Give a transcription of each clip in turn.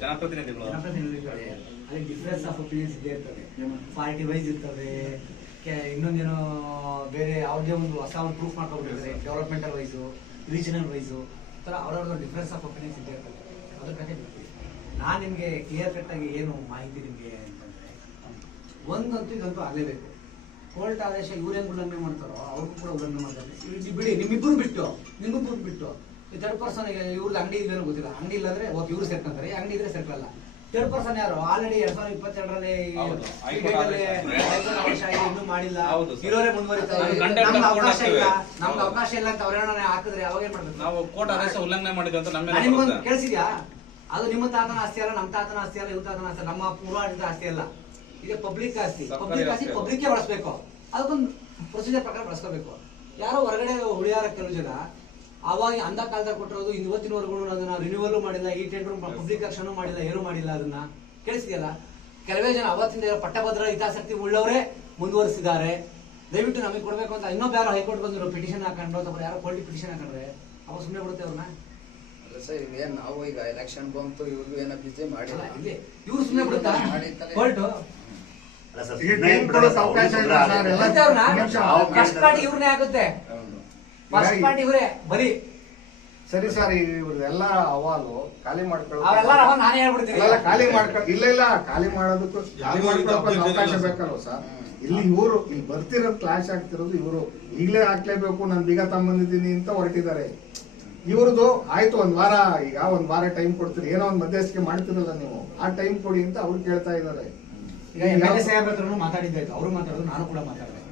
ಜನಪ್ರತಿನಿಧಿಗಳು ಅಲ್ಲಿ difference of opinions ಇದ್ದೇ ಇರ್ತದೆ. ಪಾರ್ಟಿ ವೈಸ್ ಇರ್ತವೆ, ಇನ್ನೊಂದೇನೋ ಬೇರೆ ಯಾವುದೇ ಒಂದು ಹೊಸ ಒಂದು ಪ್ರೂಫ್ ಮಾಡ್ಕೊಬಿಟ್ಟಿರ್ತಾರೆ, ಡೆವಲಪ್ಮೆಂಟಲ್ ವೈಸು, ರೀಜನಲ್ ವೈಸು, ಈ ಥರ ಅವ್ರವ್ರದ್ದು ಡಿಫರೆನ್ಸ್ ಆಫ್ ಒಪಿನಿಯನ್ಸ್ ಇದ್ದೇ ಇರ್ತದೆ. ಅದ್ರ ಬಗ್ಗೆ ಬಿಡ್ತೀವಿ. ನಾನು ನಿಮಗೆ ಕ್ಲಿಯರ್ ಕಟ್ಟಾಗಿ ಏನು ಮಾಹಿತಿ ನಿಮಗೆ ಅಂತಂದರೆ, ಒಂದಂತೂ ಇದಂತೂ ಆಗಲೇಬೇಕು. ಕೋರ್ಟ್ ಆದೇಶ ಇವ್ರೇನು ಉಲ್ಲಂಘನೆ ಮಾಡ್ತಾರೋ ಅವ್ರಿಗೂ ಕೂಡ ಉಲ್ಲಂಘನೆ ಮಾಡ್ತಾರೆ. ಬಿಡಿ, ನಿಮ್ಮಿಬ್ಬರು ಬಿಟ್ಟು ಈ ಥರ್ಡ್ ಪರ್ಸನ್ ಇವ್ರದ್ದು ಅಂಗಡಿ ಇಲ್ಲೇನೋ ಗೊತ್ತಿಲ್ಲ. ಅಂಗಡಿ ಇಲ್ಲಾಂದ್ರೆ ಓಕೆ ಇವ್ರು ಸೇರ್ಕೊಂತಾರೆ, ಅಂಗಡಿ ಇದ್ರೆ ಸೇರ್ಕಲ್ಲ. ಥರ್ಡ್ ಪರ್ಸನ್ ಯಾರು ಆಲ್ರೆಡಿ 2022ರಲ್ಲಿ ಇನ್ನೂ ಮಾಡಿಲ್ಲ, ಇರೋರೇ ಮುಂದುವರಿತಾರೆ. ನಮ್ಗೆ ಅವಕಾಶ ಇಲ್ಲ ಅಂತ ಅವ್ರೇನೋ ಹಾಕಿದ್ರೆ ಅವಾಗ ಏನ್ ಮಾಡ್ಬೇಕು? ನಾವು ಕೋರ್ಟ್ ಆದೇಶ ಉಲ್ಲಂಘನೆ ಮಾಡಿದ್ವಿ ಅಂತ ನಿಮ್ಗೊಂದು ಕೇಳಿಸಿದ್ಯಾ? ಅದು ನಿಮ್ಮ ತಾತನ ಆಸ್ತಿ ಅಲ್ಲ, ನಮ್ಮ ತಾತನ ಆಸ್ತಿ ಅಲ್ಲ, ಇವ್ರ ತಾತನ ಆಸ್ತಿ, ನಮ್ಮ ಪೂರ್ವಾಜಿತ ಆಸ್ತಿ ಅಲ್ಲ. ಈಗ ಪಬ್ಲಿಕ್ ಆಸ್ತಿ ಪಬ್ಲಿಕ್ ಬಳಸಬೇಕು. ಅದಕ್ಕೊಂದು ಪ್ರೊಸೀಜರ್ ಪ್ರಕಾರ ಬಳಸ್ಕೋಬೇಕು. ಯಾರೋ ಹೊರಗಡೆ ಉಳಿಯಾರ ಕೆಲವು ಜನ ಅವಾಗ ಅಂದ ಕಾಲದಾಗ ಕೊಟ್ಟಿರೋದು ಇವತ್ತಿನವರೆಗೂ ಅದನ್ನ ರಿನ್ಯೂವಲ್ ಮಾಡಿಲ್ಲ, ಈ ಟೆಂಡರ್ ಪಬ್ಲಿಕ್ ಆಕ್ಷನ್ ಮಾಡಿಲ್ಲ, ಏನು ಮಾಡಿಲ್ಲ. ಅದನ್ನ ಕೇಳಿಸಿದೆಯಲ್ಲ. ಕೆಲವೇ ಜನ ಅವತ್ತಿಂದ ಪಟ್ಟಭದ್ರ ಹಿತಾಸಕ್ತಿ ಉಳ್ಳವರೇ ಮುಂದುವರಿಸಿದ್ದಾರೆ. ದಯವಿಟ್ಟು ನಮಗೆ ಕೊಡಬೇಕು ಅಂತ ಇನ್ನೊಬ್ಬ ಯಾರೋ ಹೈಕೋರ್ಟ್ ಬಂದ್ರು ಪಿಟಿಷನ್ ಹಾಕೊಂಡು ಅಥವಾ ಯಾರೋ ಕೋರ್ಟ್ ಪಿಟಿಷನ್ ಹಾಕೊಂಡ್ರೆ ಅವಾಗ ಸುಮ್ಮನೆ ಬಿಡುತ್ತೆ ಅವ್ರನ್ನ. ಸರ್ ಇವೇನು ನಾವು ಈಗ ಎಲೆಕ್ಷನ್ ಬಂತು ಇವ್ರಿಗೂ ಏನೋ ಬಿಜಿ ಮಾಡಿಲ್ಲ, ಇವ್ರು ಸುಮ್ಮನೆ ಬಿಡುತ್ತಾ ಕೋರ್ಟ್? ಫಸ್ಟ್ ಪಾರ್ಟಿ ಇವ್ರನ್ನೇ ಆಗುತ್ತೆ, ಫಸ್ಟ್ ಪಾರ್ಟಿ ಇವರೇ ಬರೀ. ಸರಿ ಸರ್, ಇವ್ರದೆಲ್ಲ ಅವಾಲು ಖಾಲಿ ಮಾಡ್ಕೊಳ್ಳೋ ನಾನೇ ಹೇಳ್ಬಿಡ್ತೀನಿ. ಇಲ್ಲ ಖಾಲಿ ಮಾಡೋದಕ್ಕೂ ಅವಕಾಶ ಬೇಕಲ್ವ ಸರ್? ಇಲ್ಲಿ ಇವರು ಇಲ್ಲಿ ಬರ್ತಿರೋದು ಕ್ಲಾಶ್ ಆಗ್ತಿರೋದು ಇವರು ಈಗಲೇ ಹಾಕ್ಲೇಬೇಕು, ನಾನು ಬೀಗ ತಗೊಂಬಂದಿದ್ದೀನಿ ಅಂತ ಹೊರಟಿದ್ದಾರೆ. ಇವ್ರದ್ದು ಆಯ್ತು ಒಂದ್ ವಾರ ಟೈಮ್ ಕೊಡ್ತೀರಿ, ಏನೋ ಒಂದ್ ಮಧ್ಯಸ್ಥಿಕೆ ಮಾಡ್ತಿರಲ್ಲ ನೀವು, ಆ ಟೈಮ್ ಕೊಡಿ ಅಂತ ಅವ್ರು ಕೇಳ್ತಾ ಇದ್ದಾರೆ. ಈಗ MLA ಸಾಹೇಬ್ರ ಹತ್ರನೂ ಮಾತಾಡಿದ್ದಾಯ್ತು, ಅವರು ಮಾತಾಡೋದು, ನಾನು ಕೂಡ ಮಾತಾಡಿದೆ.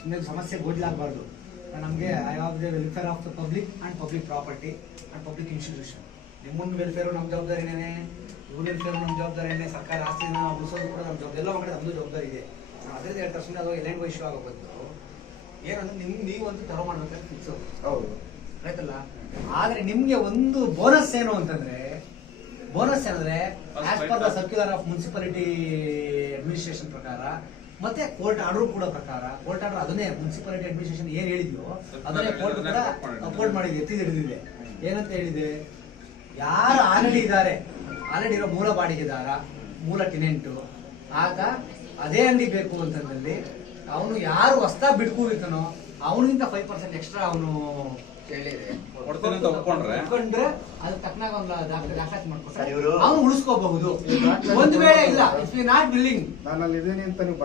ಸುಮ್ಮನೆ ಸಮಸ್ಯೆ ಗೋಡ್ಲಾಗಬಾರ್ದು. ನಮಗೆ I have the welfare of the public and public property and public institution. ನಿಮ್ಮೊಂದು ವೆಲ್ಫೇರು ನಮ್ಮ ಜವಾಬ್ದಾರಿನೇ, ಇವ್ರ ವೆಲ್ಫೇರು ನಮ್ಮ ಜವಾಬ್ದಾರಿನೇ, ಸರ್ಕಾರ ಆಸ್ತಿನ ಉಳಿಸೋದು ಕೂಡ ನಮ್ಮ ಜವಾಬ್ದಾರಿ, ಎಲ್ಲ ಕಡೆ ನಮ್ಮದು ಜವಾಬ್ದಾರಿ ಇದೆ. ಅದರಿಂದ ಹೇಳ್ತಾರೆ ಸುಮ್ಮನೆ ಅದು ಎಲ್ಲೆಂಗೋ ಇಶ್ಯೂ ಆಗೋದು ಏನಂದ್ರೆ ನೀವಂತೂ ತರೋ ಮಾಡ್ಬೇಕಂತ ಫಿಕ್ಸ್ ಹೌದು ಆಯ್ತಲ್ಲ. ಆದ್ರೆ ನಿಮ್ಗೆ ಒಂದು ಬೋನಸ್ ಏನು ಅಂತಂದ್ರೆ, as per the circular of municipality administration ಪ್ರಕಾರ ಮತ್ತೆ ಕೋರ್ಟ್ ಆರ್ಡರ್ ಕೂಡ ಪ್ರಕಾರ, ಕೋರ್ಟ್ ಆರ್ಡರ್ ಅದನ್ನೇ ಮುನ್ಸಿಪಾಲಿಟಿ ಅಡ್ಮಿನಿಸ್ಟ್ರೇಷನ್ ಏನ್ ಹೇಳಿದ್ಯೋ ಅದನ್ನೇ ಕೋರ್ಟ್ ಕೂಡ ಅಪ್ಲೋಡ್ ಮಾಡಿದೆ, ಎತ್ತಿ ಹಿಡಿದಿದೆ. ಏನಂತ ಹೇಳಿದೆ, ಯಾರು ಆಲ್ರೆಡಿ ಇದ್ದಾರೆ, ಆಲ್ರೆಡಿ ಇರೋ ಮೂಲ ಬಾಡಿಗೆದಾರ, ಮೂಲ ಟೆನೆಂಟು, ಆಗ ಅದೇ ಅಂಗಡಿ ಬೇಕು ಅಂತಂದಲ್ಲಿ ಅವನು ಯಾರು ಹೊಸ್ತಾ ಬಿಡ್ಕೂ ಇರ್ತಾನೋ ಅವನಿಗಿಂತ 5% ಎಕ್ಸ್ಟ್ರಾ ಅವನು ಒಪ್ಕೊಂಡ್ರೆ ಅದಕ್ಕೆ ತಕ್ಕನಾಗ ಒಂದು ದಾಖಲಾತಿ ಮಾಡ್ಕೊಟ್ರೆ ಅವನು ಉಳಿಸ್ಕೋಬಹುದು. ಒಂದು ವೇಳೆ ಇಲ್ಲ, ಇಫ್ ಯು ನಾಟ್ ವಿಲ್ಲಿಂಗ್, ನಾನು ಅಲ್ಲಿ ಇದೇನೆ ಅಂತ ನೀವು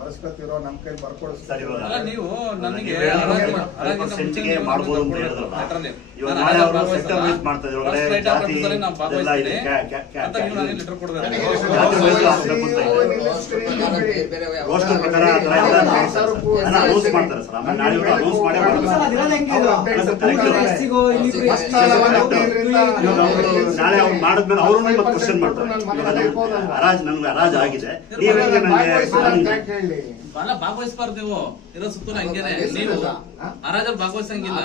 ಬರ್ಸ್ಕೊತಿರೋ ನಮ್ಮ ಕೈ ಬರ್ಕೊಡಿಸ್ತಾರೆ. ನೀವು ನನಗೆ ನಾಳೆ ಅವ್ರು ಮಾಡಿದ್ಮೇಲೆ ಅವರು ಕ್ವಶನ್ ಮಾಡ್ತಾರೆ, ಹರಾಜ್ ಆಗಿದೆ, ಭಾಗವಹಿಸಬಾರ್ದು ನೀವು ಇರೋ ಸುತ್ತೂರು ಹಂಗೇನೆ. ನೀವು ಹರಾಜಲ್ಲಿ ಭಾಗವಹಿಸಂಗಿಲ್ಲ,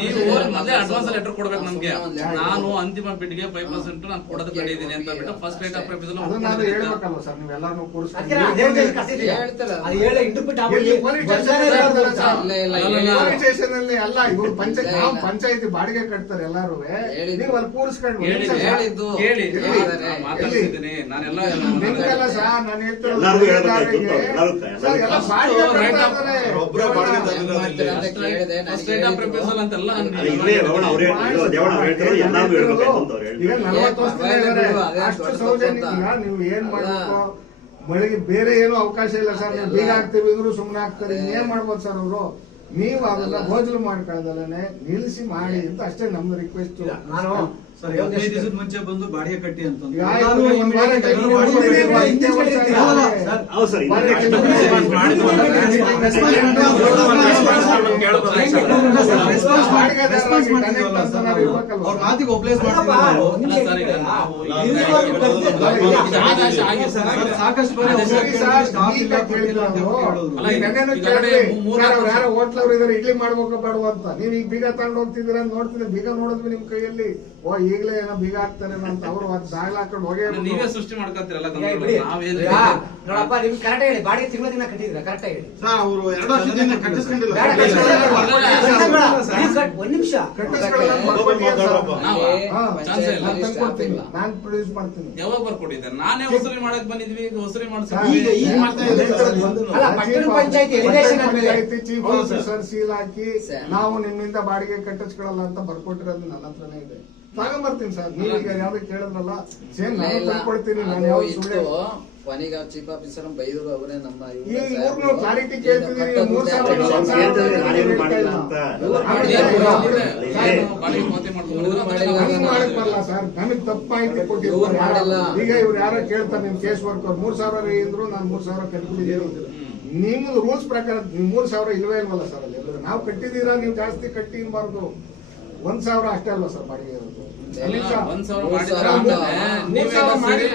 ನೀವು ಮೊದಲೇ ಅಡ್ವಾನ್ಸ್ ಲೆಟರ್ ಕೊಡ್ಬೇಕು ನಮ್ಗೆ. ನಾನು ಅಂತಿಮ ಬಿಡ್ಗೆ 5% ನಾನು ಕೊಡೋದು ಕಡಿದೀನಿ ಅಂತ ಬಿಟ್ಟು ಫಸ್ಟ್ ರೇಟ್ ಆಫ್ ಪ್ರೊಫೆಸರ್ ಪಂಚಾಯತಿ ಬಾಡಿಗೆ ಕಟ್ತಾರೆ ಎಲ್ಲಾರು ಕೂರಿಸ್ಕೊಂಡು ಮಾತಾಡ್ತಿದ್ದೀನಿ ನಾನೆಲ್ಲ. ನೀವು ಏನ್ ಮಾಡ್ಬೇಕು, ಬೆಳಿಗ್ಗೆ ಬೇರೆ ಏನೋ ಅವಕಾಶ ಇಲ್ಲ ಸರ್, ನೀವು ಬೀಗ ಹಾಕ್ತೀವಿ ಇದ್ರು ಸುಮ್ನೆ ಹಾಕ್ತಾರೆ, ಏನ್ ಮಾಡ್ಬೋದು ಸರ್ ಅವರು? ನೀವು ಅದನ್ನ ಗೋಜಲು ಮಾಡ್ಕೊಳ್ಳದಲ್ಲೇ ನಿಲ್ಲಿಸಿ ಮಾಡಿ ಅಂತ ಅಷ್ಟೇ ನಮ್ಮ ರಿಕ್ವೆಸ್ಟ್. ನಾನು 15 ದಿವಸದ ಮುಂಚೆ ಬಂದು ಬಾಡಿಗೆ ಕಟ್ಟಿ ಅಂತ ಮಾತಿಗೆ ಒಪ್ಲೇಸ್ ಸಾಕಷ್ಟು ಹೋಟ್ಲವ್ರು ಇದಾರೆ, ಇಡ್ಲಿ ಮಾಡ್ಬೇಕು ಬೇಡ ಅಂತ ನೀವ್ ಈಗ ಬೀಗ ತಗೊಂಡು ಹೋಗ್ತಿದ್ದೀರ ನೋಡ್ತಿದ್ರೆ, ಬೀಗ ನೋಡಿದ್ವಿ ನಿಮ್ ಕೈಯಲ್ಲಿ, ಓ ಈಗಲೇ ಏನೋ ಬೀಗ ಹಾಕ್ತಾರೆ ಅಂತ ಅವ್ರು ದಾಳ ಹಾಕೊಂಡು ಹೋಗಿ ನೀವೇ ಸೃಷ್ಟಿ ಮಾಡ್ಕೊತೀರಲ್ಲ. ನೋಡಪ್ಪ, ನಿಮ್ಗೆ ಕರೆಕ್ಟ್ ಹೇಳಿ, ಬಾಡಿಗೆ ತಿಂಗಳ ದಿನ ಕಟ್ಟಿದ್ರ ಕರೆಕ್ಟ್ ಹೇಳಿ. ಅವರು 2 ವರ್ಷದಿಂದ ಕಟ್ಟಿಸ್ಕೊಂಡಿಲ್ಲ. ಒಂದ್ ನಿಮಿಷ ಚಾನ್ಸೇ ಇಲ್ಲ. ನಾನು ಪ್ರೊಡ್ಯೂಸ್ ಮಾಡ್ತೀನಿ. ಯಾವಾಗ ಬರ್ಕೊಟ್ಟಿದ್ದಾರೆ? ನಾನೇ ವಸೂಲಿ ಮಾಡಕ್ ಬಂದಿದ್ವಿ, ಈಗ ವಸೂಲಿ ಈಗ ಮಾಡಿಸ್ತೀವಿ. ಮಾಡ್ತಾ ಇದ್ದಾರೆ ಸರ್. ಅಲ್ಲ, ಪಟ್ಟಣ ಪಂಚಾಯತಿ ಎಲಿಗೇಷನ್ ಆದ್ಮೇಲೆ ಚೀಫ್ ಆಫೀಸರ್ ಸೀಲ್ ಹಾಕಿ ನಾವು ನಿಮ್ಮಿಂದ ಬಾಡಿಗೆ ಕಟ್ಟಿಸ್ಕೊಳಲ್ಲ ಅಂತ ಬರ್ಕೊಟ್ಟಿರೋದು ನನ್ನ ಹತ್ರನೇ ಇದೆ. ತಗೊಂಬರ್ತೀನಿ ಸರ್. ನೀವೀಗ ಯಾವ್ದು ಕೇಳಿದ್ರಲ್ಲ, ಸೇಮ್ ನಾನು ತಂದ್ಕೊಡ್ತೀನಿ. ನಾನು ಯಾವ ಸುಳ್ಳು ಕೊನೆಗೆ ಚೀಫ್ ಆಫೀಸರ್ ಬೈದರು ಅವರೇ ನಮ್ಮ ಇವ್ರನ್ನು ಕ್ಲಾರಿಟಿ ಕೇಳ್ತಿದ್ದೀನಿ. 3,000 ಮಾಡಕ್ ಬರಲ್ಲ ಸರ್. ನಮಗ್ ತಪ್ಪು ಮಾಹಿತಿ ಕೊಟ್ಟಿರ್ತಾರೆ. ಈಗ ಇವ್ರು ಯಾರೋ ಕೇಳ್ತಾರೆ, ನಿಮ್ ಕೇಸ್ ವರ್ಕರ್ 3,000 ಇದ್ರು ನಾನು 3,000 ಕಟ್ಬಿಟ್ಟಿದ್ದೀನಿ. ನಿಮ್ದು ರೂಲ್ಸ್ ಪ್ರಕಾರ 3,000 ಇಲ್ವೇ ಇಲ್ವಲ್ಲ ಸರ್ ಅಲ್ಲಿ. ನಾವು ಕಟ್ಟಿದೀರಾ, ನೀವು ಜಾಸ್ತಿ ಕಟ್ಟಿ ಇನ್ಬಾರ್ದು. 1,000 ಅಷ್ಟೇ ಅಲ್ವಾ ಸರ್ ಬಾಡಿಗೆ ಇರೋದು? 1,000 ಮಾಡಿದ್ರೆ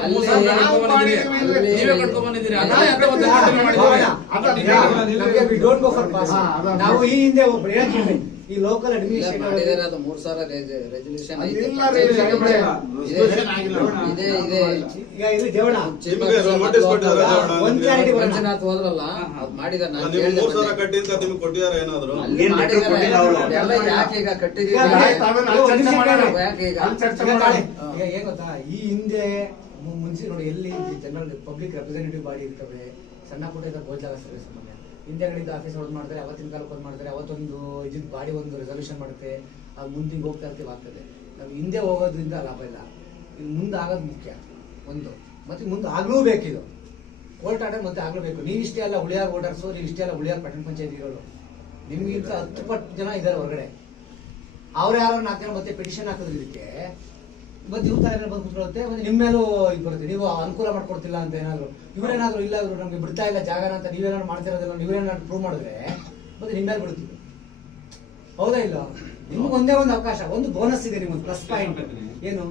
ನೀವೇ ಕಟ್ಕೊಂಡ್ ಬಂದಿದ್ದೀರಿ. we don't go for pass. ನಾವು ಈ ಹಿಂದೆ ಒಬ್ರು ಹೇಳ್ತೀವಿ, ಈ ಲೋಕಲ್ ಅಡ್ಮಿನಿಸ್ಟ್ರೇಟರ್ ಅದು 3,000 ರೆಸಲ್ಯೂಷನ್ ಈಗ ಇದು ದೇವಣ್ಣ ಒಂದ್ ಕ್ಲಾರಿಟಿ ಮಂಜುನಾಥ್ ಹೋದ್ರಲ್ಲ ಅದ್ ಮಾಡಿದಾರೆ. ನಾನು ನೀವು 3,000 ಕಟ್ಟಿ ಅಂತ ನಿಮ್ಗೆ ಕೊಟ್ಟಿದ್ದಾರೆ ಏನಾದ್ರು? ಅಲ್ಲಿ ಮಾಡಿದಾರೆ. ಎಲ್ಲ ಯಾಕೆ ಈಗ ಕಟ್ಟಿದೀವಿ? ಯಾಕೆ ಈಗ ಏನ್ ಗೊತ್ತಾ, ಈ ಹಿಂದೆ ಮುಂಚೆ ನೋಡಿ ಎಲ್ಲಿ ಜನರಲ್ ಪಬ್ಲಿಕ್ ರೆಪ್ರೆಸೆಂಟೇಟಿವ್ ಬಾಡಿ ಇರ್ತವೆ, ಸಣ್ಣ ಪುಟ್ಟ ಗೋಜಾಗ ಸರ್ವಿಸ್ ಸಾಮಾನ್ಯ ಹಿಂದೆಗಡೆಯಿಂದ ಆಫೀಸ್ ಹೊಡೆದು ಮಾಡ್ತಾರೆ, ಅವತ್ತಿನ ಕಾಲಕ್ಕೆ ಒಂದು ಮಾಡ್ತಾರೆ, ಅವತ್ತೊಂದು ಇದ್ ಬಾಡಿ ಒಂದು ರೆಸಲ್ಯೂಷನ್ ಮಾಡುತ್ತೆ, ಅದು ಮುಂದಿಂಗ್ ಹೋಗ್ತಾ ಇರ್ತೀವಿ ಆಗ್ತದೆ. ನಾವು ಹಿಂದೆ ಹೋಗೋದ್ರಿಂದ ಲಾಭ ಇಲ್ಲ, ಇದು ಮುಂದೆ ಆಗೋದು ಮುಖ್ಯ ಒಂದು, ಮತ್ತೆ ಮುಂದೆ ಆಗ್ಲೂ ಬೇಕಿದು ಕೋರ್ಟ್ ಆರ್ಡರ್ ಮತ್ತೆ ಆಗ್ಲೇಬೇಕು. ನೀವು ಇಷ್ಟೇ ಅಲ್ಲ ಉಳಿಯಾರ್ ವೋಟರ್ಸು, ನೀವು ಇಷ್ಟೇ ಅಲ್ಲ ಉಳಿಯಾರ್ ಪಟ್ಟಣ ಪಂಚಾಯತಿಗಳು, ನಿಮ್ಗಿಂತ 10 ಪಟ್ಟು ಜನ ಇದ್ದಾರೆ ಹೊರಗಡೆ. ಅವ್ರು ಯಾರೋ 4 ಜನ ಮತ್ತೆ ಪಿಟಿಷನ್ ಹಾಕಿದ್ರು ಇದಕ್ಕೆ, ಮತ್ತೆ ಇವ್ರ ತರ ಬಂದು ಕೂತ್ಕೊಳ್ಳುತ್ತೆ, ಮತ್ತೆ ನಿಮ್ಮ ಮೇಲೂ ಇದು ಬರುತ್ತೆ. ನೀವು ಅನುಕೂಲ ಮಾಡ್ಕೊಡ್ತಿಲ್ಲ ಅಂತ ಏನಾದ್ರು, ಇವ್ರೇನಾದ್ರು ಇಲ್ಲ ಇವರು ನಮ್ಗೆ ಬಿಡ್ತಾ ಇಲ್ಲ ಜಾಗನ ಅಂತ ನೀವೇನಾದ್ರು ಮಾಡ್ತಿರೋದಿಲ್ಲ, ನೀವೇನಾದ್ರು ಪ್ರೂವ್ ಮಾಡಿದ್ರೆ ಮತ್ತೆ ನಿಮ್ಮ ಮೇಲೆ ಬಿಡುತ್ತೀವಿ. ಹೌದಾ ಇಲ್ಲ? ನಿಮ್ಗೆ ಒಂದೇ ಒಂದು ಅವಕಾಶ, ಒಂದು ಬೋನಸ್ ಇದೆ, ನಿಮ್ಗೆ ಪ್ಲಸ್ ಪಾಯಿಂಟ್ ಏನು,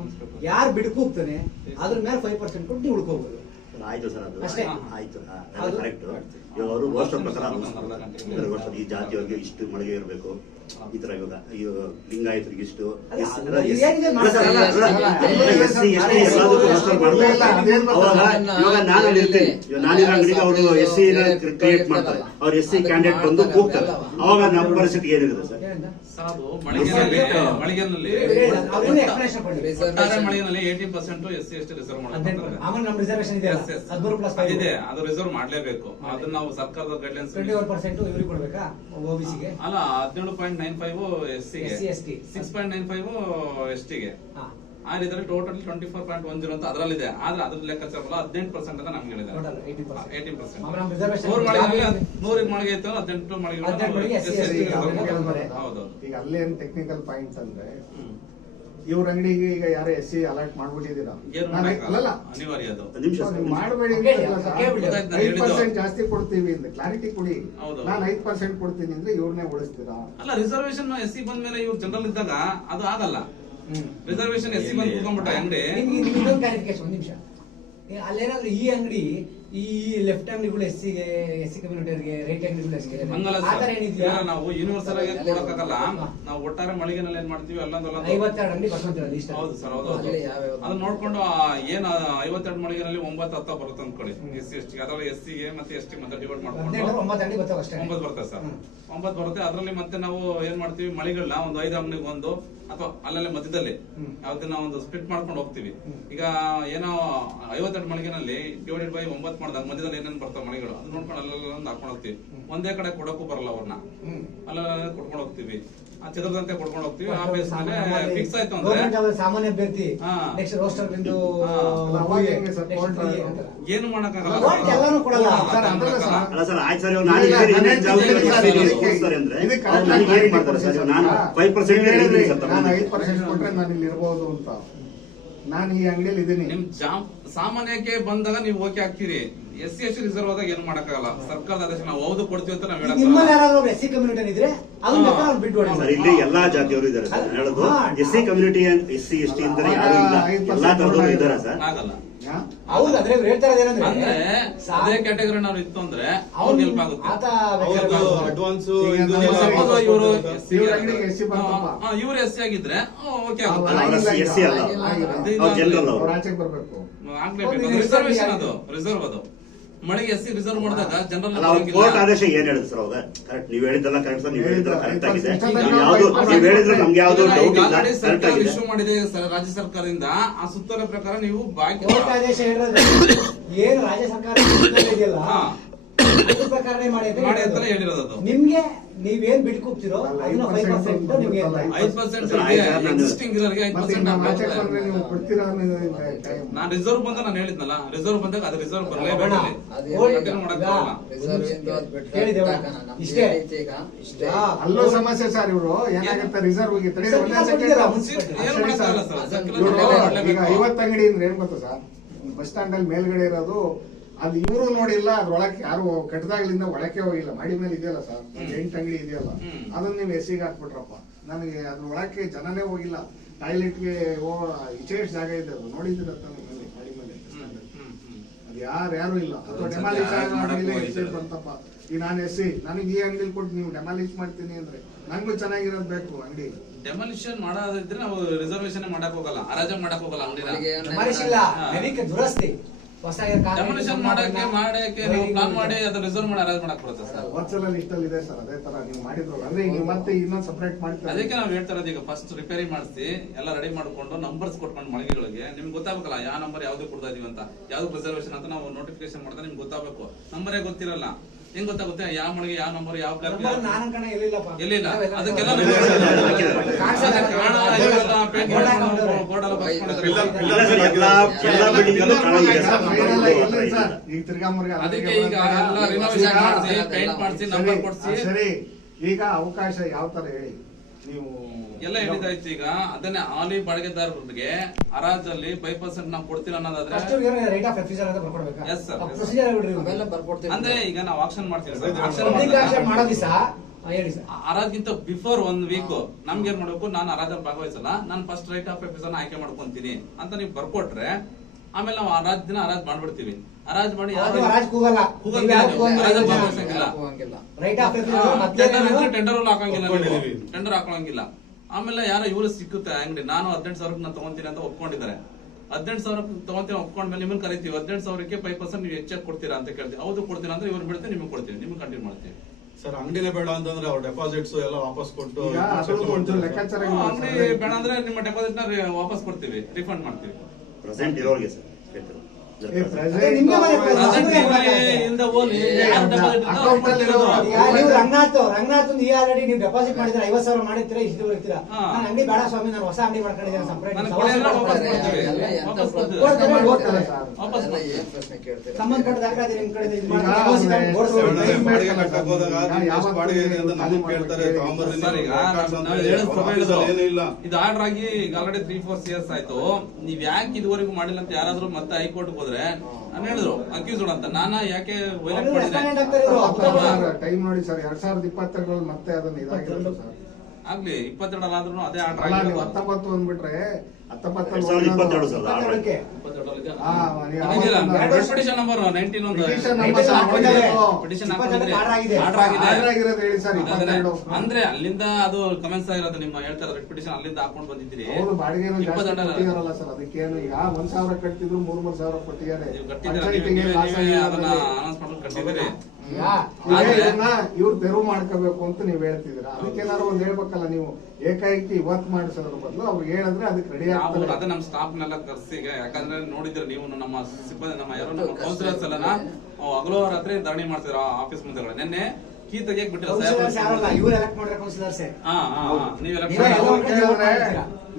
ಯಾರು ಬಿಡ್ಕೋಗ್ತಾನೆ ಅದ್ರ ಮೇಲೆ 5% ಕೊಟ್ಟು ನೀವು ಉಳ್ಕೋಬಹುದು. ಆಯ್ತು ಸರ್, ಅದು ಅಷ್ಟೇ. ಆಯ್ತು, ಕರೆಕ್ಟ್. ಇವಾಗ ಅವರು ರೋಸ್ಟರ್ ಪ್ರಕಾರ ರೋಸ್ಟರ್ ಈ ಜಾತಿಯವ್ರಿಗೆ ಇಷ್ಟು ಮಳಿಗೆ ಇರಬೇಕು, ಈ ತರ ಇವಾಗ ಲಿಂಗಾಯತರಿಗೆ ಇಷ್ಟು, ಇವಾಗ ನಾನು ಅಲ್ಲಿ ಇರ್ತೀನಿ, ನಾನಿರೋ ಅಂಗಡಿಗೆ ಅವರು SC ಕ್ರಿಯೇಟ್ ಮಾಡ್ತಾರೆ, ಅವ್ರು SC ಕ್ಯಾಂಡಿಡೇಟ್ ಬಂದು ಕೂಗ್ತಾರೆ, ಅವಾಗ ನಮ್ಮ ಪರಿಸ್ಥಿತಿ ಏನಿರುತ್ತೆ ಸರ್? ಅದು ಮಳಿಗೆನಲ್ಲಿ 18% SC ST ರಿಸರ್ವ್ ಮಾಡ್ತಾರೆ. ಆಮೇಲೆ ನಮ್ಮ ರಿಸರ್ವೇಶನ್ ಇದೆ, 13+5 ಇದೆ, ಅದು ರಿಸರ್ವ್ ಮಾಡ್ಲೇಬೇಕು. ಅದನ್ನ ನಾವು ಸರ್ಕಾರದ ಗೈಡ್ಲೈನ್ಸ್ 21% ಇವ್ರಿಗೆ ಕೊಡ್ಬೇಕಾ OBCಗೆ? ಅಲ್ಲ, 17.95 SC ಗೆ, SC 6.95 ST ಗೆ. ಆ ರೀತಿಯಲ್ಲಿ ಟೋಟಲ್ 24.10 ಅಂತ ಅದರಲ್ಲಿದೆ. ಆದ್ರೆ ಅದ್ರ ಲೆಕ್ಕಾಚಾರ 18% ಅಂತ ನಮ್ಗೆ ಹೇಳಿದ್ದಾರೆ. 18%. 100 ಮಳಿಗೆ ಇತ್ತು, 18 ಮಳಿಗೆ. ಹೌದು. ಈಗ ಅಲ್ಲೇನ್ ಟೆಕ್ನಿಕಲ್ ಪಾಯಿಂಟ್ ಅಂದ್ರೆ, ಇವ್ರ ಅಂಗಡಿಗೆ ಈಗ ಯಾರು SC ಅಲರ್ಟ್ ಮಾಡ್ಬಿಟ್ಟಿದ್ದೀರಾ, ಅನಿವಾರ್ಯ ಅದು. ಮಾಡಬೇಡಿ, 5% ಜಾಸ್ತಿ ಕೊಡ್ತೀವಿ ಅಂದ್ರೆ ಕ್ಲಾರಿಟಿ ಕೊಡಿ. ನಾನು 5% ಕೊಡ್ತೀನಿ ಅಂದ್ರೆ ಇವ್ರನ್ನೇ ಉಳಿಸ್ತೀರಾ? ಅಲ್ಲ, ರಿಸರ್ವೇಶನ್ SC ಬಂದ್ಮೇಲೆ ಇವ್ರು ಜನರಲ್ ಇದ್ದಾಗ ಅದು ಆಗಲ್ಲ. ರಿಸರ್ವೇಶನ್ SC ಬಂದು ಕೂತ್ಕೊಂಡ್ಬಿಟ್ಟ ಅಂಗಡಿ. ಇನ್ನೊಂದು ಕ್ಲಾರಿಫಿಕೇಶನ್, ಒಂದು ನಿಮಿಷ. ಅಲ್ಲೇನಾದ್ರು ಈ ಅಂಗಡಿ, ಈ ಲೆಫ್ಟ್ ಅಂಗಡಿಗಳು SC ಕಮ್ಯುನಿಟಿಯರಿಗೆ, ರೈಟ್ ಅಂಗಡಿಗಳು SC ಹಂಗಲ್ಲ ಆ ತರ ಏನಿದೆಯಾ? ನಾವು ಯೂನಿವರ್ಸಲ್ ಆಗಿ ಕೊಡಕ್ಕಾಗಲ್ಲ. ನಾವು ಒಟ್ಟಾರೆ ಮಳಿಗೆನಲ್ಲಿ ಏನ್ ಮಾಡ್ತೀವಿ, 52 ಅಂಗಡಿ ಬರ್ಕೊಂತೀವಿ ಇಷ್ಟ. ಹೌದು ಸರ್, ಹೌದು. ಅದನ್ನ ನೋಡ್ಕೊಂಡು ಏನ್ 52 ಮಳಿಗೆನಲ್ಲಿ 9-10 ಬರುತ್ತೆ ಅಂದ್ಕೊಳ್ಳಿ SC ST. ಅದ್ರಲ್ಲಿ SC ಗೆ ಮತ್ತೆ ST ಮತ್ತೆ ಡಿವೈಡ್ ಮಾಡ್ಕೊಂಡು 9 ಅಂಗಡಿ ಬರ್ತಾವ ಅಷ್ಟೇ. 9 ಬರುತ್ತೆ ಸರ್, 9 ಬರುತ್ತೆ. ಅದ್ರಲ್ಲಿ ಮತ್ತೆ ನಾವು ಏನ್ ಮಾಡ್ತೀವಿ, ಮಳಿಗಳನ್ನ ಒಂದು 5 ಅಂಗಡಿಗೆ ಒಂದು ಅಥವಾ ಅಲ್ಲಲ್ಲೇ ಮಧ್ಯದಲ್ಲಿ ಅದನ್ನ ಒಂದು ಸ್ಪ್ಲಿಟ್ ಮಾಡ್ಕೊಂಡು ಹೋಗ್ತೀವಿ. ಈಗ ಏನೋ 52 ಮಳಿಗೆನಲ್ಲಿ ಡಿವೈಡೆಡ್ ಬೈ 9 ಮಾಡಿದಾಗ ಮಧ್ಯದಲ್ಲಿ ಏನೇನು ಬರ್ತಾವ ಮಳಿಗಳು, ಅದು ನೋಡ್ಕೊಂಡು ಅಲ್ಲೆಲ್ಲ ಹಾಕೊಂಡು ಹೋಗ್ತೀವಿ. ಒಂದೇ ಕಡೆ ಕೊಡಕ್ಕೂ ಬರಲ್ಲ, ಅವ್ರನ್ನ ಅಲ್ಲೆಲ್ಲ ಕೊಡ್ಕೊಂಡು ಹೋಗ್ತೀವಿ, ಆ ಚದುರದಂತೆ ಕೊಡ್ಕೊಂಡು ಹೋಗ್ತೀವಿ. ಆ ಬೇಸ್ ಮೇಲೆ ಫಿಕ್ಸ್ ಆಯ್ತು ಅಂದ್ರೆ ಸಾಮಾನ್ಯ ಅಭ್ಯರ್ಥಿ ನೆಕ್ಸ್ಟ್ ರೋಸ್ಟರ್ ಬಿಂದು ಏನು ಮಾಡಕ್ಕಾಗಲ್ಲ. ಎಲ್ಲಾನು ಕೊಡಲ್ಲ ಅಲ್ಲ ಸರ್, ಆಯ್ತು ಸರ್, ನಾನು ಏನ್ ಮಾಡ್ತಾರೆ ಸರ್, ನಾನು 5% ಕೊಟ್ರೆ ನಾನು ಇಲ್ಲಿ ಇರ್ಬೋದು ಅಂತ. ನಾನು ಈ ಅಂಗಡಿಯಲ್ಲಿ ಇದೀನಿ. ನಿಮ್ ಸಾಮಾನ್ಯಕ್ಕೆ ಬಂದಾಗ ನೀವು ಓಕೆ ಆಗ್ತೀರಿ. SC ST ರಿಸರ್ವ್ ಆದಾಗ ಏನು ಮಾಡಕ್ಕಾಗಲ್ಲ. ಸರ್ಕಾರದ ಆದೇಶ ನಾವು ಹೌದು ಕೊಡ್ತೀವಿ ಅಂತ ನಾವು ನಿಮ್ಮಲ್ಲಿ ಯಾರಾದ್ರೂ SC ಕಮ್ಯುನಿಟಿ ಇದ್ರೆ ಅದನ್ನ ಬಿಟ್ಟು ಸರ್, ಇಲ್ಲಿ ಎಲ್ಲಾ ಜಾತಿಯವರು ಇದ್ದಾರೆ ಸರ್. ಹೇಳೋದು SC ಕಮ್ಯುನಿಟಿ, SC ST ಅಂದ್ರೆ ಯಾರು ಇಲ್ಲ, ಎಲ್ಲಾ ತರದವರು ಇದ್ದಾರೆ ಸರ್. ಆಗಲ್ಲ. ಹೌದು, ಅಂದ್ರೆ ಹೇಳ್ತಾರೆ ಏನಂದ್ರೆ ಅಂದ್ರೆ ಅದೇ ಕ್ಯಾಟಗರಿ ನಾವು ಇತ್ತು ಅಂದ್ರೆ ಅವ್ರಿಗೆ ಹೆಲ್ಪ್ ಆಗುತ್ತೆ. ಅಡ್ವಾನ್ಸ್ ಇವರು SC ಆಗಿದ್ರೆ ಓಕೆ ಆಗುತ್ತೆ. SC ಅಲ್ಲ, ಜನರಲ್ ಅವರು ಆಚೆಗೆ ಬರ್ಬೇಕು. ಆಗ್ಲೇಬೇಕು. ರಿಸರ್ವೇಶನ್ ಅದು, ರಿಸರ್ವ್ ಅದು. ಮಳೆಗೆ ಎಸ್ ಸಿ ರಿಸರ್ವ್ ಮಾಡಿದಾಗ ಜನರಲ್ ಅಲ್ಲ ಅವ್ರ ಕೋರ್ಟ್ ಆದೇಶ ಏನ್ ಹೇಳಿದ್ರು ಸರ್ ಅವಾಗ ಕರೆಕ್ಟ್ ನೀವ್ ಹೇಳಿದ್ದಲ್ಲ ಕರೆಕ್ಟ್ ಸರ್ ನೀವ್ ಹೇಳಿದ್ದಲ್ಲ ಕರೆಕ್ಟ್ ಆಗಿದೆ ನೀವ್ ಹೇಳಿದ್ರೆ ನಮ್ಗೆ ಯಾವ್ದು ಡೌಟ್ ಇಲ್ಲ ಕರೆಕ್ಟ್ ಆಗಿದೆ ಇಶ್ಯೂ ಮಾಡಿದೆ ರಾಜ್ಯ ಸರ್ಕಾರದಿಂದ ಆ ಸುತ್ತೋಲೆ ಪ್ರಕಾರ ನೀವು ಬಾಕಿ ಕೋರ್ಟ್ ಆದೇಶ ಹೇಳಿರೋದು ಏನು ರಾಜ್ಯ ಸರ್ಕಾರ ಇದೆಯಲ್ಲ ಅದ್ರ ಪ್ರಕಾರನೇ ಮಾಡಿ ಅಂತಾನೆ ಹೇಳಿರೋದು ಅದು. ನಿಮ್ಗೆ ನೀವೇನ್ ಬಿಟ್ಕೊಡ್ತಿರೋ ಅದನ್ನ 5% ನಿಮ್ಗೆ 5% ಎಕ್ಸಿಸ್ಟಿಂಗ್ ಇರೋರಿಗೆ 5% ನೀವು ಕೊಡ್ತೀರಾ ನಾನು ರಿಸರ್ವ್ ಬಂದ ನಾನು ಹೇಳಿದ್ನಲ್ಲ ರಿಸರ್ವ್ ಬಂದಾಗ ಅದು ರಿಸರ್ವ್ ಬರಲೇಬೇಕು ಇಷ್ಟೇ ಅಲ್ಲೂ ಸಮಸ್ಯೆ ಸರ್ ಇವರು ಏನಾಗುತ್ತೆ ರಿಸರ್ವ್ ಈಗ 50 ಅಂಗಡಿ ಅಂದ್ರೆ ಏನ್ ಗೊತ್ತಾ ಸರ್ ಬಸ್ ಸ್ಟ್ಯಾಂಡ್ ಅಲ್ಲಿ ಮೇಲ್ಗಡೆ ಇರೋದು ಅದು ಇವರು ನೋಡಿಲ್ಲ ಅದ್ರೊಳಕ್ಕೆ ಯಾರು ಕಟ್ಟದಾಗ್ಲಿಂದ ಒಳಕ್ಕೆ ಹೋಗಿಲ್ಲ ಮಾಡಿ ಮೇಲೆ ಇದೆಯಲ್ಲ ಸರ್ 8 ಅಂಗಡಿ ಇದೆಯಲ್ಲ ಅದನ್ನ ನೀವು ಎಸಿಗೆ ಹಾಕ್ಬಿಟ್ರಪ್ಪ ನನಗೆ ಅದ್ರ ಒಳಕ್ಕೆ ಜನನೇ ಹೋಗಿಲ್ಲ ಟಾಯ್ಲೆಟ್ಗೆ ಈಚೆ ಜಾಗ ಇದೆ ಅದು ನೋಡಿದ್ದೀರ ಮೇಲೆ ಮಾಡಿ ಮೇಲೆ ಅದು ಯಾರು ಇಲ್ಲ ಅಥವಾ ಡೆಮಾಲಿಷ್ ಆದ್ಮೇಲೆ ಎಸಿ ಬಂತಪ್ಪ ಈಗ ನಾನು ಎಸಿ ನನಗೆ ಈ ಅಂಗಡಿ ಕೊಟ್ಟು ನೀವು ಡೆಮಾಲಿಷ್ ಮಾಡ್ತೀನಿ ಅಂದ್ರೆ ನಂಗೂ ಚೆನ್ನಾಗಿರೋದು ಬೇಕು ಅಂಗಡಿ ಡೆಮಾಲಿಷನ್ ಮಾಡೋದಿದ್ರೆ ನಾವು ರಿಸರ್ವೇಶನ್ ಮಾಡಕ್ ಹೋಗಲ್ಲ ಹರಾಜು ಮಾಡಕ್ ಹೋಗಲ್ಲ ಅಂಗಡಿನ ದುರಸ್ತಿ ಡೆಮಾಲಿಷನ್ ಮಾಡಕ್ಕೆ ನೀವು ಪ್ಲಾನ್ ಮಾಡಿ ಅದು ರಿಸರ್ವ್ ಮಾಡಿ ಹರಾಜು ಮಾಡಕ್ ಬರುತ್ತೆ ಸರ್ ಒಂದ್ಸಲ ಲಿಸ್ಟಲ್ಲಿ ಇದೆ ಸರ್ ಅದೇ ತರ ನೀವು ಮಾಡಿದ್ರಲ್ಲ ಅಂದ್ರೆ ನೀವು ಮತ್ತೆ ಇನ್ನೊಂದು ಸಪರೇಟ್ ಮಾಡ್ತೀರಾ ಅದಕ್ಕೆ ನಾವು ಹೇಳ್ತಾ ಇರೋದು ಈಗ ಫಸ್ಟ್ ರಿಪೇರಿ ಮಾಡಿಸಿ ಎಲ್ಲ ರೆಡಿ ಮಾಡ್ಕೊಂಡು ನಂಬರ್ಸ್ ಕೊಟ್ಕೊಂಡು ಮಳಿಗೆಗಳಿಗೆ ನಿಮ್ಗೆ ಗೊತ್ತಾಗಬೇಕಲ್ಲ ಯಾವ ನಂಬರ್ ಯಾವ್ದು ಕೊಡ್ತಾ ಇದೀವಿ ಅಂತ ಯಾವ್ದು ರಿಸರ್ವೇಶನ್ ಅಂತ ನಾವು ನೋಟಿಫಿಕೇಶನ್ ಮಾಡಿದ್ರೆ ನಿಮ್ಗೆ ಗೊತ್ತಾಗಬೇಕು ನಂಬರೇ ಗೊತ್ತಿರಲ್ಲ ಹೆಂಗ್ ಗೊತ್ತಾಗುತ್ತೆ ಯಾವ ಮಳಿಗೆ ಯಾವ ನಂಬರ್ ಯಾವ ಎಲ್ಲಿಲ್ಲ ಅದಕ್ಕೆಲ್ಲ ಈಗ ತಿರ್ಗಾಮುರ್ಗ ಅದಕ್ಕೆ ಈಗ ಎಲ್ಲ ರಿನೋವೇಷನ್ ಮಾಡಿಸಿ ಪೇಂಟ್ ಮಾಡಿಸಿ ನಂಬರ್ ಕೊಡ್ಸಿ ಸರಿ ಈಗ ಅವಕಾಶ ಯಾವ ತರ ಹೇಳಿ ನೀವು ಎಲ್ಲ ಹೇಳಿದಾಯ್ತು ಈಗ ಅದನ್ನೇ ಆಲಿ ಬಾಡಿಗೆದಾರರಿಗೆ ಹರಾಜಲ್ಲಿ 5% ನಾವು ಕೊಡ್ತೀವಿ ಅನ್ನೋದಾದ್ರೆ ಎಸ್ ಸರ್ ಅಂದ್ರೆ ಈಗ ನಾವು ಆಕ್ಷನ್ ಮಾಡ್ತೀವಿ ಹರಾಜ್ಗಿಂತ ಬಿಫೋರ್ 1 ವೀಕ್ ನಮ್ಗೆ ಏನ್ ಮಾಡ್ಬೇಕು ನಾನು ಹರಾಜಲ್ಲಿ ಭಾಗವಹಿಸಲ್ಲ ನಾನು ಫಸ್ಟ್ ರೈಟ್ ಆಫ್ ರೆಫ್ಯೂಸಲ್ ಆಯ್ಕೆ ಮಾಡ್ಕೊಂತೀನಿ ಅಂತ ನೀವು ಬರ್ಕೊಟ್ರೆ ಆಮೇಲೆ ನಾವು ಹರಾಜ್ ದಿನ ಹರಾಜ್ ಮಾಡ್ಬಿಡ್ತೀವಿ ಹರಾಜ್ ಮಾಡಿ ಟೆಂಡರ್ ಹಾಕೋಂಗಿಲ್ಲ ಆಮೇಲೆ ಯಾರೋ ಇವ್ರು ಸಿಕ್ಕುತ್ತೆ ಅಂಗಡಿ ನಾನು 18,000 ನಾನು ತಗೊಂತೀನಿ ಅಂತ ಒಪ್ಕೊಂಡಿದ್ದಾರೆ 18,000 ತಗೊಂತೀನಿ ಒಪ್ಕೊಂಡ್ಮೇಲೆ ನಿಮ್ಮನ್ನ ಕರಿತೀವಿ 18,000ಕ್ಕೆ 5% ನೀವು ಹೆಚ್ಚಾಗಿ ಕೊಡ್ತೀರಾ ಅಂತ ಕೇಳ್ತೀವಿ ಹೌದು ಕೊಡ್ತೀರಾ ಅಂದ್ರೆ ಇವ್ರು ಬಿಡ್ತೀವಿ ನಿಮ್ಗೆ ಕೊಡ್ತೀವಿ ನಿಮ್ಗೆ ಕಂಟಿನ್ಯೂ ಮಾಡ್ತೀವಿ ಸರ್ ಅಂಗಡಿನೇ ಬೇಡ ಅಂತಂದ್ರೆ ಅವ್ರ ಡೆಪಾಸಿಟ್ಸ್ ಎಲ್ಲ ವಾಪಸ್ ಕೊಟ್ಟು ಲೆಕ್ಕಾಚಾರ ಅಂಗಡಿ ಬೇಡ ಅಂದ್ರೆ ನಿಮ್ಮ ಡೆಪಾಸಿಟ್ ನ ವಾಪಸ್ ಕೊಡ್ತೀವಿ ರಿಫಂಡ್ ಮಾಡ್ತೀವಿ ಪ್ರೆಸೆಂಟ್ ಇರೋರಿಗೆ ಸರ್ ರಂಗನಾಥ್ ಆಲ್ರೆಡಿ ನೀವು ಡೆಪಾಸಿಟ್ ಮಾಡಿದ್ರೆ 50,000 ಮಾಡಿದ್ರೆ ಇಷ್ಟು ಇರ್ತೀರಾ ನಾನು ಅಂಗಡಿ ಬೇಡ ಸ್ವಾಮಿ ನಾನು ಹೊಸ ಅಂಗಡಿ ಮಾಡ್ಕೊಂಡಿದ್ದೇನೆ ಸಂಬಂಧಪಟ್ಟ ದಾಖಲಾತಿ ನಿಮ್ ಕಡೆ ಇದು ಆರ್ಡರ್ ಆಗಿ ಈಗ ಆಲ್ರೆಡಿ 3-4 years ಆಯ್ತು ನೀವ್ ಯಾಕೆ ಇದುವರೆಗೂ ಮಾಡಿಲ್ಲ ಅಂತ ಯಾರಾದ್ರೂ ಮತ್ತೆ ಹೈಕೋರ್ಟ್ ಹೋದ್ರೆ ನಾನು ಹೇಳಿದ್ರು ಅಕ್ಯೂಸ್ಡ್ ಅಂತ ನಾನು ಯಾಕೆ ವೈಲೇಟ್ ಮಾಡಿದೆ ಟೈಮ್ ನೋಡಿ ಸರ್ 2022 ಮತ್ತೆ ಅದನ್ನ ಇದಾಗಿರೋದು ಸರ್ ಆಗ್ಲಿ 22 ಆದ್ರೂ ಅದೇ ಆರ್ಡರ್ ಅಲ್ಲ ನೀವು 19 ಅಂದ್ಬಿಟ್ರೆ 2022 ಸರ್ ಪಿಟಿಷನ್ ನಂಬರ್ 19 ಒಂದು ಪಿಟಿಷನ್ ಆಗಿರೋದು ಹೇಳಿ ಸರ್ 22 ಅಂದ್ರೆ ಅಲ್ಲಿಂದ ಅದು ಕಮೆಂಟ್ಸ್ ಆಗಿರೋದು ನಿಮ್ಮ ಹೇಳ್ತಾ ಇರೋದು ಪಿಟಿಷನ್ ಅಲ್ಲಿಂದ ಹಾಕೊಂಡು ಬಂದಿದ್ದೀರಿ ಹೌದು ಬಾಡಿಗೆನೂ ಜಾಸ್ತಿ ಕೊಟ್ಟಿದಾರಲ್ಲ ಸರ್ ಅದಕ್ಕೇನು ಈಗ 1,000 ಕಟ್ಟಿದ್ರು 3,000 ಕೊಟ್ಟಿದ್ದಾರೆ ಅದನ್ನ ಅನೌನ್ಸ್ ಮಾಡ್ಕೊಂಡು ಕಟ್ಟಿದ್ದೀರಿ ಇವ್ರು ತೆರವು ಮಾಡ್ಕೋಬೇಕು ಅಂತ ನೀವ್ ಹೇಳ್ತಿದ್ದೀರಾ ಅದಕ್ಕೇನಾದ್ರು ಒಂದ್ ಹೇಳ್ಬೇಕಲ್ಲ ನೀವು ಏಕಾಏಕಿ ಇವತ್ತು ಮಾಡಿಸೋದ್ರ ಬದಲು ಅವ್ರಿಗೆ ಹೇಳಿದ್ರೆ ಅದಕ್ಕೆ ರೆಡಿ ಆಗ್ತದೆ ಅದೇ ನಮ್ಮ ಸ್ಟಾಫ್ ನೆಲ್ಲ ಕರ್ಸಿ ಯಾಕಂದ್ರೆ ನೋಡಿದ್ರೆ ನೀವು ನಮ್ಮ ಸಿಬ್ಬಂದಿ ನಮ್ಮ ಯಾರೋ ನಮ್ಮ ಕೌನ್ಸಿಲರ್ಸ್ ಎಲ್ಲ ಹಗಲು ರಾತ್ರಿ ಧರಣಿ ಮಾಡ್ತಿದ್ರ ಆಫೀಸ್ ಮುಂದೆ ನಿನ್ನೆ ಕೀ ತೆಗಿಯಕ್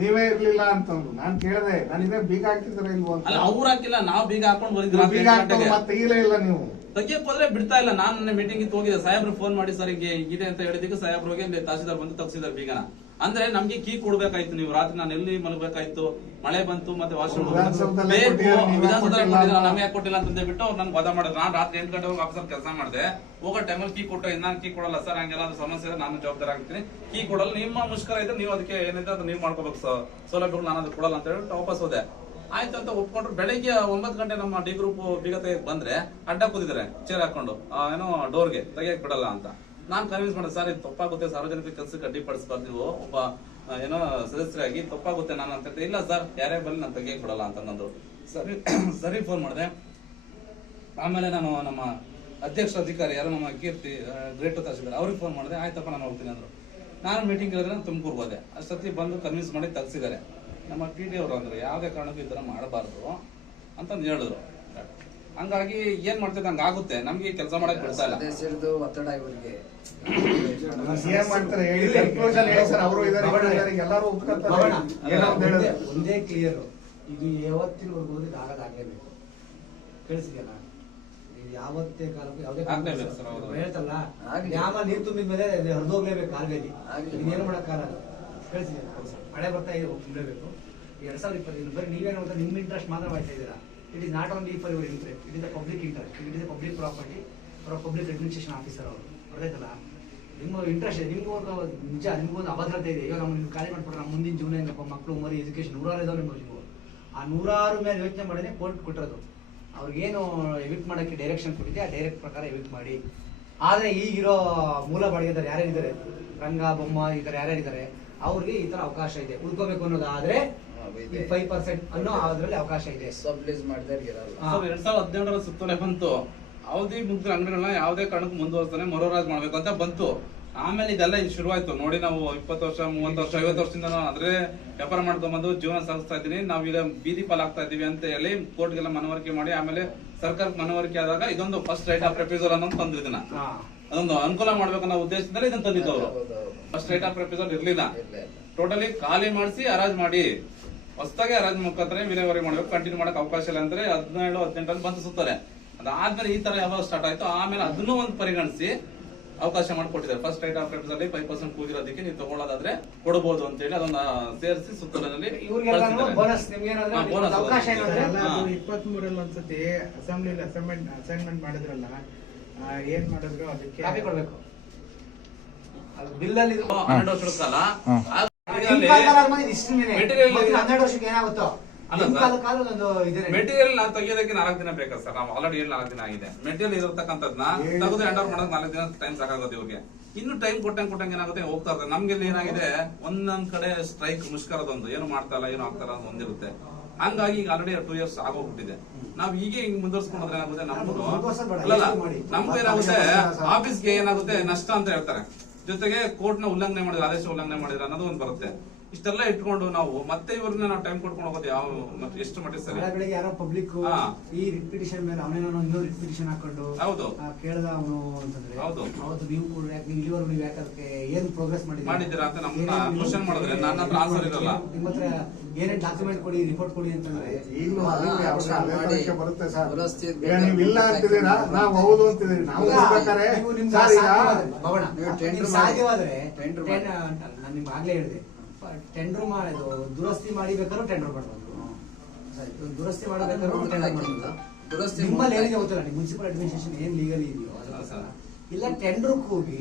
ನೀವೇ ಇರ್ಲಿಲ್ಲ ಅಂತಂದು ನಾನ್ ಕೇಳಿದೆ ನಾನಿದೆ ಬೀಗ ಹಾಕಿದ್ರೆ ಇಲ್ವೋ ಅಂತ ಅಲ್ಲ ಅವ್ರು ಹಾಕಿಲ್ಲ ನಾವು ಬೀಗ ಹಾಕೊಂಡು ಬಂದಿದ್ವಿ ಬೀಗ ಹಾಕೊಂಡು ಮತ್ತೆ ಈಗಲೇ ಇಲ್ಲ ನೀವು ತೆಗಿಯಕ್ ಹೋದ್ರೆ ಬಿಡ್ತಾ ಇಲ್ಲ ನಾನು ನನ್ನ ಮೀಟಿಂಗ್ ಹೋಗಿದ್ದೆ ಸಾಹೇಬ್ರು ಫೋನ್ ಮಾಡಿ ಸರ್ ಹಿಂಗೆ ಇದೆ ಅಂತ ಹೇಳಿದಕ್ಕೆ ಸಾಹೇಬ್ರಿಗೆ ತಹಸೀಲ್ದಾರ್ ಬಂದು ತಗ್ಸಿದಾರೆ ಬೀಗನ ಅಂದ್ರೆ ನಮ್ಗೆ ಕೀ ಕೊಡ್ಬೇಕಾಯ್ತು ನೀವು ರಾತ್ರಿ ನಾನು ಎಲ್ಲಿ ಮಲಗಬೇಕಾಯ್ತು ಮಳೆ ಬಂತು ಮತ್ತೆ ವಾಶ್ರೂಮ್ ವಿಧಾನಸೌಧ ನಮ್ಗೆ ಯಾಕೆ ಕೊಟ್ಟಿಲ್ಲ ಅಂತ ಬಿಟ್ಟು ಅವ್ರು ನನ್ಗೆ ವಾದ ಮಾಡಿದ್ರು ನಾನು ರಾತ್ರಿ 8 ಗಂಟೆಗೆ ಆಫೀಸರ್ ಕೆಲಸ ಮಾಡಿದೆ ಹೋಗೋ ಟೈಮಲ್ಲಿ ಕೀ ಕೊಟ್ಟು ನಾನು ಕೀ ಕೊಡಲ್ಲ ಸರ್ ಹಂಗೆಲ್ಲ ಸಮಸ್ಯೆ ಇದೆ ನಾನು ಜವಾಬ್ದಾರಿ ಆಗ್ತೀನಿ ಕೀ ಕೊಡಲ್ಲ ನಿಮ್ಮ ಮುಷ್ಕರ ಇದೆ ನೀವು ಅದಕ್ಕೆ ಏನಿದೆ ಅದು ನೀವು ಮಾಡ್ಕೋಬೇಕು ಸೌಲಭ್ಯಗಳು ನಾನು ಅದಕ್ಕೆ ಕೊಡಲ್ಲ ಅಂತ ಹೇಳಿ ವಾಪಸ್ ಹೋದೆ ಆಯ್ತು ಅಂತ ಒಪ್ಕೊಂಡ್ರು ಬೆಳಿಗ್ಗೆ 9 ಗಂಟೆ ನಮ್ಮ ಡಿ ಗ್ರೂಪ್ ಬೀಗ ತೆಗೆಯಕ್ ಬಂದ್ರೆ ಅಡ್ಡ ಕೂತಿದ್ದಾರೆ ಚೇರ್ ಹಾಕೊಂಡು ಏನೋ ಡೋರ್ಗೆ ತೆಗಿಯಕ್ ಬಿಡಲ್ಲ ಅಂತ ನಾನ್ ಕನ್ವಿನ್ಸ್ ಮಾಡಿದೆ ಸರ್ ಇದು ತಪ್ಪಾಗುತ್ತೆ ಸಾರ್ವಜನಿಕ ಕೆಲಸಕ್ಕೆ ಅಡ್ಡಿಪಡಿಸಬಾರ್ದು ನೀವು ಒಬ್ಬ ಏನೋ ಸದಸ್ಯರಾಗಿ ತಪ್ಪಾಗುತ್ತೆ ನಾನು ಅಂತ ಇಲ್ಲ ಸರ್ ಯಾರೇ ಬರಲಿ ನಾನು ತೆಗಿಯಕ್ ಬಿಡಲ್ಲ ಅಂತ ನಂದು ಸರಿ ಫೋನ್ ಮಾಡಿದೆ ಆಮೇಲೆ ನಾನು ನಮ್ಮ ಅಧ್ಯಕ್ಷ ಅಧಿಕಾರಿ ಯಾರು ನಮ್ಮ ಕೀರ್ತಿ ಗ್ರೇಟ್ ತಹಸೀಲ್ದಾರ್ ಅವ್ರಿಗೆ ಫೋನ್ ಮಾಡಿದೆ, ಆಯ್ತಪ್ಪ ನಾನು ಹೋಗ್ತೀನಿ ಅಂದ್ರು. ನಾನು ಮೀಟಿಂಗ್ ಹೇಳಿದ್ರೆ ತುಮಕೂರ್ಗೆ ಹೋದೆ. ಅಷ್ಟೊತ್ತಿ ಬಂದು ಕನ್ವಿನ್ಸ್ ಮಾಡಿ ತೆಗ್ಸಿದ್ದಾರೆ. ನಮ್ಮ ಪಿ ಡಿ ಅವರು ಅಂದ್ರು ಯಾವುದೇ ಕಾರಣಕ್ಕೂ ಈ ಥರ ಮಾಡಬಾರ್ದು ಅಂತಂದು ಹೇಳಿದ್ರು. ಹಂಗಾಗಿ ಏನ್ ಮಾಡ್ತಿದ್ದೆ ಹಂಗಾಗುತ್ತೆ, ನಮ್ಗೆ ಕೆಲಸ ಮಾಡಕ್ ಬಿಡ್ತಾ ಇಲ್ಲ. ಸದಸ್ಯರದು ಒತ್ತಡ ಇವರಿಗೆ ಏನ್ ಮಾಡ್ತಾರೆ ಹೇಳಿ, ಕನ್ಕ್ಲೂಷನ್ ಹೇಳಿ ಸರ್. ಅವರು ಇದಾರೆ ಎಲ್ಲರೂ ಒಪ್ಕೊತಾರೆ. ಏನೋ ಅಂತ ಹೇಳಿದ್ರೆ ಒಂದೇ ಕ್ಲಿಯರ್, ಇದು ಯಾವತ್ತಿನವರೆಗೂ ಆಗದಾಗಲೇಬೇಕು. ಕೇಳಿಸಿದೆಯಲ್ಲ, ನೀವು ಯಾವತ್ತೇ ಕಾಲಕ್ಕೂ ಯಾವುದೇ ಆಗ್ಲೇಬೇಕು ಸರ್, ಹೌದು. ಹೇಳ್ತಲ್ಲ, ಆಗ್ಲಿ. ಡ್ಯಾಮ ನೀರು ತುಂಬಿದ ಮೇಲೆ ಹರಿದೋಗ್ಲೇಬೇಕು ಕಾಲುವೆಲಿ. ಆಗ್ಲಿ. ಇನ್ನೇನು ಮಾಡೋಕ್ಕಾಗಲ್ಲ. ಕೇಳಿಸಿದೆಯಲ್ಲ, ಮಳೆ ಬರ್ತಾ ಇದೆ, ಹೋಗ್ಲೇಬೇಕು. 2020 ಬರೀ ನೀವೇನು ಅಂತ ನಿಮ್ಮ ಇಂಟ್ರೆಸ್ಟ್ ಮಾತ್ರ ಮಾಡ್ತಾ ಇದ್ದೀರಾ. It is not only for your interest, it is the public interest, it is the public property for public administration officer ಅವರು. ಗೊತ್ತಾಯ್ತಲ್ಲ, ನಿಮ್ಮ ಇಂಟ್ರೆಸ್ಟ್ ಇದೆ, ನಿಮ್ಗೊಂದು ನಿಜ, ನಿಮ್ಗೊಂದು ಅಭದ್ರತೆ ಇದೆ. ಇವಾಗ ನಮ್ಮ ಖಾಲಿ ಮಾಡ್ಬಿಟ್ರೆ ನಮ್ಮ ಮುಂದಿನ ಜೀವನ ಹೆಂಗಪ್ಪ, ಮಕ್ಕಳು ಮರಿ ಎಜುಕೇಶನ್ 100 ಇದಾವೆ ನಿಮ್ಗೆ. ನೀವು ಆ 100 ಮೇಲೆ ಯೋಚನೆ ಮಾಡಿನೇ ಕೋರ್ಟ್ ಕೊಟ್ಟಿರೋದು. ಅವ್ರಿಗೇನು ಎವಿಕ್ಟ್ ಮಾಡೋಕ್ಕೆ ಡೈರೆಕ್ಷನ್ ಕೊಟ್ಟಿದೆ, ಆ ಡೈರೆಕ್ಟ್ ಪ್ರಕಾರ ಎವಿಕ್ಟ್ ಮಾಡಿ. ಆದರೆ ಈಗಿರೋ ಮೂಲ ಬಾಡಿಗೆದಾರ ಯಾರ್ಯಾರಿದ್ದಾರೆ, ರಂಗ ಬೊಮ್ಮ ಈ ಥರ ಯಾರ್ಯಾರಿದ್ದಾರೆ, ಅವ್ರಿಗೆ ಈ ಥರ ಅವಕಾಶ ಇದೆ. ಉಳ್ಕೋಬೇಕು ಅನ್ನೋದಾದ್ರೆ 5% ಅನ್ನೋ ಅದರಲ್ಲಿ ಅವಕಾಶ ಇದೆ. ಸಬ್ಲೀಸ್ ಮಾಡಿದವ್ರಿಗೆ ಇರಲ್ಲ. 2017 ಸುತ್ತೋಲೆ ಬಂತು. ಅವಧಿ ಮುಗ್ದ ಅಂಗಡಿಗಳನ್ನ ಯಾವುದೇ ಕಾರಣಕ್ಕೂ ಮುಂದುವರ್ಸ್ತಾನೆ ಮರೋರಾಜ್ ಮಾಡ್ಬೇಕು ಅಂತ ಬಂತು. ಆಮೇಲೆ ಇದೆಲ್ಲ ಶುರುವಾಯ್ತು ನೋಡಿ. ನಾವು 20 ವರ್ಷ 30 ವರ್ಷ 50 ವರ್ಷದಿಂದ ಅದ್ರೆ ವ್ಯಾಪಾರ ಮಾಡ್ಕೊಂಡ್ಬಂದು ಜೀವನ ಸಾಗಿಸ್ತಾ ಇದ್ದೀನಿ. ನಾವೀಗ ಬೀದಿ ಪಾಲಾಗ್ತಾ ಇದೀವಿ ಅಂತ ಹೇಳಿ ಕೋರ್ಟ್ಗೆಲ್ಲ ಮನವರಿಕೆ ಮಾಡಿ, ಆಮೇಲೆ ಸರ್ಕಾರಕ್ಕೆ ಮನವರಿಕೆ ಆದಾಗ ಇದೊಂದು ಫಸ್ಟ್ ರೈಟ್ ಆಫ್ ರೆಫ್ಯೂಸಲ್ ಅನ್ನೋದು ತಂದ್ರು. ಇದನ್ನ ಅದೊಂದು ಅನುಕೂಲ ಮಾಡ್ಬೇಕು ಅನ್ನೋ ಉದ್ದೇಶದಿಂದ ಇದನ್ನ ತಂದಿದ್ದು ಅವರು. ಫಸ್ಟ್ ರೈಟ್ ಆಫ್ ರೆಫ್ಯೂಸಲ್ ಇರ್ಲಿಲ್ಲ. ಟೋಟಲಿ ಖಾಲಿ ಮಾಡಿಸಿ ಹರಾಜ್ ಮಾಡಿ ಹೊಸದಾಗಿ ಹರಾಜ್ ಮುಖಾಂತರ ವಿಲೇವಾರಿ ಮಾಡ್ಬೇಕು. ಕಂಟಿನ್ಯೂ ಮಾಡಕ್ ಅವಕಾಶ ಇಲ್ಲ ಅಂದ್ರೆ 17, 18 ಬಂದು ಸುತ್ತಾರೆ. ಅದಾದ್ಮೇಲೆ ಈ ತರ ಯಾವಾಗ ಸ್ಟಾರ್ಟ್ ಆಯ್ತು, ಆಮೇಲೆ ಅದನ್ನು ಒಂದು ಪರಿಗಣಿಸಿ ಅವಕಾಶ ಮಾಡಿಕೊಟ್ಟಿದ್ದಾರೆ. ಫಸ್ಟ್ ರೈಟ್ ಆಫ್ ರೆಫ್ಯೂಸಲ್ 5% ಕೂಗಿರೋದಕ್ಕೆ ನೀವು ತಗೊಳ್ಳೋದಾದ್ರೆ ಕೊಡಬಹುದು ಅಂತ ಹೇಳಿ ಅದನ್ನ ಸೇರಿಸಿ ಸುತ್ತೋಲೆನಲ್ಲಿ ಬೋನಸ್ ಅವಕಾಶ ಏನಂದ್ರೆ 23 ಒಂದ್ಸತಿ ಅಸೆಂಬ್ಲಿಲಿ ಅಸೈನ್ಮೆಂಟ್ ಮಾಡಿದ್ರಲ್ಲ, ಏನ್ ಮಾಡಿದ್ರು ಅದಕ್ಕೆ ಕಾಪಿ ಕೊಡ್ಬೇಕು. ಬಿಲ್ಲಲ್ಲಿ 12 ವರ್ಷದ ಕಾಲ ಮೆಟೀರಿಯಲ್ 12 ವರ್ಷಕ್ಕೆ ಏನಾಗುತ್ತೋ ಮೆಟೀರಿಯಲ್ ನಾವು ತೆಗಿಯೋದಕ್ಕೆ 4 ದಿನ ಬೇಕಾ ಸರ್? ನಾವು ಆಲ್ರೆಡಿ 4 ದಿನ ಆಗಿದೆ. ಮೆಟೀರಿಯಲ್ ಇರತಕ್ಕಂಥದ್ನ ತೆಗೆದು ಹ್ಯಾಂಡ್ ಓವರ್ ಮಾಡೋದು 4 ದಿನ ಟೈಮ್ ಸಾಕಾಗುತ್ತೆ ಇವ್ರಿಗೆ. ಇನ್ನು ಟೈಮ್ ಕೊಟ್ಟಂಗೆ ಏನಾಗುತ್ತೆ, ಹೋಗ್ತಾ ಇರ್ತದೆ. ನಮ್ಗೆ ಏನಾಗಿದೆ, ಒಂದೊಂದ್ ಕಡೆ ಸ್ಟ್ರೈಕ್ ಮುಷ್ಕರದೊಂದು ಏನು ಮಾಡ್ತಾ ಇಲ್ಲ, ಏನು ಆಗ್ತಾರ ಅಂತ ಒಂದಿರುತ್ತೆ. ಹಂಗಾಗಿ ಈಗ ಆಲ್ರೆಡಿ 2 years ಆಗೋಗ್ಬಿಟ್ಟಿದೆ. ನಾವ್ ಹೀಗೆ ಹಿಂಗ್ ಮುಂದುವರ್ಸ್ಕೊಂಡ್ರೆ ಏನಾಗುತ್ತೆ, ನಮ್ದು ಏನಾಗುತ್ತೆ, ಆಫೀಸ್ಗೆ ಏನಾಗುತ್ತೆ ನಷ್ಟ ಅಂತ ಹೇಳ್ತಾರೆ. ಜೊತೆಗೆ ಕೋರ್ಟ್ ನ ಉಲ್ಲಂಘನೆ ಮಾಡಿದ್ರೆ, ಆದೇಶ ಉಲ್ಲಂಘನೆ ಮಾಡಿದ್ರೆ ಅನ್ನೋದು ಒಂದು ಬರುತ್ತೆ. ಇಷ್ಟೆಲ್ಲ ಇಟ್ಕೊಂಡು ನಾವು ಮತ್ತೆ ಇವ್ರನ್ನ ನಾವು ಟೈಮ್ ಕೊಡ್ಕೊಂಡು ಹೋಗೋದು ಯಾವ ಎಷ್ಟು ಮಟ್ಟಿಗೆ ಸರಿ? ಬೆಳಗ್ಗೆ ಯಾರೋ ಪಬ್ಲಿಕ್ ಈ ರಿಪಿಟಿಷನ್ ಮೇಲೆ ಅವನೇನೋ ಇನ್ನೊಂದು ರಿಪಿಟಿಷನ್ ಹಾಕೊಂಡು ಹೌದು ಕೇಳ್ದ ಅವನು ಅಂತಂದ್ರೆ, ಹೌದು ಅವತ್ತು ನೀವು ಇಲ್ಲಿವರೆಗೂ ನೀವು ಯಾಕೆ ಅದಕ್ಕೆ ಏನು ಪ್ರೋಗ್ರೆಸ್ ಮಾಡಿದ್ದೀರಾ ಅಂತ ನಮ್ಮನ್ನ ಕ್ವಶನ್ ಮಾಡಿದ್ರೆ ನನ್ನ ಹತ್ರ ಆನ್ಸರ್ ಇರಲ್ಲ. ನಿಮ್ಮ ಹತ್ರ ಏನೇನ್ ಡಾಕ್ಯುಮೆಂಟ್ ಕೊಡಿ, ರಿಪೋರ್ಟ್ ಕೊಡಿ ಅಂತಂದ್ರೆ ಈಗಲೂ ಬರುತ್ತೆ ಸರ್. ಈಗ ನೀವು ಇಲ್ಲ ಅಂತಿದ್ದೀರಾ, ನಾವು ಹೌದು ಅಂತಿದ್ದೀರಿ. ನಾವು ಹೋಗ್ಬೇಕಾರೆ ಸಾಧ್ಯವಾದ್ರೆ ನಾನು ನಿಮ್ಗೆ ಆಗ್ಲೇ ಹೇಳಿದೆ, ಟೆಂಡರ್ ಮಾಡೋದು ದುರಸ್ತಿ ಮಾಡಿಬೇಕಾದ್ರೂ ಟೆಂಡರ್ ಮಾಡ್ಬೋದು, ದುರಸ್ತಿ ಮಾಡಬೇಕಾದ್ರೂ ಟೆಂಡರ್ ಮಾಡ್ಬೋದು. ನಿಮ್ಮಲ್ಲಿ ಏನಿದೆ ಗೊತ್ತಿಲ್ಲ, ನಿಮ್ಮ ಮುನ್ಸಿಪಲ್ ಅಡ್ಮಿನಿಸ್ಟ್ರೇಷನ್ ಏನ್ ಲೀಗಲ್ ಇದೆಯೋ ಇಲ್ಲ ಟೆಂಡರ್ ಹೋಗಿ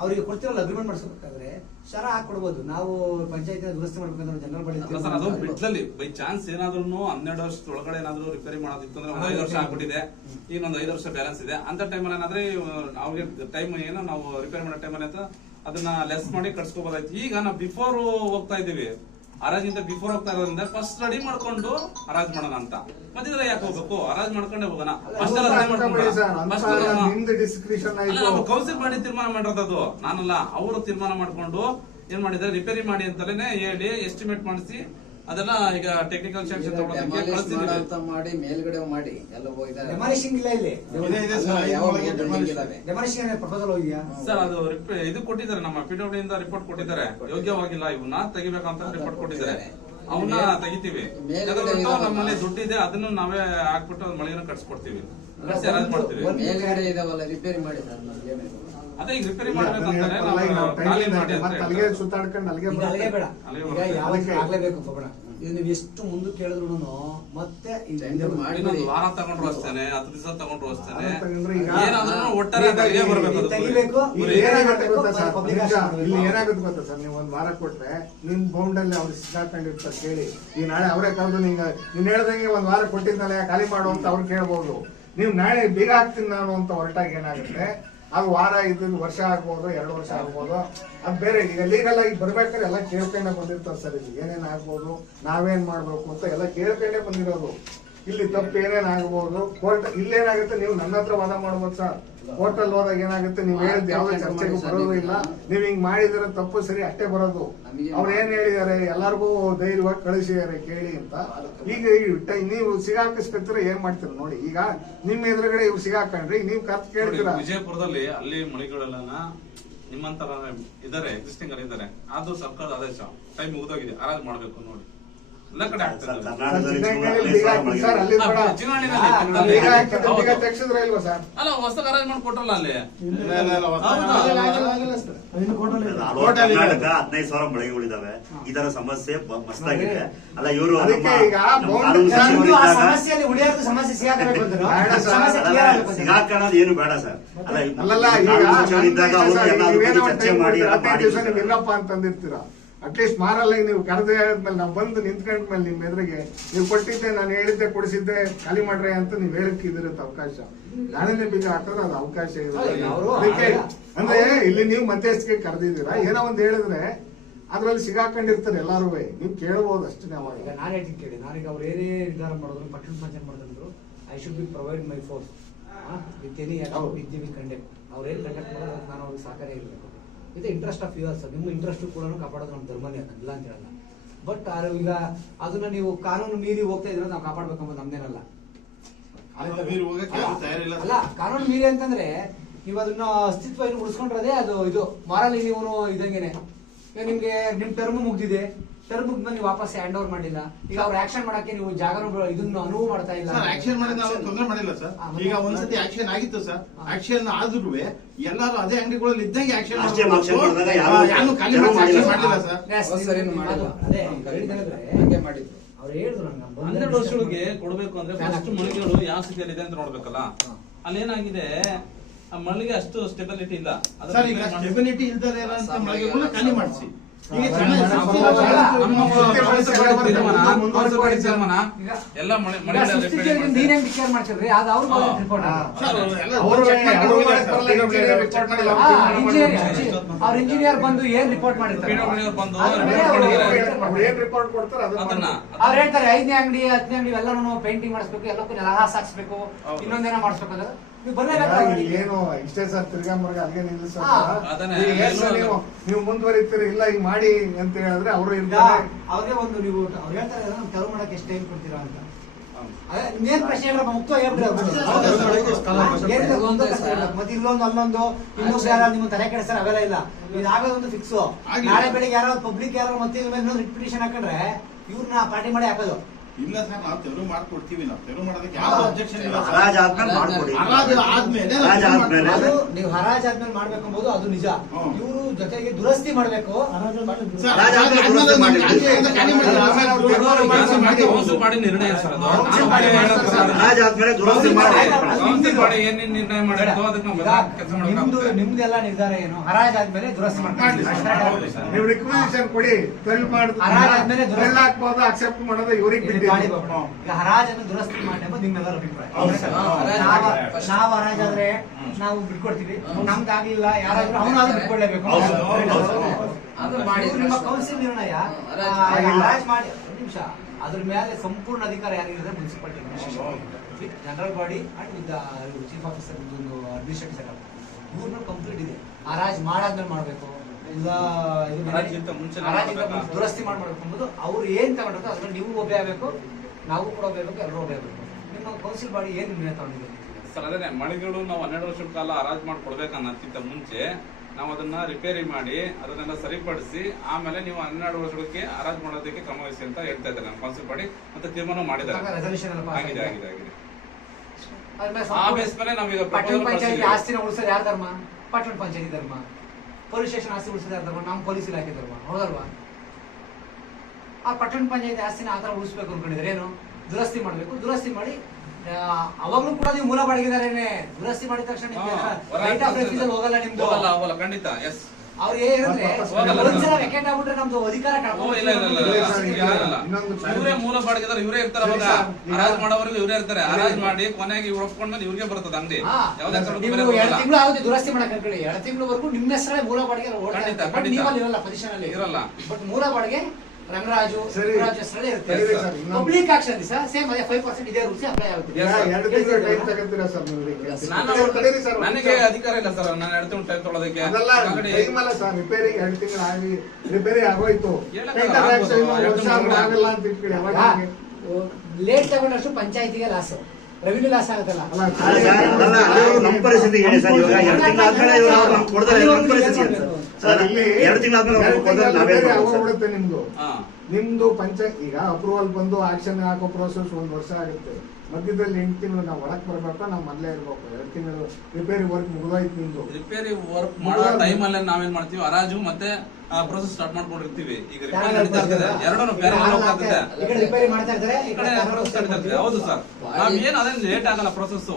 ಅವ್ರಿಗೆ ಕೊಡ್ತಿರಲ್ಲ ಅಗ್ರಿಮೆಂಟ್ ಮಾಡಿಸ್ಬೇಕಾದ್ರೆ ಶರ ಹಾಕೊಡ್ಬೋದು. ನಾವು ಪಂಚಾಯತ್ ದುರಸ್ತಿ ಮಾಡ್ಬೇಕಂದ್ರೆ ಜನರಲ್ ಸರ್, ಅದು ಬಿಡ್ಲಲ್ಲಿ ಬೈ ಚಾನ್ಸ್ ಏನಾದ್ರು 12 ವರ್ಷದ ಒಳಗಡೆ ಏನಾದ್ರು ರಿಪೇರಿ ಮಾಡೋದಿತ್ತು ಅಂದ್ರೆ 5 ವರ್ಷ ಆಗ್ಬಿಟ್ಟಿದೆ, ಈಗ ಒಂದು 5 ವರ್ಷ ಬ್ಯಾಲೆನ್ಸ್ ಇದೆ ಅಂತ ಟೈಮಲ್ಲಿ ಏನಾದ್ರೆ ಅವ್ರಿಗೆ ಟೈಮ್ ಏನೋ ನಾವು ರಿಪೇರಿ ಮಾಡೋ ಟೈಮಲ್ಲಿ ಅಂತ ಅದನ್ನ ಲೆಸ್ ಮಾಡಿ ಕಟ್ಸ್ಕೋಬೋದಾಯ್ತು. ಈಗ ನಾವು ಬಿಫೋರ್ ಹೋಗ್ತಾ ಇದೀವಿ, ಹರಾಜಿಂದ ಬಿಫೋರ್ ಹೋಗ್ತಾ ಇರೋದ್ರಿಂದ ಫಸ್ಟ್ ರೆಡಿ ಮಾಡ್ಕೊಂಡು ಹರಾಜ್ ಮಾಡೋಣ ಅಂತ. ಮತ್ತಿದ್ರೆ ಯಾಕೆ ಹೋಗ್ಬೇಕು, ಹರಾಜ್ ಮಾಡ್ಕೊಂಡೆ ಹೋಗೋಣ. ಕೌನ್ಸಿಲ್ ಮಾಡಿ ತೀರ್ಮಾನ ಮಾಡಿರೋದು ನಾನಲ್ಲ, ಅವರು ತೀರ್ಮಾನ ಮಾಡ್ಕೊಂಡು ಏನ್ ಮಾಡಿದ್ದಾರೆ, ರಿಪೇರಿ ಮಾಡಿ ಅಂತಲೇ ಹೇಳಿ ಎಸ್ಟಿಮೇಟ್ ಮಾಡಿಸಿ ಅದೆಲ್ಲ ಈಗ ಟೆಕ್ನಿಕಲ್ ಸೆಕ್ಷನ್ ಮಾಡಿ ಮೇಲ್ಗಡೆ ಮಾಡಿ ಎಲ್ಲ ಡೆಮಾಲಿಷಿಂಗ್ ಇಲ್ಲ ಇಲ್ಲಿ. ಡೆಮಾಲಿಷಿಂಗ್ ಪ್ರಪೋಸಲ್ ಹೋಗಿಯಾ ಸರ್? ಅದು ಇದು ಕೊಟ್ಟಿದ್ದಾರೆ, ನಮ್ಮ ಪಿಡಬ್ಲ್ಯೂ ಇಂದ ರಿಪೋರ್ಟ್ ಕೊಟ್ಟಿದ್ದಾರೆ, ಯೋಗ್ಯವಾಗಿಲ್ಲ ಇವನ್ನ ತೆಗಿಬೇಕಂತ ರಿಪೋರ್ಟ್ ಕೊಟ್ಟಿದ್ದಾರೆ. ಅವನ್ನ ತೆಗಿತೀವಿ, ನಮ್ಮಲ್ಲಿ ದುಡ್ಡಿದೆ ಅದನ್ನು ನಾವೇ ಹಾಕ್ಬಿಟ್ಟು ಮಳೆಯನ್ನು ಕಟ್ಸ್ಕೊಡ್ತೀವಿ, ಕಟ್ಸಿ ಅರೇಂಜ್ ಮಾಡ್ತೀವಿ. ಮೇಲ್ಗಡೆ ಇದಾವಲ್ಲ ರಿಪೇರಿ ಮಾಡಿ ಅದೇ ಈಗ ರಿಪೇರಿ ಮಾಡ್ಬೇಕಂತಾರೆ ಖಾಲಿ ಮಾಡಿ ಸುತ್ತಾಡ್ಕೊಂಡು ಅಲ್ಲಿಗೆ ಬೇಡ, ಈಗ ಯಾವಾಗ ಆಗ್ಲೇಬೇಕು ಪಬಣ. ಇದು ನೀವು ಎಷ್ಟು ಮುಂದೆ ಕೇಳಿದ್ರು ಮತ್ತೆ ಇನ್ನೊಂದು ವಾರ ತಗೊಂಡ್ರು ಅಷ್ಟೇನೆ, 10 ದಿವಸ ತಗೊಂಡ್ರು ಅಷ್ಟೇನೆ, ಏನಾದ್ರೂ ಒಟ್ಟಾರೆ ತೆಗಿಬೇಕು. ಇಲ್ಲಿ ಏನಾಗುತ್ತೆ ಗೊತ್ತಾ ಸರ್, ನೀವು ಒಂದ್ ವಾರ ಕೊಟ್ರೆ ನಿಮ್ ಬೌಂಡಲ್ಲಿ ಅವ್ರು ಸಿಕ್ಕಾಕೊಂಡಿರ್ತಾರೆ ಕೇಳಿ. ಈ ನಾಳೆ ಅವರೇ ಕರೆದು ನೀನ್ ಹೇಳ್ದಂಗೆ ಒಂದ್ ವಾರ ಕೊಟ್ಟಿದ್ನಲ್ಲ ಖಾಲಿ ಮಾಡು ಅಂತ ಅವ್ರು ಕೇಳ್ಬಹುದು. ನೀವು ನಾಳೆ ಬೀಗ ಹಾಕ್ತೀನಿ ನಾನು ಅಂತ ಹೊರಟಾಗ ಏನಾಗುತ್ತೆ, ಅದು ವಾರ ಇದ್ದು ವರ್ಷ ಆಗ್ಬೋದು, 2 ವರ್ಷ ಆಗ್ಬೋದು. ಅದು ಬೇರೆ. ಈಗ ಲೀಗಲ್ ಆಗಿ ಬರ್ಬೇಕಾದ್ರೆ ಎಲ್ಲ ಕೇಳ್ಕೊಂಡೆ ಬಂದಿರ್ತಾರೆ ಸರ್. ಇಲ್ಲಿ ಏನೇನ್ ಆಗ್ಬೋದು, ನಾವೇನ್ ಮಾಡ್ಬೇಕು ಅಂತ ಎಲ್ಲ ಕೇಳ್ಕೊಂಡೆ ಬಂದಿರೋದು. ಇಲ್ಲಿ ತಪ್ಪು ಏನೇನಾಗಬಹುದು. ಕೋರ್ಟ್ ಇಲ್ಲೇನಾಗುತ್ತೆ, ನೀವು ನನ್ನ ಹತ್ರ ವಾದ ಮಾಡ್ಬೋದು ಸರ್. ಕೋರ್ಟ್ ಅಲ್ಲಿ ಹೋದಾಗ ಏನಾಗುತ್ತೆ, ನೀವು ಹೇಳಿದ್ ಯಾವ್ದೇ ಚರ್ಚೆಗೂ ಬರೋದು ಇಲ್ಲ. ನೀವ್ ಹಿಂಗ್ ಮಾಡಿದ್ರೆ ತಪ್ಪು ಸರಿ ಅಷ್ಟೇ ಬರೋದು. ಅವ್ರು ಏನ್ ಹೇಳಿದಾರೆ, ಎಲ್ಲಾರ್ಗೂ ಧೈರ್ಯವಾಗಿ ಕಳಿಸಿದಾರೆ ಕೇಳಿ ಅಂತ. ಈಗ ನೀವು ಸಿಗಾಕಿಸ್ಕೊತೀರ ಏನ್ ಮಾಡ್ತೀರ ನೋಡಿ. ಈಗ ನಿಮ್ ಎದುರುಗಡೆ ಇವ್ರು ಸಿಗಾಕೊಂಡ್ರಿ, ನೀವ್ ಕರ್ತ್ ಕೇಳ್ತೀರಾ. ವಿಜಯಪುರದಲ್ಲಿ ಅಲ್ಲಿ ಮಳಿಗಳೆಲ್ಲ ನಿಮ್ಮಂತರ ಇದಾರೆ, ಎಕ್ಸಿಸ್ಟಿಂಗ್ ಅಲ್ಲಿ ಇದಾರೆ. ಅದು ಸರ್ಕಾರದ ಆದೇಶ, ಟೈಮ್ ಮುಗಿದೋಗಿದೆ, ಹರಾಜು ಮಾಡ್ಬೇಕು ನೋಡಿ. ಎಲ್ಲ ಕಡೆ ಆಗ್ತದೆ. ಅಲ್ಲ ಹೊಸ ಹರಾಜು ಮಾಡಿ ಕೊಟ್ರಲ್ಲ ಅಲ್ಲಿ. ಕರ್ನಾಟಕ 15,000 ಮಳಿಗೆಗಳಿದಾವೆ. ಇದರ ಸಮಸ್ಯೆ ಮಸ್ತಾಗಿದೆ. ಅಲ್ಲ ಇವರು ಸಿಗಾಕೋದು ಏನು ಬೇಡ ಸರ್. ಚರ್ಚೆ ಮಾಡಿ ಇಲ್ಲಪ್ಪ ಅಂತಂದಿರ್ತೀರಾ. ಅಟ್ಲೀಸ್ಟ್ ಮಾರಲ್ಲ, ನೀವು ಕರೆದೇ ಆದ್ಮೇಲೆ ನಾವು ಬಂದು ನಿಂತ್ಕೊಂಡ್ಮೇಲೆ ನಿಮ್ ಎದುರಿಗೆ ನೀವು ಕೊಟ್ಟಿದ್ದೆ, ನಾನು ಹೇಳಿದ್ದೆ, ಕೊಡಿಸಿದ್ದೆ, ಖಾಲಿ ಮಾಡ್ರೆ ಅಂತ ನೀವ್ ಹೇಳಕ್ ಇದಿರುತ್ತೆ ಅವಕಾಶ. ನಾಳೆನೆ ಬೀಗ ಹಾಕೋದು ಅದು ಅವಕಾಶ ಇದೆ. ಅದಕ್ಕೆ ಅಂದ್ರೆ ಇಲ್ಲಿ ನೀವು ಮಧ್ಯಸ್ಥಿಗೆ ಕರೆದಿದ್ದೀರಾ, ಏನೋ ಒಂದ್ ಹೇಳಿದ್ರೆ ಅದ್ರಲ್ಲಿ ಸಿಗಾಕೊಂಡಿರ್ತಾರೆ ಎಲ್ಲಾರು. ನೀವು ಕೇಳಬಹುದು ಅಷ್ಟೇ. ಈಗ ನಾನು ಹೇಳ್ತೀನಿ ಕೇಳಿ, ನಾನೀಗ ಅವ್ರು ಏನೇ ನಿರ್ಧಾರ ಮಾಡಿದ್ರು, ಪಟ್ಟಣ ಪಂಚಾಯತ್ ಮಾಡಿದ್ರು, I should B provide my force with any conduct. ಅವ್ರು ಏನ್ ಕಂಡಕ್ಟ್ ಮಾಡೋದು ನಾನು ಅವ್ರಿಗೆ ಸಹಕಾರ ಇರಬೇಕು. ಇದು ಇಂಟ್ರೆಸ್ಟ್ ಆಫ್ ಯುವರ್ಸ್. ನಿಮ್ಮ ಇಂಟ್ರೆಸ್ಟ್ ಕೂಡ ಕಾಪಾಡೋದು ನಮ್ಮ ಧರ್ಮನೇ, ಇಲ್ಲ ಅಂತ ಹೇಳಲ್ಲ. ಬಟ್ ಈಗ ಅದನ್ನ ನೀವು ಕಾನೂನು ಮೀರಿ ಹೋಗ್ತಾ ಇದ್ರೆ ನಾವು ಕಾಪಾಡ್ಬೇಕಂಬ ನಮ್ದೇನಲ್ಲ. ಅಲ್ಲ, ಕಾನೂನು ಮೀರಿ ಅಂತಂದ್ರೆ ನೀವು ಅದನ್ನ ಅಸ್ತಿತ್ವ ಏನು ಉಳಿಸ್ಕೊಂಡ್ರದೇ ಅದು ಇದು ಮಾರಲಿ ನೀವು ಇದಂಗೆನೆ. ಈಗ ನಿಮ್ಗೆ ನಿಮ್ ಟರ್ಮ್ ಮುಗ್ದಿದೆ, ಟರ್ಮ್ ಮುಗ್ದ್ಮೇಲೆ ನೀವು ವಾಪಸ್ ಹ್ಯಾಂಡ್ ಓವರ್ ಮಾಡಿಲ್ಲ. ಈಗ ಅವ್ರು ಆಕ್ಷನ್ ಮಾಡಕ್ಕೆ ನೀವು ಜಾಗನೂ ಇದನ್ನ ಅನುವು ಮಾಡ್ತಾ ಇಲ್ಲ. ಆಕ್ಷನ್ ಮಾಡಿ ನಾವು ತೊಂದರೆ ಮಾಡಿಲ್ಲ ಸರ್. ಈಗ ಒಂದ್ಸತಿ ಆಕ್ಷನ್ ಆಗಿತ್ತು ಸರ್. ಆಕ್ಷನ್ ಆದ್ರೂ ಎಲ್ಲಾರು ಅದೇ ಅಂಗಡಿಗಳಲ್ಲಿ ಇದ್ದಂಗೆ ಆಕ್ಷನ್ ಮಾಡಿಲ್ಲ ಸರ್. ಅವ್ರು ಹೇಳಿದ್ರು 12 ವರ್ಷಗಳಿಗೆ ಕೊಡ್ಬೇಕು ಅಂದ್ರೆ ಫಸ್ಟ್ ಮಳಿಗೆಗಳು ಯಾವ ಸ್ಥಿತಿಯಲ್ಲಿ ಅಂತ ನೋಡ್ಬೇಕಲ್ಲ. ಅಲ್ಲೇನಾಗಿದೆ, ಆ ಮಳಿಗೆ ಅಷ್ಟು ಸ್ಟೆಬಿಲಿಟಿ ಇಲ್ಲ ಸರ್. ಈಗ ಸ್ಟೆಬಿಲಿಟಿ ಇಲ್ದೇ ಇರೋಂತ ಮಳಿಗೆಗಳನ್ನ ಖಾಲಿ ಮಾಡಿಸಿ. ಈಗ ಎಲ್ಲ ನೀನೇನ್ ವಿಚಾರ ಮಾಡ್ತಿದ್ರಿ, ಅದು ಅವ್ರು ಅವ್ರ ಇಂಜಿನಿಯರ್ ಬಂದು ಏನ್ ರಿಪೋರ್ಟ್ ಮಾಡಿರ್ತಾರೆ, ಅವ್ರು ಹೇಳ್ತಾರೆ 5ನೇ ಅಂಗಡಿ 10ನೇ ಅಂಗಡಿ ಎಲ್ಲಾನು ಪೇಂಟಿಂಗ್ ಮಾಡಿಸ್ಬೇಕು, ಎಲ್ಲಕ್ಕೂ ನೆಲಹಾಸ ಹಾಕ್ಸ್ಬೇಕು, ಇನ್ನೊಂದೇನೋ ಮಾಡಿಸ್ಬೇಕು. ನೀವು ಏನು ಇಷ್ಟೇ ಸರ್, ತಿರ್ಗಾ ಮರ್ಗ ಅಲ್ಲಿಗೆ ನೀವು ಮುಂದುವರಿತೀರಿ ಇಲ್ಲ ಈಗ ಮಾಡಿ ಅಂತ ಹೇಳಿದ್ರೆ ಅವರು ಅವ್ರಿಗೆ ಒಂದು ನೀವು ಅವ್ರು ಹೇಳ್ತಾರೆ ತೆರವು ಮಾಡಕ್ಕೆ ಎಷ್ಟು ಟೈಮ್ ಕೊಡ್ತೀರಾ ಅಂತ. ಇನ್ನೇನ್ ಪ್ರಶ್ನೆ ಮುಕ್ತವಾಗಿ ಮತ್ತೆ ಇಲ್ಲೊಂದು ಅಲ್ಲೊಂದು ಇನ್ನೊಂದು ಯಾರು ನಿಮ್ಮ ತಲೆ ಕೆಡಿಸ್ತಾರೆ, ಅವೆಲ್ಲ ಇಲ್ಲ. ಇದಾಗೋದೊಂದು ಫಿಕ್ಸ್. ನಾಳೆ ಬೆಳಿಗ್ಗೆ ಯಾರೋ ಪಬ್ಲಿಕ್ ಯಾರೋ ಮತ್ತೆ ರಿಪಿಟೇಷನ್ ಹಾಕೊಂಡ್ರೆ ಇವ್ರನ್ನ ಪಾರ್ಟಿ ಮಾಡಿ ಹಾಕೋದು. ಇಲ್ಲ ಸರ್, ನಾವು ತೆರವು ಮಾಡ್ಕೊಡ್ತೀವಿ. ನಾವು ತೆರವು ಮಾಡೋದಕ್ಕೆ ಯಾವ ಅಬ್ಜೆಕ್ಷನ್ ಇಲ್ಲ. ನೀವು ಹರಾಜಾದ್ಮೇಲೆ ಮಾಡ್ಬೇಕಂಬೋದು ಅದು ನಿಜ. ಇವರು ಜೊತೆಗೆ ದುರಸ್ತಿ ಮಾಡ್ಬೇಕು. ಮಾಡಿ ನಿರ್ಣಯ ಸರ್, ಏನೇನ್ ನಿರ್ಣಯ ಮಾಡಿರ್ತೋ ಅದಕ್ಕೆ ನಿಮ್ದೆಲ್ಲ ನಿರ್ಧಾರ ಏನು? ಹರಾಜಾದ್ಮೇಲೆ ದುರಸ್ತಿ ಮಾಡ್ಕೊಂಡು ನೀವು ರಿಕ್ವೆಷನ್ ಕೊಡಿ, ಹರಾಜಾದ್ಮೇಲೆ ಹಾಕ್ಬೋದು, ಅಕ್ಸೆಪ್ಟ್ ಮಾಡೋದು ಇವ್ರಿಗೆ ಹರಾಜನ್ನು ದುರಸ್ತಿ ಮಾಡಿ ಎಂಬುದು ನಿಮ್ಮೆಲ್ಲರ ಅಭಿಪ್ರಾಯ. ನಾವು ಹರಾಜಾದ್ರೆ ನಾವು ಬಿಟ್ಕೊಡ್ತೀವಿ, ನಮ್ದಾಗ್ಲಿಲ್ಲ ಯಾರಾದ್ರೂ ಅವನಾದ್ರೂ ಬಿಟ್ಕೊಡ್ಲೇಬೇಕು. ನಿಮ್ಮ ಕೌನ್ಸಿಲ್ ನಿರ್ಣಯ ಹರಾಜ್ ಮಾಡಿ ನಿಮಿಷ ಅದ್ರ ಮೇಲೆ ಸಂಪೂರ್ಣ ಅಧಿಕಾರ ಯಾರಿಗಿದೆ? Municipality with general body and with chief officer ಒಂದು ಅಡ್ಮಿನಿಸ್ಟ್ರೇಟಿವ್ ಸೆಟಪ್ ಇವ್ರನ್ನ ಕಂಪ್ಲೀಟ್ ಇದೆ. ಹರಾಜ್ ಮಾಡಾದ್ಮೇಲೆ ಮಾಡ್ಬೇಕು, ದುರಸ್ತಿ ಮಾಡ್ಬೇಕು ಎಂಬುದು ಅವ್ರು ಏನ್ ತಗೊಂಡ್ರು ಅದ್ರಲ್ಲಿ ನೀವು ಒಬ್ಬೆ ಆಗ್ಬೇಕು, ನಾವು ಕೂಡ ಒಬ್ಬಬೇಕು, ಎಲ್ಲರೂ ಒಬ್ಬೆ ಆಗ್ಬೇಕು. ನಿಮ್ಮ ಕೌನ್ಸಿಲ್ ಬಾಡಿ ಏನ್ ನಿರ್ಣಯ ತಗೊಂಡಿದೆ ಸರ್? ಅದೇ ಮಳಿಗೆಗಳು ನಾವು 12 ವರ್ಷದ ಕಾಲ ಹರಾಜ್ ಮಾಡಿ ಕೊಡ್ಬೇಕನ್ನೋದಕ್ಕಿಂತ ಮುಂಚೆ ನಾವು ಅದನ್ನ ರಿಪೇರಿ ಮಾಡಿ ಅದನ್ನೆಲ್ಲ ಸರಿಪಡಿಸಿ ಆಮೇಲೆ ನೀವು 12 ವರ್ಷಕ್ಕೆ ಹರಾಜ್ ಮಾಡೋದಕ್ಕೆ ಕ್ರಮ ವಹಿಸಿ ಅಂತ ಹೇಳ್ತಾ ಇದ್ದಾರೆ ನಮ್ಮ ಕೌನ್ಸಿಲ್ ಬಾಡಿ. ಮತ್ತೆ ತೀರ್ಮಾನ ಮಾಡಿದ್ದಾರೆ, ಆಗಿದೆ ಆಗಿದೆ ಆಗಿದೆ. ಆ ಬೇಸ್ ಮೇಲೆ ನಾವೀಗ ಪಟ್ಟಣ ಪಂಚಾಯತಿ ಆಸ್ತಿನ ಉಳಿಸೋದು ಯಾರ ಧರ್ಮ? ಪಟ್ಟಣ ಪಂಚಾಯತಿ ಧರ್ಮ. ಪೊಲೀಸ್ ಸ್ಟೇಷನ್ ಆಸ್ತಿ ಉಳಿಸೋದು ಯಾರ ಧರ್ಮ? ನಮ್ಮ ಪೊಲೀಸ್ ಇಲಾಖೆ ಧರ್ಮ, ಹೌದಲ್ವಾ? ಆ ಪಟ್ಟಣ ಪಂಚಾಯತಿ ಆಸ್ತಿನ ಆತರ ಉಳಿಸ್ಬೇಕು ಅನ್ಕೊಂಡಿದ್ರೆ ಏನು? ದುರಸ್ತಿ ಮಾಡ್ಬೇಕು. ದುರಸ್ತಿ ಮಾಡಿ ಅವಾಗ್ಲೂ ಕೂಡ ನೀವು ಮೂಲ ಬಾಡಿಗೆದಾರೇನೆ. ದುರಸ್ತಿ ಮಾಡಿದ ತಕ್ಷಣ ಹೋಗಲ್ಲ ನಿಮ್ದು, ಹೋಗಲ್ಲ ಖಂಡಿತ. ಎಸ್, ಅವ್ರು ಏನಂದ್ರೆ ಒಂದ್ಸಲ ವೆಕೆಂಟ್ ಆಗ್ಬಿಟ್ರೆ ನಮ್ದು ಅಧಿಕಾರ ಇವರೇ ಮೂಲ ಬಾಡಿಗೆದಾರ, ಇವರೇ ಇರ್ತಾರೆ. ಅವಾಗ ಹರಾಜ್ ಮಾಡೋವರೆಗೂ ಇವರೇ ಇರ್ತಾರೆ. ಹರಾಜ್ ಮಾಡಿ ಕೊನೆಗೆ ಇವ್ರು ಒಪ್ಕೊಂಡ್ಮೇಲೆ ಇವ್ರಿಗೆ ಬರ್ತದೆ ಅಂಗಡಿ. 2 ತಿಂಗಳು ಆಗುತ್ತೆ ದುರಸ್ತಿ ಮಾಡಕ್ ಅನ್ಕೊಳ್ಳಿ. 2 ತಿಂಗಳವರೆಗೂ ನಿಮ್ಮ ಹೆಸರೇ ಮೂಲ ಬಾಡಿಗೆ ಇರಲ್ಲ, ಪೊಸಿಷನ್ ಅಲ್ಲಿ ಇರಲ್ಲ. ಬಟ್ ಮೂಲ ಬಾಡಿಗೆ ರಂಗರಾಜು ಸರಿ. ಸ್ಥಳ ಇರುತ್ತೆ. ಸರಿ ಸರ್, ಇನ್ನೊಂದು- ಪಬ್ಲಿಕ್ ಆಕ್ಷನ್ ಸರ್ ಸೇಮ್ ಅದೇ 5% ಇದೇ ರೂಲ್ಸ್ ಅಪ್ಲೈ ಆಗುತ್ತೆ. Yes, sir. 2 ತಿಂಗಳು ಟೈಮ್ ತಗೊಂತೀರಾ ಸರ್ ನೀವು ನಾನು ಸರ್ ನನಗೆ ಅಧಿಕಾರ ಇಲ್ಲ ಸರ್, ನಾನು 2 ತಿಂಗಳು ಟೈಮ್ ತೊಗೊಳೋದಕ್ಕೆ. ಅದೆಲ್ಲ ಆಲ್ರೆಡಿ ಟೈಮ್ ಅಲ್ಲ ಸರ್, ರಿಪೇರಿ 2 ತಿಂಗಳು ಆಗಿ ರಿಪೇರಿ ಆಗೋಯ್ತು. ಹೇಳಕ್ಕೆ ಟೆಂಡರ್ ಆಗ್ಬೋದು, ಆಕ್ಷನ್ ಇನ್ನೂ 2 ವರ್ಷ ತಿಂಗಳು ಆಗಲ್ಲ ಅಂತ ಇಟ್ಕೊಳ್ಳಿ. ಅವಾಗ ನಿಮ್ಗೆ ಲೇಟ್ ತಗೊಂಡಷ್ಟು ಪಂಚಾಯತಿಗೆ ಲಾಸ್, ರೆವಿನ್ಯೂ ಲಾಸ್ ಆಗುತ್ತಲ್ಲ. ಅಲ್ಲ, ಅಲ್ಲ ಸರ್, ಅದಲ್ಲ, ಅದು ನಮ್ಮ ಪರಿಸ್ಥಿತಿ ಹೇಳಿ ಸರ್. ಇವಾಗ 2 ತಿಂಗಳಾದ್ಮೇಲೆ ಇವ್ರು ನಮ್ಗೆ ಕೊಡ್ತಾರೆ, ನಮ್ಮ ಪರಿಸ್ಥಿತಿ ಏನು ಸರ್? ಸರ್, ಇಲ್ಲಿ 2 ತಿಂಗಳಾದ್ಮೇಲೆ ಅವ್ರು ಕೊಡ್ತಾರೆ, ನಾವೇನ್ ರಿಪೇರಿ ಮಾಡ್ಬೋದು ಸರ್? ಆಗೋಗ್ಬಿಡುತ್ತೆ ನಿಮ್ದು. ಹಾ. ನಿಮ್ದು ಪಂಚಾಯತ್ ಈಗ ಅಪ್ರೂವಲ್ ಬಂದು ಆಕ್ಷನ್ ಹಾಕೋ ಪ್ರೋಸೆಸ್ 1 ವರ್ಷ ಆಗುತ್ತೆ. ಮಧ್ಯದಲ್ಲಿ 8 ತಿಂಗಳು ನಾವು ಒಳಕ್ ಬರ್ಬೇಕಾ, ನಾವು ಮೊದಲೇ ಇರ್ಬೇಕು. 2 ತಿಂಗಳು ರಿಪೇರಿ ವರ್ಕ್ ಮುಗಿದೋಯ್ತು ನಿಮ್ದು. ರಿಪೇರಿ ವರ್ಕ್ ಮಾಡೋ ಟೈಮ್ ಅಲ್ಲೇ ನಾವೇನ್ ಮಾಡ್ತೀವಿ, ಹರಾಜು ಮತ್ತೆ ಪ್ರೋಸೆಸ್ ಸ್ಟಾರ್ಟ್ ಮಾಡ್ಕೊಂಡಿರ್ತೀವಿ. ಈಗ ರಿಪೇರಿ ನಡೀತಾ ಇರ್ತದೆ, ಎರಡೂ ಪ್ಯಾರಲಲ್ ಹೋಗ್ತಾ ಇರ್ತದೆ. ಈ ಕಡೆ ರಿಪೇರಿ ಮಾಡ್ತಾ ಇದ್ದಾರೆ, ಈ ಈ ಕಡೆ ಕಡೆ process ನಡೀತಾ ಇರ್ತದೆ. ಹೌದು ಸರ್, ನಾವೇನು ಅದೇನು ಲೇಟ್ ಆಗಲ್ಲ ಪ್ರೋಸೆಸ್.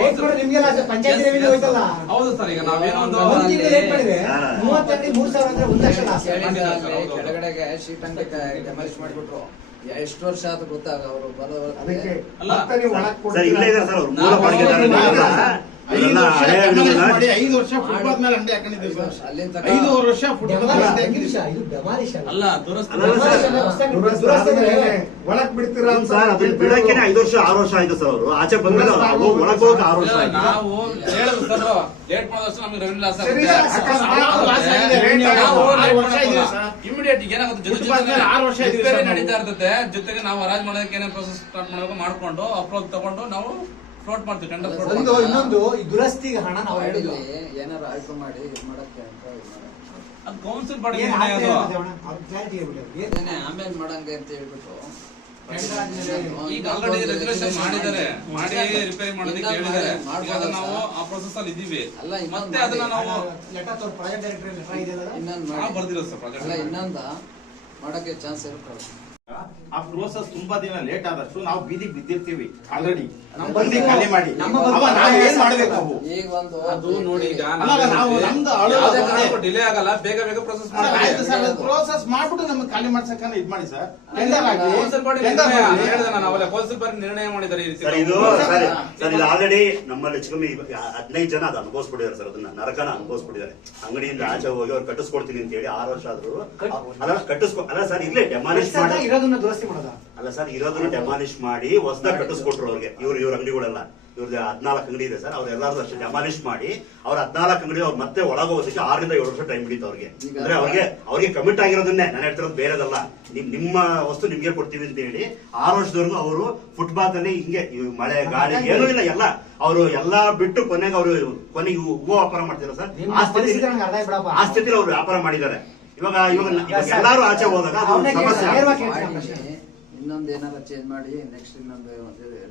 ಲೇಟ್ ಮಾಡಿ ನಿಮ್ಗೆ ಲಾಸ್, ಪಂಚಾಯತಿ ರೆವಿನ್ಯೂ ಹೋಯ್ತಲ್ಲ. ಹೌದು ಸರ್, ಈಗ ನಾವೇನೋ ಒಂದು ಒಂದು ತಿಂಗಳು ಲೇಟ್ ಮಾಡಿದ್ರೆ 30 ಅಂಗಡಿ 3,000 ಅಂದ್ರೆ 1 ಲಕ್ಷ ಲಾಸ್. ಕೆಳಗಡೆಗೆ ಶೀಟ್ ಅಂಗಡಿ ಡೆಮಾಲಿಷ್ ಮಾಡಿಬಿಟ್ರು. ಎಷ್ಟು ವರ್ಷ ಆದ ಗೊತ್ತಾಗ ಅವರು ಅದಕ್ಕೆ ಅಲ್ಲ. ಮತ್ತೆ ನೀವು ಒಳಕ್ ಸರ್, ಇಲ್ಲೇ ಇದೆ ಸರ್, ಅವ್ರು ಮೂಲ ನಾವು ಬಾಡಿಗೆದಾರರು ಇದ್ದಾರಲ್ಲ, 5 ಅವರೆಲ್ಲ ವರ್ಷ ಹಳೆ demolish ಅಂಗಡಿಗಳನ್ನ ಮಾಡಿ 5 ವರ್ಷ ಫುಟ್ಪಾತ್ ಮೇಲೆ ಅಂಗಡಿ ಹಾಕೊಂಡಿದ್ದೀವಿ ಸರ್. ಅಲ್ಲಿಂದ 5 ವರ್ಷ ಫುಟ್ಪಾತ್ ಮೇಲೆ ಅಂಗಡಿ ಹಾಕಿದ್ದೀವಿ. ಇದು ಡೆಮಾಲಿಷ್ ಅಲ್ಲ. ಅಲ್ಲ ದುರಸ್ತಿ. ಅಲ್ಲ ಸರ್, ಒಳಕ್ ಬಿಡ್ತೀರಾ ಹೌದು ಸರ್, ಅದು ಬಿಡಕ್ಕೇನೆ 5 ವರ್ಷ 6 ವರ್ಷ ಆಯ್ತು ಸರ್. ಅವರು ಆಚೆ ಬಂದ್ಮೇಲೆ ಅವ್ರು ಒಳಗ್ ಹೋಗಿ 6 ವರ್ಷ ಆಯ್ತು. ನಾವು ಹೇಳಿದ್ರು ಸರ್, ಲೇಟ್ ಮಾಡೋದಷ್ಟು ನಮಗೆ ರೆವಿನ್ಯೂ ಲಾಸ್ ಸರಿ ಆಗುತ್ತೆ. ಸರ್, ನಾವು loss ಆಗಿದೆ. ನಾವು ಆರು late ವರ್ಷ ಇದೀವಿ ಸರ್. ಇಮಿಡಿಯೇಟ್ ಏನಾಗುತ್ತೆ, ಜೊತೆ ಫುಟ್ಪಾತ್ ಮೇಲೆ 6 ವರ್ಷ ಇದೀವಿ ರಿಪೇರಿ ಸರ್ ನಾವು. ನಡೀತಾ ಇರ್ತದೆ. ಜೊತೆಗೆ ನಾವು ಹರಾಜ್ ಮಾಡೋದಕ್ಕೆ ಏನೇನು ಪ್ರೊಸೆಸ್ ಸ್ಟಾರ್ಟ್ ಮಾಡಬೇಕು ಮಾಡ್ಕೊಂಡು ಅಪ್ರೋಚ್ ತಗೊಂಡು ನಾವು ಫ್ಲೋಟ್ ಮಾಡ್ತೀವಿ, ಟೆಂಡರ್ ಫ್ಲೋಟ್ ಒಂದು ಮಾಡ್ತೀವಿ. ಇನ್ನೊಂದು ಈ ದುರಸ್ತಿಗೆ ಹಣ ನಾವು ಹೇಳಿಲ್ಲ. ಏನಾರು ಆಯ್ಕೆ ಮಾಡಿ ಇದು ಮಾಡಕ್ಕೆ ಅಂತ ಇದು ಮಾಡೋದು. ಅದು ಕೌನ್ಸಿಲ್ ಬಾಡಿ ಏನ್ ನಿರ್ಣಯ ಆಗ್ತಾ ಅದು. ಇರುತ್ತೆ ಅಣ್ಣ? ಅವ್ರು clarity ಹೇಳ್ಬಿಡಿ. ಏನ್ ಏನೇ ಆಮೇಲೆ ಮಾಡಂಗೆ ಅಂತ ಹೇಳ್ಬಿಟ್ಟು ಈಗ ಆಲ್ರೆಡಿ ರೆಗ್ಯುಲೇಷನ್ ಮಾಡಿದ್ದಾರೆ, ಮಾಡಿ ರಿಪೇರಿ ಮಾಡೋದಕ್ಕೆ ಹೇಳಿದ್ದಾರೆ. ಈಗ ಅದನ್ನ ನಾವು ಆ ಪ್ರೊಸೆಸ್ ಅಲ್ಲಿ ಇದೀವಿ. ಅಲ್ಲ, ಇನ್ನೊಂದು ಮತ್ತೆ ಅದನ್ನ ನಾವು ಲೆಟರ್ ತೋರ್ ಪ್ರಾಜೆಕ್ಟ್ ಡೈರೆಕ್ಟರ್ ಲೆಟರ್ ಇದೆಯಲ್ಲ, ಇನ್ನೊಂದು ನಾವು ಮಾಡಿ ಬರ್ದಿರೋದು ಸರ್ ಅಲ್ಲ ಪ್ರಾಜೆಕ್ಟ್. ಇನ್ನೊಂದ ಮಾಡಕ್ಕೆ ಚಾನ್ಸ್ ಇರುತ್ತೆ. ಆ ಪ್ರೋಸೆಸ್ ತುಂಬಾ ದಿನ ಲೇಟ್ ಆದಷ್ಟು ನಾವು ಬೀದಿಗೆ ಬಿದ್ದಿರ್ತೀವಿ ಆಲ್ರೆಡಿ. ನಮ್ಮ ಬಂದಿ ಖಾಲಿ ಮಾಡಿ ನಮ್ಮ ಅವಾಗ ನಾವು ಏನ್ ಮಾಡ್ಬೇಕು ನಾವು? ಈಗ ಒಂದು ಅದು ನೋಡಿ, ಈಗ ಅಲ್ಲ, ನಾವು ನಮ್ದು ಡಿಲೇ ಆಗಲ್ಲ, ಬೇಗ ಬೇಗ ಪ್ರೊಸೆಸ್ ಸರ್, ಆಯ್ತು ಸರ್, ಮಾಡ್ತೀವಿ. ಪ್ರೋಸೆಸ್ ಮಾಡ್ಬಿಟ್ಟು ನಮಗೆ ಖಾಲಿ ಮಾಡ್ಸಕ್ಕ ಇದ್ ಮಾಡಿ ಸರ್. ಟೆಂಡರ್ ಹಾಕಿ ಕೌನ್ಸಿಲ್ ಬಾಡಿ ಟೆಂಡರ್ ನಿರ್ಣಯ ಮಾಡಿ. ಹೇಳಿದೆ ನಾನು ಅವೆಲ್ಲ ಕೌನ್ಸಿಲ್ ಬಾಡಿ ನಿರ್ಣಯ ಮಾಡಿದ್ದಾರೆ ಈ ರೀತಿ. ಸರ್, ಇದು ಸರ್ ಇದು ಆಲ್ರೆಡಿ ನಮ್ಮಲ್ಲಿ ಹೆಚ್ಚು ಕಮ್ಮಿ 15 ಜನ ಅದು ಅನುಭವಿಸ್ಬಿಟ್ಟಿದ್ದಾರೆ ಸರ್. ಅದನ್ನ ನರಕನ ಅನುಭವಿಸ್ಬಿಟ್ಟಿದ್ದಾರೆ. ಅಂಗಡಿಯಿಂದ ಆಚೆ ಹೋಗಿ ಅವ್ರು ಕಟ್ಟಿಸ್ಕೊಡ್ತೀನಿ ಅಂತ ಹೇಳಿ 6 ವರ್ಷ ಆದ್ರು ಅಲ್ಲ ಅಲ್ಲ ಸರ್, ಇಲ್ಲೇ ಡೆಮಾಲಿಷ್ ಮಾಡಿ. ಇರೋದನ್ನ ದುರಸ್ತಿ ಮಾಡೋದ. ಅಲ್ಲ ಸರ್, ಇರೋದನ್ನ ಡೆಮಾಲಿಷ್ ಮಾಡಿ ಹೊಸದಾಗಿ ಕಟ್ಟಿಸ್ಕೊಟ್ರು ಅವ್ರಿಗೆ. ಇವ್ರ ಅಂಗಡಿಗಳೆಲ್ಲ ಇವ್ರದ್ದು 14 ಅಂಗಡಿ ಇದೆ ಸರ್. ಅವ್ರು ಎಲ್ಲಾರು ಅಷ್ಟೇ ಡೆಮಾಲಿಷ್ ಮಾಡಿ ಅವ್ರ 14 ಅಂಗಡಿ ಅವ್ರು ಮತ್ತೆ ಒಳಗೋಗೋದಕ್ಕೆ 6 ರಿಂದ 7 ವರ್ಷ ಟೈಮ್ ಹಿಡಿತು ಅವ್ರಿಗೆ. ಅಂದ್ರೆ ಅವ್ರಿಗೆ ಕಮಿಟ್ ಆಗಿರೋದನ್ನೇ ನಾನು ಹೇಳ್ತಿರೋದು, ಬೇರೆದಲ್ಲ. ನಿಮ್ಮ ವಸ್ತು ನಿಮ್ಗೆ ಕೊಡ್ತೀವಿ ಅಂತ ಹೇಳಿ 6 ವರ್ಷದವರೆಗೂ ಅವರು ಫುಟ್ಪಾತ್ ಅಲ್ಲಿ ಹಿಂಗೆ ಮಳೆ ಗಾಳಿ ಏನೂ ಇಲ್ಲ, ಎಲ್ಲ ಅವರು ಎಲ್ಲಾ ಬಿಟ್ಟು ಕೊನೆಗೆ ಹೂವು ವ್ಯಾಪಾರ ಮಾಡ್ತಿದ್ದಾರೆ ಸರ್. ಆ ಸ್ಥಿತಿಲಿ ಅವ್ರು ವ್ಯಾಪಾರ ಮಾಡಿದ್ದಾರೆ. ಇವಾಗ ಎಲ್ಲಾರು ಆಚೆ ಹೋದಾಗ ಅದು ಸಮಸ್ಯೆ ಆಗುತ್ತೆ. ಇನ್ನೊಂದು ಏನಾರ ಚೇಂಜ್ ಮಾಡಿ ನೆಕ್ಸ್ಟ್ ಇನ್ನೊಂದು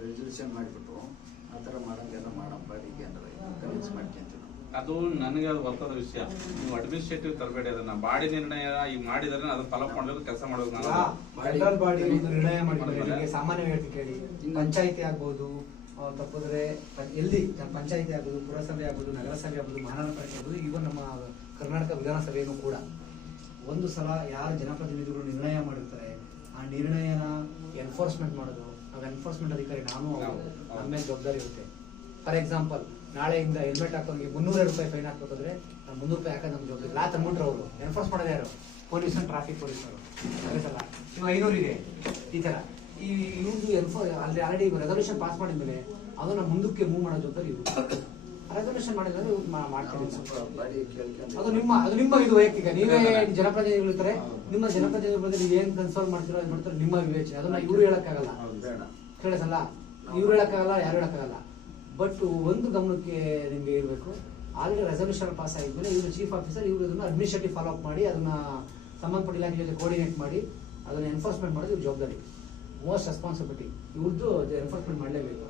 ರೆಸಲ್ಯೂಷನ್ ಮಾಡಿಬಿಟ್ಟು ಆ ಥರ ಮಾಡಂಗೆಲ್ಲ ಮಾಡಪ್ಪ ಹೀಗೆ ಅಂದ್ರೆ ಕನ್ವಿನ್ಸ್ ಮಾಡ್ಕೊಂತೀವಿ. ಅದು ನನಗೆ ಅದು ಗೊತ್ತಾದ ವಿಷಯ. ನೀವು ಅಡ್ಮಿನಿಸ್ಟ್ರೇಟಿವ್ ತರಬೇಡಿ, ಅದನ್ನ ಬಾಡಿ ನಿರ್ಣಯ ಈಗ ಮಾಡಿದ್ರೆ ಅದನ್ನ ಫಾಲೋ ಮಾಡ್ಬೇಕು, ಕೆಲಸ ಮಾಡ್ಬೇಕು. ಫೆಡರಲ್ ಬಾಡಿ ಒಂದು ನಿರ್ಣಯ ಮಾಡಿದ್ದಾರೆ. ಸಾಮಾನ್ಯ ಹೇಳ್ತಿ ಕೇಳಿ, ಪಂಚಾಯಿತಿ ಆಗ್ಬೋದು, ತಪ್ಪಿದ್ರೆ ಎಲ್ಲಿ ಪಂಚಾಯಿತಿ ಆಗ್ಬೋದು, ಪುರಸಭೆ ಆಗ್ಬೋದು, ನಗರಸಭೆ ಆಗ್ಬೋದು, ಮಹಾನಗರ ಪಾಲಿಕೆ ಆಗ್ಬೋದು, ಇವನ್ ನಮ್ಮ ಕರ್ನಾಟಕ ವಿಧಾನಸಭೆಯೂ ಕೂಡ ಒಂದು ಸಲ ಯಾರು ಜನಪ್ರತಿನಿಧಿಗಳು ನಿರ್ಣಯ ಮಾಡಿರ್ತಾರೆ, ಆ ನಿರ್ಣಯನ ಎನ್ಫೋರ್ಸ್ಮೆಂಟ್ ಮಾಡೋದು, ಆಗ ಎನ್ಫೋರ್ಸ್ಮೆಂಟ್ ಅಧಿಕಾರಿ ನಾನು ನಮ್ಮ ಮೇಲೆ ಜವಾಬ್ದಾರಿ ಇರುತ್ತೆ. ಫಾರ್ ಎಕ್ಸಾಂಪಲ್, ನಾಳೆಯಿಂದ ಹೆಲ್ಮೆಟ್ ಹಾಕೋರಿಗೆ 300 ರೂಪಾಯಿ ಫೈನ್ ಹಾಕ್ಬೇಕಾದ್ರೆ 300 ರೂಪಾಯಿ ಹಾಕೋದು ನಮ್ಮ ಜವಾಬ್ದಾರಿ. ಲಾ ತಂದ್ಬಿಟ್ರು ಅವರು ಎನ್ಫೋರ್ಸ್ ಮಾಡೋದು ಯಾರು? ಪೊಲೀಸ್ ಅಂಡ್ ಟ್ರಾಫಿಕ್ ಪೊಲೀಸರು. ಸಲ ನೀವು 500 ಇದೆ ಈ ತರ ಈ ಇವ್ರದ್ದು ಅಲ್ಲಿ ಆಲ್ರೆಡಿ ರೆಸಲ್ಯೂಷನ್ ಪಾಸ್ ಮಾಡಿದ್ಮೇಲೆ ಅದನ್ನ ಮುಂದಕ್ಕೆ ಮೂವ್ ಮಾಡೋ ಜವಾಬ್ದಾರಿ ಇವರು. ರೆಸಲ್ಯೂಷನ್ ಮಾಡಿದ್ರೆ ಮಾಡ್ತೀವಿ. ಅದು ನಿಮ್ಮ ಇದು ವೈಯಕ್ತಿಕ. ನೀವೇ ಜನಪ್ರತಿನಿಧಿಗಳು ಇರ್ತಾರೆ, ನಿಮ್ಮ ಜನಪ್ರತಿನಿಧಿಗಳು ನೀವು ಏನ್ ಕನ್ಸಲ್ಟ್ ಮಾಡ್ತೀರೋ ಅದು ಮಾಡ್ತಾರೆ, ನಿಮ್ಮ ವಿವೇಚನೆ. ಅದನ್ನ ಇವ್ರು ಹೇಳಕ್ಕಾಗಲ್ಲ, ಕೇಳಿಸಲ್ಲ, ಇವ್ರು ಹೇಳಕ್ಕಾಗಲ್ಲ, ಯಾರು ಹೇಳಕ್ಕಾಗಲ್ಲ. ಬಟ್ ಒಂದು ಗಮನಕ್ಕೆ ನಿಮ್ಗೆ ಇರಬೇಕು, ಆಲ್ರೆಡಿ ರೆಸಲ್ಯೂಷನ್ ಪಾಸ್ ಆಗಿದ್ಮೇಲೆ ಇವರು ಚೀಫ್ ಆಫೀಸರ್, ಇವರು ಇದನ್ನ ಅಡ್ಮಿನಿಸ್ಟ್ರೇಟಿವ್ ಫಾಲೋ ಅಪ್ ಮಾಡಿ ಅದನ್ನ ಸಂಬಂಧಪಟ್ಟ ಇಲಾಖೆ ಜೊತೆ ಕೋರ್ಡಿನೇಟ್ ಮಾಡಿ ಅದನ್ನ ಎನ್ಫೋರ್ಸ್ಮೆಂಟ್ ಮಾಡೋದು ಇವ್ರ ಜವಾಬ್ದಾರಿ, ಮೋಸ್ಟ್ ರೆಸ್ಪಾನ್ಸಿಬಿಲಿಟಿ. ಇವ್ರದ್ದು ಎನ್ಫೋರ್ಸ್ಮೆಂಟ್ ಮಾಡಲೇಬೇಕು.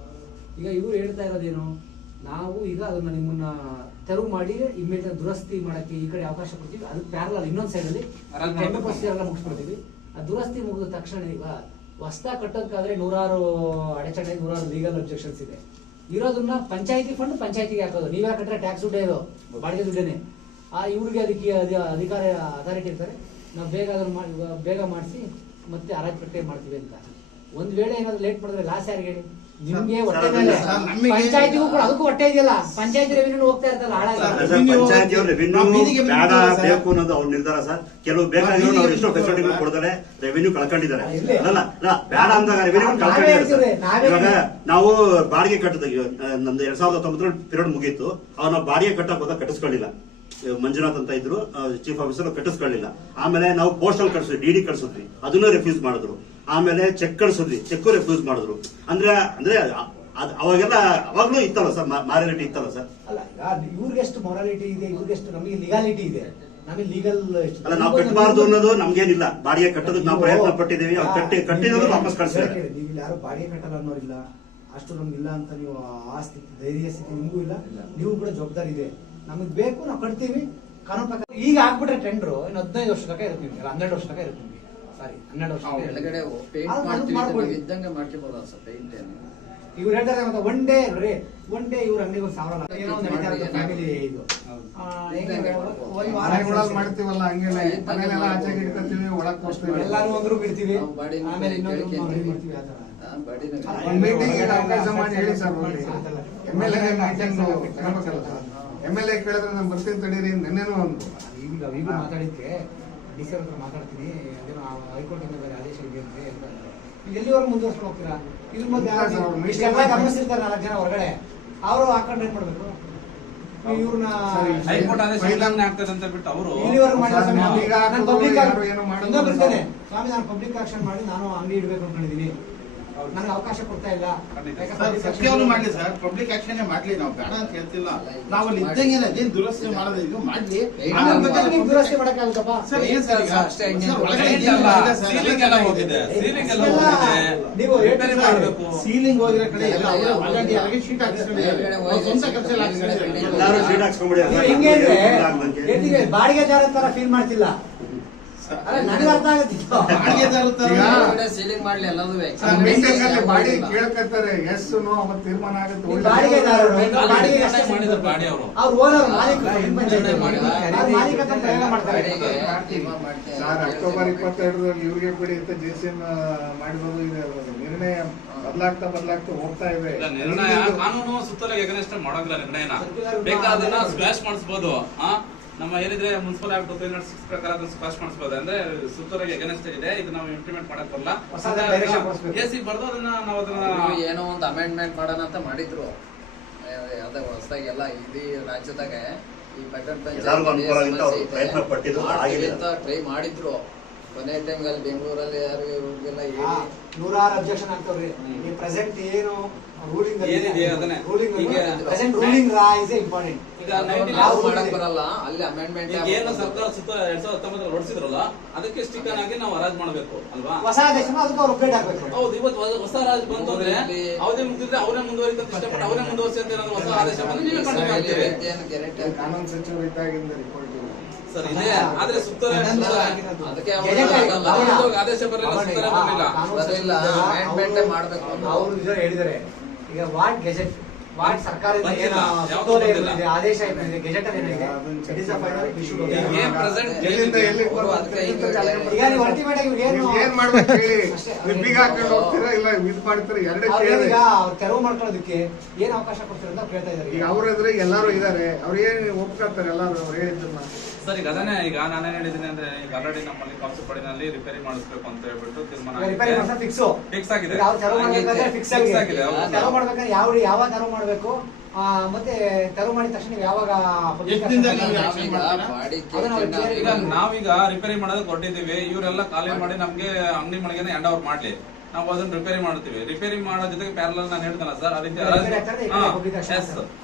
ಈಗ ಇವ್ರು ಹೇಳ್ತಾ ಇರೋದೇನು, ನಾವು ಈಗ ಅದನ್ನ ನಿಮ್ಮನ್ನ ತೆರವು ಮಾಡಿ ಇಮ್ಮಿಡಿಯೇಟ್ ದುರಸ್ತಿ ಮಾಡಕ್ಕೆ ಈ ಕಡೆ ಅವಕಾಶ ಕೊಡ್ತೀವಿ. ಅದಕ್ಕೆ ಪ್ಯಾರಲಲ್ ಇನ್ನೊಂದು ಸೈಡ್ ಅಲ್ಲಿ ಟೆಂಡರ್ ಪ್ರೊಸೀಜರ್ ಎಲ್ಲ ಮುಗಿಸ್ಬಿಡ್ತೀವಿ. ಆ ದುರಸ್ತಿ ಮುಗಿದ ತಕ್ಷಣ ಈಗ ಹೊಸ್ತಾ ಕಟ್ಟೋದಕ್ಕಾದ್ರೆ 100 ಅಡಚಣೆ, 100 ಲೀಗಲ್ ಅಬ್ಜೆಕ್ಷನ್ಸ್ ಇದೆ. ಇರೋದನ್ನ ಪಂಚಾಯತಿ ಫಂಡ್ ಪಂಚಾಯತಿಗೆ ಹಾಕೋದು. ನೀವೇ ಕಟ್ಟರೆ ಟ್ಯಾಕ್ಸ್ ದುಡ್ಡೇ ಇದು, ಬಾಡಿಗೆ ದುಡ್ಡೇನೆ. ಇವ್ರಿಗೆ ಅದಕ್ಕೆ ಅಧಿಕಾರ ಅಥಾರಿಟಿ ಇರ್ತಾರೆ. ನಾವು ಬೇಗ ಅದನ್ನು ಬೇಗ ಮಾಡಿಸಿ ಮತ್ತೆ ಹರಾಜು ಪ್ರಕ್ರಿಯೆ ಮಾಡ್ತೀವಿ ಅಂತ. ಒಂದ್ ವೇಳೆ ಏನಾದ್ರು ಲೇಟ್ ಮಾಡಿದ್ರೆ ಲಾಸ್ ಯಾರಿಗೆ ಹೇಳಿ? ನಿಮ್ಗೆ ಸರ್, ಹೊಟ್ಟೆ ಮೇಲೆ ಸರ್, ನಮಗೆ- ಪಂಚಾಯತಿಗೂ ಕೂಡ ಅದಕ್ಕೂ ಹೊಟ್ಟೆ ಇದೆಯಲ್ಲ, ಪಂಚಾಯತಿ ರೆವಿನ್ಯೂ ಹೋಗ್ತಾ ಇರ್ತಲ್ಲ ಹಾಳಾಗಿ. ಪಂಚಾಯತಿ ಅವ್ರ ರೆವಿನ್ಯೂ ನಾವು ಬೀದಿಗೆ ಬೇಡ ಬಿಟ್ಟಿದ್ದೀವಿ ಸರ್. ಬೇಕು ಅನ್ನೋದು ಅವ್ರ ನಿರ್ಧಾರ ಸರ್. ಕೆಲವು ಬೇಕಾಗಿರೋ ಅವ್ರು ಎಷ್ಟೋ ಫೆಸಿಲಿಟಿಗಳು ಕೊಡ್ತಾರೆ, ರೆವಿನ್ಯೂ ಕಳ್ಕೊಂಡಿದ್ದಾರೆ. ಅಲ್ಲ ಬೇಡ ಅಂದಾಗ ರೆವಿನ್ಯೂ ಕಳ್ಕೊಂಡಿದ್ದಾರೆ ಸರ್. ಇವಾಗ ನಾವು ಬಾಡಿಗೆ ಕಟ್ಟದ ನಮ್ದು 2019 ಪೀರಿಯಡ್ ಮುಗೀತು. ಅವ್ರು ನಾವು ಬಾಡಿಗೆ ಕಟ್ಟಕ್ ಹೋದಾಗ ಕಟ್ಟಿಸ್ಕೊಳ್ಳಿಲ್ಲ. ಮಂಜುನಾಥ್ ಅಂತ ಇದ್ರು ಚೀಫ್ ಆಫೀಸರ್, ಕಟ್ಟಿಸ್ಕೊಳ್ಳಿಲ್ಲ. ಆಮೇಲೆ ನಾವು ಪೋಸ್ಟಲ್ ಕಳ್ಸಿದ್ವಿ, ಡಿಡಿ ಕಳ್ಸಿದ್ವಿ, ಅದನ್ನು ರೆಫ್ಯೂಸ್ ಮಾಡಿದ್ರು. ಆಮೇಲೆ ಚೆಕ್ ಕಳ್ಸಿದ್ವಿ, ಚೆಕ್ ರೆಫ್ಯೂಸ್ ಮಾಡಿದ್ರು. ಅಂದ್ರೆ ಅವಾಗೆಲ್ಲ ಅವಾಗ್ಲೂ ಇತ್ತಲ್ಲ ಸರ್, ಮಾರಾಲಿಟಿ ಇತ್ತಲ್ಲ ಸರ್. ಅಲ್ಲ ಇವ್ರಿಗೆ ಎಷ್ಟು ಮೊರಾಲಿಟಿ ಇದೆ, ಇವ್ರಿಗೆ ಎಷ್ಟು ನಮಗೆ ಲೀಗಾಲಿಟಿ ಇದೆ. ನಮಗೆ ಲೀಗಲ್ ಅಲ್ಲ ನಾವು ಕಟ್ಟಬಾರ್ದು ಅನ್ನೋದು ನಮ್ಗೇನಿಲ್ಲ. ಬಾಡಿಗೆ ಕಟ್ಟೋದಕ್ಕೆ ನಾವು ಪ್ರಯತ್ನ ಪಟ್ಟಿದ್ದೀವಿ. ಕಟ್ಟಿರೋದು ವಾಪಸ್ ಕಳಿಸಿದ್ದಾರೆ. ನೀವು ಇಲ್ಲಿ ಯಾರು ಬಾಡಿಗೆ ಕಟ್ಟಲ್ಲ ಅನ್ನೋರಿಲ್ಲ, ಅಷ್ಟು ನಮ್ಗಿಲ್ಲ ಅಂತ ನೀವು ಆ ಸ್ಥಿತಿ, ಧೈರ್ಯ ಸ್ಥಿತಿ ನಿಮಗೂ ಇಲ್ಲ. ನೀವು ಕೂಡ ಜವಾಬ್ದಾರಿ ಇದೆ. ನಮಗ್ ಬೇಕು, ನಾವು ಕಟ್ತೀವಿ ಕಾನೂನು ಪ್ರಕಾರ. ಈಗ ಆಗ್ಬಿಟ್ರೆ ಟೆಂಡರ್ ಇನ್ನು 15 ವರ್ಷ ತನಕ ಇರುತ್ತೆ, 12 ವರ್ಷ ತನಕ ಇರುತ್ತೆ. ಸಾರಿ 12 ವರ್ಷ ಒಳಗಡೆ ಪೇಂಟ್ ಮಾಡ್ತೀವಿ ಇದ್ದಂಗೆ ಮಾಡ್ಕೋಬೋದಾ ಸರ್ ಪೇಂಟ್ ಏನು? ಇವ್ರು ಹೇಳ್ತಾರೆ ಮತ್ತೆ ಒನ್ ಡೇ ಇವ್ರ ಅಂಗಡಿಗೆ 1,000 ಏನೋ ಒಂದು ನಡೀತಾ ಇರುತ್ತೆ ಫ್ಯಾಮಿಲಿ ಇದು. ಒಂದ್ ವಾರ ಮಾಡ್ತೀವಲ್ಲ ಹಂಗೆಲ್ಲ ಮನೆಯಲ್ಲ ಆಚೆಗೆ ಇಟ್ಕೊತೀವಿ, ಒಳಗ್ ಕೂರ್ಸ್ತೀವಿ, ಎಲ್ಲಾರು ಒಂದ್ರು ಬಿಡ್ತೀವಿ, ನಾವು ಬಾಡಿ ಆಮೇಲೆ ಇನ್ನೊಂದು ಕೇಳ್ತೀವಿ. ಮಾಡ್ತೀವಿ. ಆ ತರ ಒಂದ್ ಮೀಟಿಂಗ್ ಅವಕಾಶ ಮಾಡಿ ಹೇಳಿ ಸರ್. MLA ಮೀಟಿಂಗ್ MLA ಕೇಳಿದ್ರೆ ನಾನು ಬರ್ತೀನಿ ತಡೀರಿ. ನೆನ್ನೆನೂ ಒಂದು ಈಗ ಮಾತಾಡಿದ್ಕೆ ಡಿ ಸಿ ಹತ್ರ ಮಾತಾಡ್ತೀನಿ, ಅದೇನೋ ಹೈಕೋರ್ಟ್ ಇಂದ ಬೇರೆ ಆದೇಶ ಇದೆ ಅಂತ ಹೇಳ್ತಾರೆ. ಎಲ್ಲಿವರೆಗೂ ಮುಂದುವರ್ಸ್ಕೊಂಡು ಹೋಗ್ತೀರಾ? ಇದ್ರ ಮಧ್ಯೆ ಇಷ್ಟೆಲ್ಲ ಗಮನಿಸಿರ್ತಾರೆ 4 ಜನ ಹೊರಗಡೆ, ಅವರು ಹಾಕೊಂಡು ಏನ್ ಮಾಡ್ಬೇಕು? ಇವ್ರನ್ನ ಹೈಕೋರ್ಟ್ ಆದೇಶ ಉಲ್ಲಂಘನೆ ಆಗ್ತದೆ ಅಂತ ಬಿಟ್ಟು ಅವರು ಇಲ್ಲಿವರೆಗೂ ಈಗ ಬರ್ತೇನೆ ಸ್ವಾಮಿ, ನಾನು ಪಬ್ಲಿಕ್ ಆಕ್ಷನ್ ಮಾಡಿ ನಾನು ಅಂಗಡಿ ಇಡ್ಬೇಕು ಅನ್ಕೊಂಡಿದೀನಿ, ನನಗೆ ಅವಕಾಶ ಕೊಡ್ತಾ ಇಲ್ಲ. ಸತ್ಯವನ್ನು ಮಾಡ್ಲಿ ಸರ್, ಪಬ್ಲಿಕ್ ಆಕ್ಷನ್ ಮಾಡ್ಲಿ, ನಾವು ಬೇಡ ಅಂತ ಹೇಳ್ತಿಲ್ಲ. ನಾವು ಅಲ್ಲಿ ಇದ್ದಂಗೆ ಅದೇನ್ ದುರಸ್ತಿ ಮಾಡೋದು ಇದು ಮಾಡ್ಲಿ. ದುರಸ್ತಿ ಮಾಡಕ್ಕಾಗುತ್ತಪ್ಪ? ಸರ್ ಏನ್ ಸರ್ ಈಗ? ಅಷ್ಟೇ ಹಂಗೆ ಸರ್, ಒಳಗಡೆ Paint ಅಲ್ಲ, ಸೀಲಿಂಗ್ ಎಲ್ಲ ಹೋಗಿದೆ, ಸೀಲಿಂಗ್ ಎಲ್ಲ ಹೋಗಿದೆ. ನೀವು ರಿಪೇರಿ ಮಾಡ್ಬೇಕು. ಸೀಲಿಂಗ್ ಹೋಗಿರೋ ಕಡೆ ಎಲ್ಲ ಅವರೇ ಒಳಗಡೆ ಯಾರಿಗೆ ಶೀಟ್ ಹಾಕಿಸ್ಕೊಂಡಿದ್ದಾರೆ, ಅವ್ರ ಸ್ವಂತ ಖರ್ಚಲ್ಲಿ ಹಾಕಿಸ್ಕೊಂಡಿದ್ದಾರೆ. ಎಲ್ಲರೂ ಸೀಟ್ ಹಾಕ್ಸ್ಕೊಂಬಿಡಿ. ಹಿಂಗೆ ಅಂದ್ರೆ ಬಾಡಿಗೆದಾರ ತರ ಫೀಲ್ ಮಾಡ್ತಿಲ್ಲ. ಅಲ್ಲ ನನಗೆ ಅರ್ಥ ಆಗುತ್ತಿತ್ತು. ಬಾಡಿಗೆದಾರ ತರ ಸೀಲಿಂಗ್ ಮಾಡ್ಲಿ ಎಲ್ಲದೂ ಮೀಟಿಂಗ್ ಅಲ್ಲಿ ಬಾಡಿ ಕೇಳ್ಕತ್ತಾರೆ, ಎಸ್ ನೋ ಅವತ್ತು ತೀರ್ಮಾನ ಆಗುತ್ತೆ. ಬಾಡಿಗೆದಾರರು ಬಾಡಿಗೆ ಅಷ್ಟೇ ಮಾಡಿದ್ರು ಬಾಡಿ ಅವರು. ಅವ್ರ ಓನರ್ ಮಾಲೀಕರು ಮಾಲೀಕತ್ವ ಪ್ರಯೋಗ ಮಾಡ್ತಾರೆ. ಸರ್ ಅಕ್ಟೋಬರ್ 22 ಇವ್ರಿಗೆ ಬಿಡಿ ಅಂತ JCM ಮಾಡಿರೋದು ಇದೆ. ನಿರ್ಣಯ ಬದಲಾಗ್ತಾ ಹೋಗ್ತಾ ಇದೆ. ಇಲ್ಲ, ನಿರ್ಣಯ ಕಾನೂನು ಸುತ್ತಲೇ ಎಗನೆಸ್ಟ್ ಮಾಡೋಂಗಿಲ್ಲ. ನಿರ್ಣಯನ ಬೇಕಾದನ್ನ ಸ್ಕ್ವಾಶ್ ಮಾಡಿಸ್ಬೋದು. ನಮ್ಮ ಏನಿದ್ರೆ ಮುನ್ಸಿಪಲ್ ಆಕ್ಟ್ 2006 ಪ್ರಕಾರ ಅದನ್ನ ಸ್ಕ್ವಾಶ್ ಮಾಡಿಸ್ಬೋದು. ಅಂದ್ರೆ ಸುತ್ತಲೇ ಎಗನೆಸ್ಟ್ ಇದೆ, ಇದು ನಾವು ಇಂಪ್ಲಿಮೆಂಟ್ ಮಾಡಕ್ ಬರಲ್ಲ. AC ಬರ್ದು ಅದನ್ನ ನಾವು ಅದನ್ನ ಏನೋ ಒಂದು ಅಮೆಂಡ್ಮೆಂಟ್ ಮಾಡೋಣ ಅಂತ ಮಾಡಿದ್ರು. ಅದೇ ಹೊಸದಾಗಿ ಎಲ್ಲ ಇಡೀ ರಾಜ್ಯದಾಗ ಈ ಪಟ್ಟಣ ಎಲ್ಲರಿಗೂ ಅನುಕೂಲ ಆಗುತ್ತೆ, ಅವ್ರು ಪ್ರಯತ್ನ ಪಟ್ಟಿದ್ದು ಆಗಿಲ್ಲ ಅಂತ ಟ್ರೈ ಮಾಡಿದ್ರು. ಕೊನೆ ಟೈಮ್ ಅಲ್ಲಿ ಬೆಂಗಳೂರಲ್ಲಿ ಯಾರು ಇವ್ರಿಗೆಲ್ಲ ಹೇಳಿ 106 ಅಬ್ಜೆಕ್ಷನ್ ಆಗ್ತಾವ್ರಿ. ಈ ಪ್ರೆಸೆಂಟ್ ಏನು ರೂಲಿಂಗ್ ಏನಿದೆ ಅದನ್ನೇ ಈಗ ಪ್ರೆಸೆಂಟ್ ರೂಲಿಂಗ್ ರಾ ಇಸ್ ಇಂಪಾರ್ಟೆಂಟ್. ಈಗ ನಾವು ಮಾಡಕ್ ಬರಲ್ಲ, ಅಲ್ಲಿ ಅಮೆಂಡ್ಮೆಂಟ್ ಏನು ಸರ್ಕಾರ ಸುತ್ತ 2019 ಹೊರಡಿಸಿದ್ರಲ್ಲ, ಅದಕ್ಕೆ ಸ್ಟಿಕರ್ ಆಗಿ ನಾವು ಹರಾಜ್ ಮಾಡಬೇಕು ಅಲ್ವಾ? ಹೊಸ ಆದೇಶ ಅದಕ್ಕೆ ಅವ್ರು ಅಪ್ಡೇಟ್ ಆಗ್ಬೇಕು. ಹೌದು, ಇವತ್ತು ಹೊಸ ಹರಾಜ್ ಬಂತು ಅಂದ್ರೆ ಅವರೇ ಮುಗಿದ್ರೆ ಅವರೇ ಮುಂದುವರಿತ ಇಷ್ಟಪಟ್ಟು ಅವರೇ ಮುಂದುವರಿಸಿ ಅಂತ ಏನಾದ್ರು ಹೊಸ ಆದೇಶ ಬಂದ್ರೆ ನೀವೇ ಕಂಟಿನ್ಯೂ ಆಗ್ತೀವಿ. ಕಾನೂನು ಸಚಿವರು ಇದ್ದಾಗಿಂದ ರಿಪೋರ್ಟ್ ಇಲ್ಲ ಸರ್ ಇದೆ, ಆದ್ರೆ ಸುತ್ತಲೇ ಅದಕ್ಕೆ ಆದೇಶ ಬರಲಿಲ್ಲ, ಸುತ್ತಲೇ ಬರಲಿಲ್ಲ. ಅಮೆಂಡ್ಮೆಂಟ್ ಮಾಡ್ಬೇಕು ಅವರು ಹೇಳಿದ್ದಾರೆ. ಈಗ ವಾಟ್ ಗೆಜೆಟ್ ವಾಟ್ ಸರ್ಕಾರದಿಂದ ಬಂದಿಲ್ಲ, ಏನು ಯಾವ್ದು ಸುತ್ತೋಲೆ ಬಂದಿಲ್ಲ. ಇದೆ, ಆದೇಶ ಏನಿದೆ, ಗೆಜೆಟ್ ಅಲ್ಲಿ ಏನಿದೆ, it is a final issue. ಏನ್ ಪ್ರೆಸೆಂಟ್ ಎಲ್ಲಿಂದ ಎಲ್ಲಿಗೆ ಅವರು ಅದಕ್ಕೆ ಈಗ ನೀವು ಅಲ್ಟಿಮೇಟ್ ಆಗಿ ಏನು ಏನ್ ಮಾಡ್ಬೇಕು ಹೇಳಿ? ನೀವು ಬೀಗ ಹಾಕೊಂಡು ಹೋಗ್ತೀರಾ ಇಲ್ಲ ಇದು ಮಾಡ್ತೀರಾ? ಎರಡೇ ಕೇಳಿ. ಈಗ ಅವ್ರು ತೆರವು ಮಾಡ್ಕೊಳ್ಳೋದಕ್ಕೆ ಏನ್ ಅವಕಾಶ ಕೊಡ್ತಾರೆ ಅಂತ ಕೇಳ್ತಾ ಇದ್ದಾರೆ. ಈಗ ಅವ್ರ ಎದುರು ಎಲ್ಲಾರು ಇದಾರೆ, ಅವ್ರು ಏನ್ ಒಪ್ಕೊಳ್ತಾರೆ ಎಲ್ಲಾರು ಅವ್ರು ಹೇಳಿದ್ದನ್ನ? ಸರ್ ಈಗ ಅದನ್ನೇ ಈಗ ನಾನೇನ್ ಹೇಳಿದ್ದೀನಿ ಅಂದ್ರೆ ಈಗ ಆಲ್ರೆಡಿ ನಮ್ಮಲ್ಲಿ ಕಾನ್ಸೆಪ್ಟ್ನಲ್ಲಿ ರಿಪೇರಿ ಮಾಡಿಸ್ಬೇಕು ಅಂತ ಹೇಳ್ಬಿಟ್ಟು ತೀರ್ಮಾನ ರಿಪೇರಿ ಆಗಿದೆ. ಮಾಡ್ಸೋದು ಫಿಕ್ಸ್ ಆಗಿದೆ. ಈಗ ಅವ್ರು ತೆರವು ಮಾಡ್ಬೇಕಾದ್ರೆ ಫಿಕ್ಸ್ Fix ಆಗಿದೆ. ತೆರವು ಮಾಡ್ಬೇಕಾದ್ರೆ ಯಾವ ತೆರವು ಮಾಡ್ಬೇಕು, ಮತ್ತೆ ತೆರವು ಮಾಡಿದ ತಕ್ಷಣ ನೀವು ಯಾವಾಗ public ಎಷ್ಟು ದಿನದಲ್ಲಿ action action ಮಾಡ್ತೀರಾ? ಈಗ ನಾವೀಗ ರಿಪೇರಿ ಮಾಡೋದಕ್ಕೆ ಹೊರಟಿದ್ದೀವಿ. ಇವರೆಲ್ಲ ಖಾಲಿ ಮಾಡಿ ನಮ್ಗೆ ಅಂಗಡಿ ಮಳಿಗೆನ ಹ್ಯಾಂಡ್ ಓವರ್ ಮಾಡ್ಲಿ, ನಾವು ಅದನ್ನ ರಿಪೇರಿ ಮಾಡ್ತೀವಿ. ರಿಪೇರಿ ಮಾಡೋ ಜೊತೆಗೆ ಪ್ಯಾರಲಲ್ ನಾನು ಹೇಳ್ತಾನ ಸರ್, ಅದಕ್ಕೆ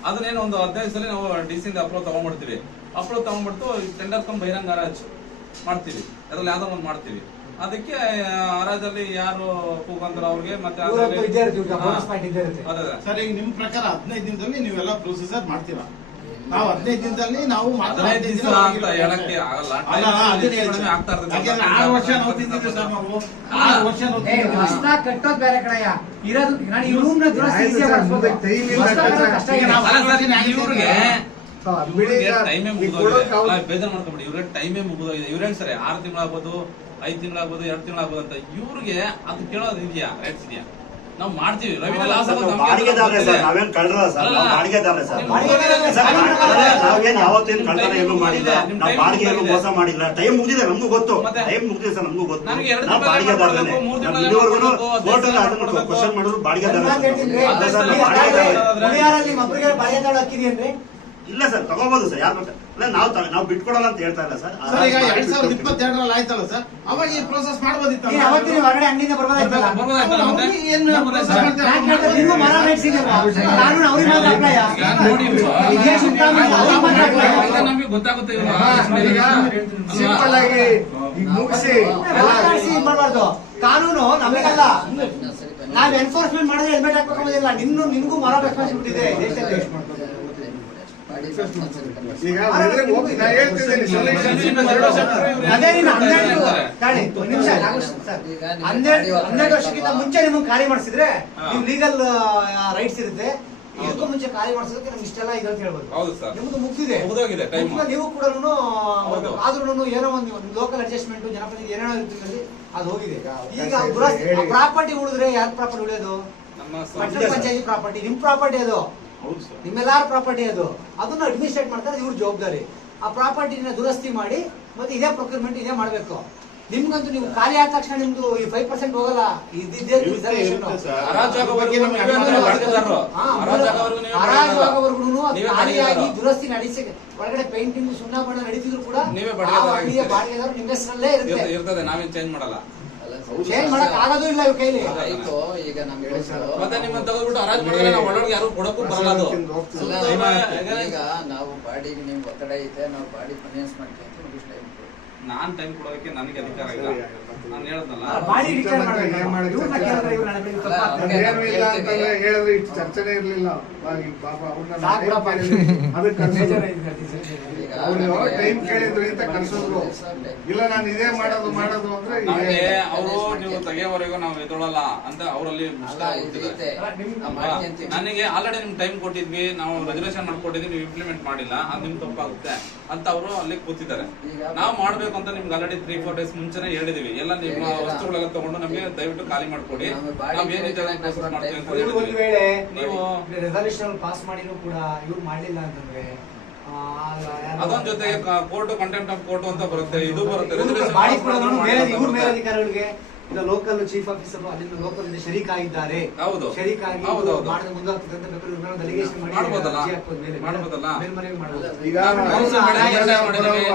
ಅದನ್ನೇನು ಒಂದು 15 ಸಲ ನಾವು DC ಇಂದ ಅಪ್ಲೋಡ್ ತಗೊಂಡ್ಬಿಡ್ತೀವಿ. ಅಪ್ಲೋಡ್ ತಗೊಂಡ್ಬಿಟ್ಟು ಟೆಂಡರ್ ಕಮ್ ಬಹಿರಂಗ ಹರಾಜ್ ಮಾಡ್ತೀವಿ, ಅದ್ರಲ್ಲಿ ಯಾವ್ದೋ ಒಂದು ಮಾಡ್ತೀವಿ. ಅದಕ್ಕೆ ಹರಾಜಲ್ಲಿ ಯಾರು ಕೂಗಂತಾರ ಅವ್ರಿಗೆ ಮತ್ತೆ ಸರ್ ಈಗ ನಿಮ್ ಪ್ರಕಾರ 15 ದಿನದಲ್ಲಿ ನೀವೆಲ್ಲ ಪ್ರೊಸೀಜರ್ ಮಾಡ್ತೀರಾ? ನಾವು 15 ದಿನದಲ್ಲಿ ನಾವು 15 ದಿವಸ ಅಂತ ಹೇಳಕ್ಕೆ ಆಗಲ್ಲ. 6 ವರ್ಷ ನಾವು ತಿಂದಿದ್ದೀವಿ ಸರ್. ನಾವು 6 ವರ್ಷ ನಾವು ತಿಂದಿದ್ದೀವಿ. ಕಟ್ಟೋದ್ ಬೇರೆ ಕಡೆಯ ಇರೋದು. ನಾನು ಈ ರೂಮ್ ನ ದುರಸ್ತಿ ಇವ್ರಿಗೆ ಅದು ಬಿಡಿ ಸರ್, ಟೈಮೇ ಈ ಮುಗಿದೋಗಿದೆ. ಕೊಡೋಕೆ ಅವ್ರು- ಬೇಜಾರು ಮಾಡ್ಕೊಂಬಿಡಿ, ಇವ್ರಿಗೆ ಟೈಮೇ ಮುಗಿದೋಗಿದೆ. ಇವ್ರೇನ್ ಸರಿ 6 ತಿಂಗಳಾಗ್ಬೋದು, 5 ತಿಂಗಳಾಗ್ಬೋದು, 2 ತಿಂಗಳಾಗ್ಬೋದು ಅಂತ ಇವ್ರಿಗೆ ಅದು ಕೇಳೋದು ಇದೆಯಾ? ರೈಟ್ಸ್ ಇದೆಯಾ? ನಾವು ಮಾಡ್ತೀವಿ. ರವಿನ ಲಾಸ್ ಆಗೋದು ಬಾಡಿಗೆದಾರರೇ ಸರ್, ನಾವೇನ್ ಕಳ್ರ ಸರ್, ನಾವು ಬಾಡಿಗೆದಾರರೇ ಸರ್. ನಾವೇನ್ ಯಾವತ್ತೇನು ಕಳ್ತನ ಎಲ್ಲೂ ಮಾಡಿಲ್ಲ, ನಾವು ಬಾಡಿಗೆ ಎಲ್ಲೂ ಮೋಸ ಮಾಡಿಲ್ಲ. ಟೈಮ್ ಮುಗಿದಿದೆ, ನಮಗೂ ಗೊತ್ತು. ಟೈಮ್ ಮುಗಿದಿದೆ ಸರ್, ನಮಗೂ ಗೊತ್ತು. ನನಗೆ 2 ನಾವು ಬಾಡಿಗೆದಾರನೇ. ಇಲ್ಲಿವರೆಗೂ ಕೋರ್ಟಲ್ಲಿ ಅದನ್ನು ಕ್ವಶನ್ ಮಾಡಿದ್ರು ಬಾಡಿಗೆದಾರ ಬಾಡಿಗೆದಾರ ಹಾಕಿದೀಯನ್ರಿ? ಇಲ್ಲ ಸರ್, ತಗೋಬಹುದು ಸರ್, ಯಾರು ಅಲ್ಲ, ನಾವು ಬಿಟ್ಕೊಡಲ್ಲ ಅಂತ ಹೇಳ್ತಾ ಇಲ್ಲ ಸರ್. ಸರ್ ಈಗ 2022 ಆಯ್ತಲ್ಲ ಸರ್, ಅವಾಗ ಈ ಪ್ರೋಸೆಸ್ ಮಾಡ್ಬೋದಿತ್ತಲ್ಲ. ಅವತ್ತಿನ ಹೊರಗಡೆ ಅಂಗಡಿಯಿಂದ ಬರ್ಬೋದಾಯ್ತಲ್ಲ? ಅವ್ರಿಗೆ ಏನ್ process ಮಾಡ್ತಾರೆ? ನಾನ್ ಕೇಳ್ದೆ, ನಿಮ್ಗೂ ಮರ ಮೇಡ್ಸಿದ್ದೀರಾ? ಕಾನೂನು ಅವ್ರಿಗೆ ಮಾತ್ರ ಅಪ್ಲೈ ನೋಡಿ ಇದೇ ಸುತ್ತಮುತ್ತ ಅವ್ರಿಗೆ ಮಾತ್ರ ಅಪ್ಲೈ. ನಮ್ಗೆ ಗೊತ್ತಾಗುತ್ತೆ ಇವ್ರು. ಈಗ ಸಿಂಪಲ್ ಆಗಿ ಈಗ ಮುಗಿಸಿ ಮಾತಾಡ್ಸಿ ಇದ್ ಮಾಡ್ಬಾರ್ದು. ಕಾನೂನು ನಮಗಲ್ಲ, ನಾವ್ ಎನ್ಫೋರ್ಸ್ಮೆಂಟ್ ಮಾಡಿದ್ರೆ ಹೆಲ್ಮೆಟ್ ಹಾಕೋದಿಲ್ಲ. ನಿನ್ಗೂ ಮರ ರೆಸ್ಪಾನ್ಸಿಬಿಲಿಟಿ ಇದೆ ದೇಶದಲ್ಲಿ. ಈಗ ನಾ ಹೇಳ್ತಿದ್ದೀನಿ solution. ಅದೇ ನೀನು 12 ವರ್ಷಕ್ಕಿಂತ ಮುಂಚೆ ನಿಮ್ಗೆ ಖಾಲಿ ಮಾಡಿಸಿದ್ರೆ ನಿಮ್ ಲೀಗಲ್ ರೈಟ್ಸ್ ಇರುತ್ತೆ. ಇದಕ್ಕೂ ಮುಂಚೆ ಖಾಲಿ ಮಾಡಿಸೋದಕ್ಕೆ ನಮ್ಗೆ ಇಷ್ಟೆಲ್ಲ ಇದೆ ಅಂತ ಹೇಳ್ಬೋದು. ಹೌದು ಸರ್, ನಿಮ್ದು ಮುಗ್ದಿದೆ, ಮುಗ್ದೋಗಿದೆ ಟೈಮ್. ನೀವು ಕೂಡ ಆದ್ರೂ ಏನೋ ಒಂದು ಲೋಕಲ್ ಅಡ್ಜಸ್ಟ್ಮೆಂಟ್ ಜನಪ್ರತಿನಿಧಿ ಏನೇನೋ ಇರ್ತದೆ ಅದು ಹೋಗಿದೆ. ಈಗ ಪ್ರಾಪರ್ಟಿ ಉಳಿದ್ರೆ ಯಾರು ಪ್ರಾಪರ್ಟಿ ಉಳಿಯೋದು? ನಮ್ಮ ಪಟ್ಟಣ ಪಂಚಾಯತಿ ಪ್ರಾಪರ್ಟಿ, ನಿಮ್ ಪ್ರಾಪರ್ಟಿ ಅದು, ಹೌದು ಸರ್. ನಿಮ್ಮೆಲ್ಲಾರ ಪ್ರಾಪರ್ಟಿ ಅದು. ಅದನ್ನ ಅಡ್ಮಿನಿಸ್ಟ್ರೇಟ್ ಮಾಡ್ತಾರೆ, ಇವ್ರ ಜವಾಬ್ದಾರಿ. ಆ ಪ್ರಾಪರ್ಟಿನ ದುರಸ್ತಿ ಮಾಡಿ ಮತ್ತೆ ಇದೇ ಪ್ರೊಕ್ಯೂರ್ಮೆಂಟ್ ಇದೇ ಮಾಡ್ಬೇಕು. ನಿಮ್ಗಂತೂ ನೀವು ಖಾಲಿ ಆದ ತಕ್ಷಣ ನಿಮ್ದು ಈ 5% ಹೋಗಲ್ಲ. ಖಾಲಿಯಾಗಿ ದುರಸ್ತಿ ನಡೆಸಿ ಒಳಗಡೆ ಪೇಂಟಿಂಗ್ ಸುಣ್ಣ ಬಣ್ಣ ನಡೀತಿದ್ರು ಕೂಡ ಬಾಡಿಗೆದಾರರು ನಿಮ್ಮ ಹೆಸರಲ್ಲೇ ಇರ್ತದೆ, ನಾವೇನ್ ಚೇಂಜ್ ಮಾಡಲ್ಲ. ಚೇಂಜ್ ಮಾಡಕ್ ಆಗೋದು ಇಲ್ಲ ಇವ್ ಕೈಲಿ. ಈಗ ನಮ್ಗೆ ಮತ್ತೆ ನಿಮ್ಮನ್ನ ತೆಗೆದ್ಬಿಟ್ಟು ಹರಾಜ್ ಮಾಡಿದ್ರೆ ನಾವು ಒಳಗಡೆ ಯಾರು ಕೊಡಕ್ಕೂ ಬರಲ್ಲ ಅದು. ಈಗ ನಾವು ಬಾಡಿಗೆ ನಿಮ್ ಒತ್ತಡ ಐತೆ, ನಾವು ಬಾಡಿ ಫೈನಾನ್ಸ್ ಮಾಡ್ತೀವಿ ಅಂತ ಒಂದು ಟೈಮ್ ಕೊಡಿ. ನಾನ್ ಟೈಮ್ ಕೊಡೋದಕ್ಕೆ ನನಗೆ ಅಧಿಕಾರ ಇಲ್ಲ. ನಾನು ಹೇಳದ್ನಲ್ಲ, ಬಾಡಿ ರಿಟರ್ನ್ ಮಾಡ್ಬೇಕು. ಇವ್ರನ್ನ ಕೇಳಿದ್ರೆ ಇವ್ರು ನಾಳೆ ಬೆಳಿಗ್ಗೆ ತಪ್ಪಾಗ್ತದೆ. ಏನು ಇಲ್ಲ ಅಂತಂದ್ರೆ ಹೇಳಿದ್ರೆ ಇಷ್ಟು ಚರ್ಚೆನೇ ಇರ್ಲಿಲ್ಲ. ಪಾಪ ಅವ್ರನ್ನ ಅದಕ್ಕೆ ಕರ್ಸಿದ್ರು. ಅವ್ರು ಟೈಮ್ ಕೇಳಿದ್ರು ಅಂತ ಕರ್ಸಿದ್ರು. ಇಲ್ಲ ನಾನು ಇದೇ ಮಾಡೋದು ಅಂದ್ರೆ ನಮಗೆ ಅವರು ನೀವು ತೆಗೆಯವರೆಗೂ ನಾವು ಎದುರಲ್ಲ ಅಂತ ಅವರಲ್ಲಿ ನನಗೆ ಆಲ್ರೆಡಿ ನಿಮ್ ಟೈಮ್ ಕೊಟ್ಟಿದ್ವಿ, ನಾವು ರೆಸರ್ವೇಶನ್ ಮಾಡ್ಕೊಟ್ಟಿದ್ವಿ, ನೀವು ಇಂಪ್ಲಿಮೆಂಟ್ ಮಾಡಿಲ್ಲ, ಅದು ನಿಮ್ ತಪ್ಪಾಗುತ್ತೆ ಅಂತ ಅವರು ಅಲ್ಲಿ ಕೂತಿದ್ದಾರೆ. ನಾವು ಮಾಡ್ಬೇಕು ಅಂತ ನಿಮ್ಗೆ ಆಲ್ರೆಡಿ 3-4 ಡೇಸ್ ಮುಂಚೆನೆ ಹೇಳಿದೀವಿ. ಎಲ್ಲ ನಿಮ್ಮ ವಸ್ತುಗಳೆಲ್ಲ ತಗೊಂಡು ನಮಗೆ ದಯವಿಟ್ಟು ಖಾಲಿ ಮಾಡ್ಕೊಡಿ, ನಾವ್ ಏನಿದೆ ಮಾಡ್ತೀವಿ ಅಂತ ಹೇಳಿದ್ವಿ. ಒಂದು ವೇಳೆ ನೀವು ರೆಸಲ್ಯೂಷನ್ ಪಾಸ್ ಮಾಡಿದ್ರು ಕೂಡ ಇವ್ರು ಮಾಡ್ಲಿಲ್ಲ ಅಂತಂದ್ರೆ ಅದೊಂದ್ ಜೊತೆಗೆ ಕೋರ್ಟ್ ಕಂಟೆಂಪ್ಟ್ ಆಫ್ ಕೋರ್ಟ್ ಅಂತ ಬರುತ್ತೆ, ಇದು ಬರುತ್ತೆ. ಬಾಡಿ ಕೂಡ ಇವ್ರ ಮೇಲಧಿಕಾರಿಗಳಿಗೆ ಇಲ್ಲ ಲೋಕಲ್ ಚೀಫ್ ಆಫೀಸರ್ ಅಲ್ಲಿಂದ ಲೋಕಲ್ ಶರೀಕ್ ಆಗಿದ್ದಾರೆ, ಹೌದು ಶರೀಕ್ ಆಗಿ ಹೌದು ಮಾಡಿದ ಮುಂದಾಗ್ತದೆ ಅಂತ ಬೇಕಾದ್ರೆ ಇವ್ರ ಮೇಲೆ ಡೆಲಿಗೇಷನ್ ಮಾಡಿ ಮಾಡ್ಬೋದಲ್ಲ, ಅರ್ಜಿ ಹಾಕ್ಬೋದು, ಮಾಡ್ಬೋದಲ್ಲ. ಮೇಲ್ಮನವಿ ಮಾಡ್ಬೋದು. ಈಗ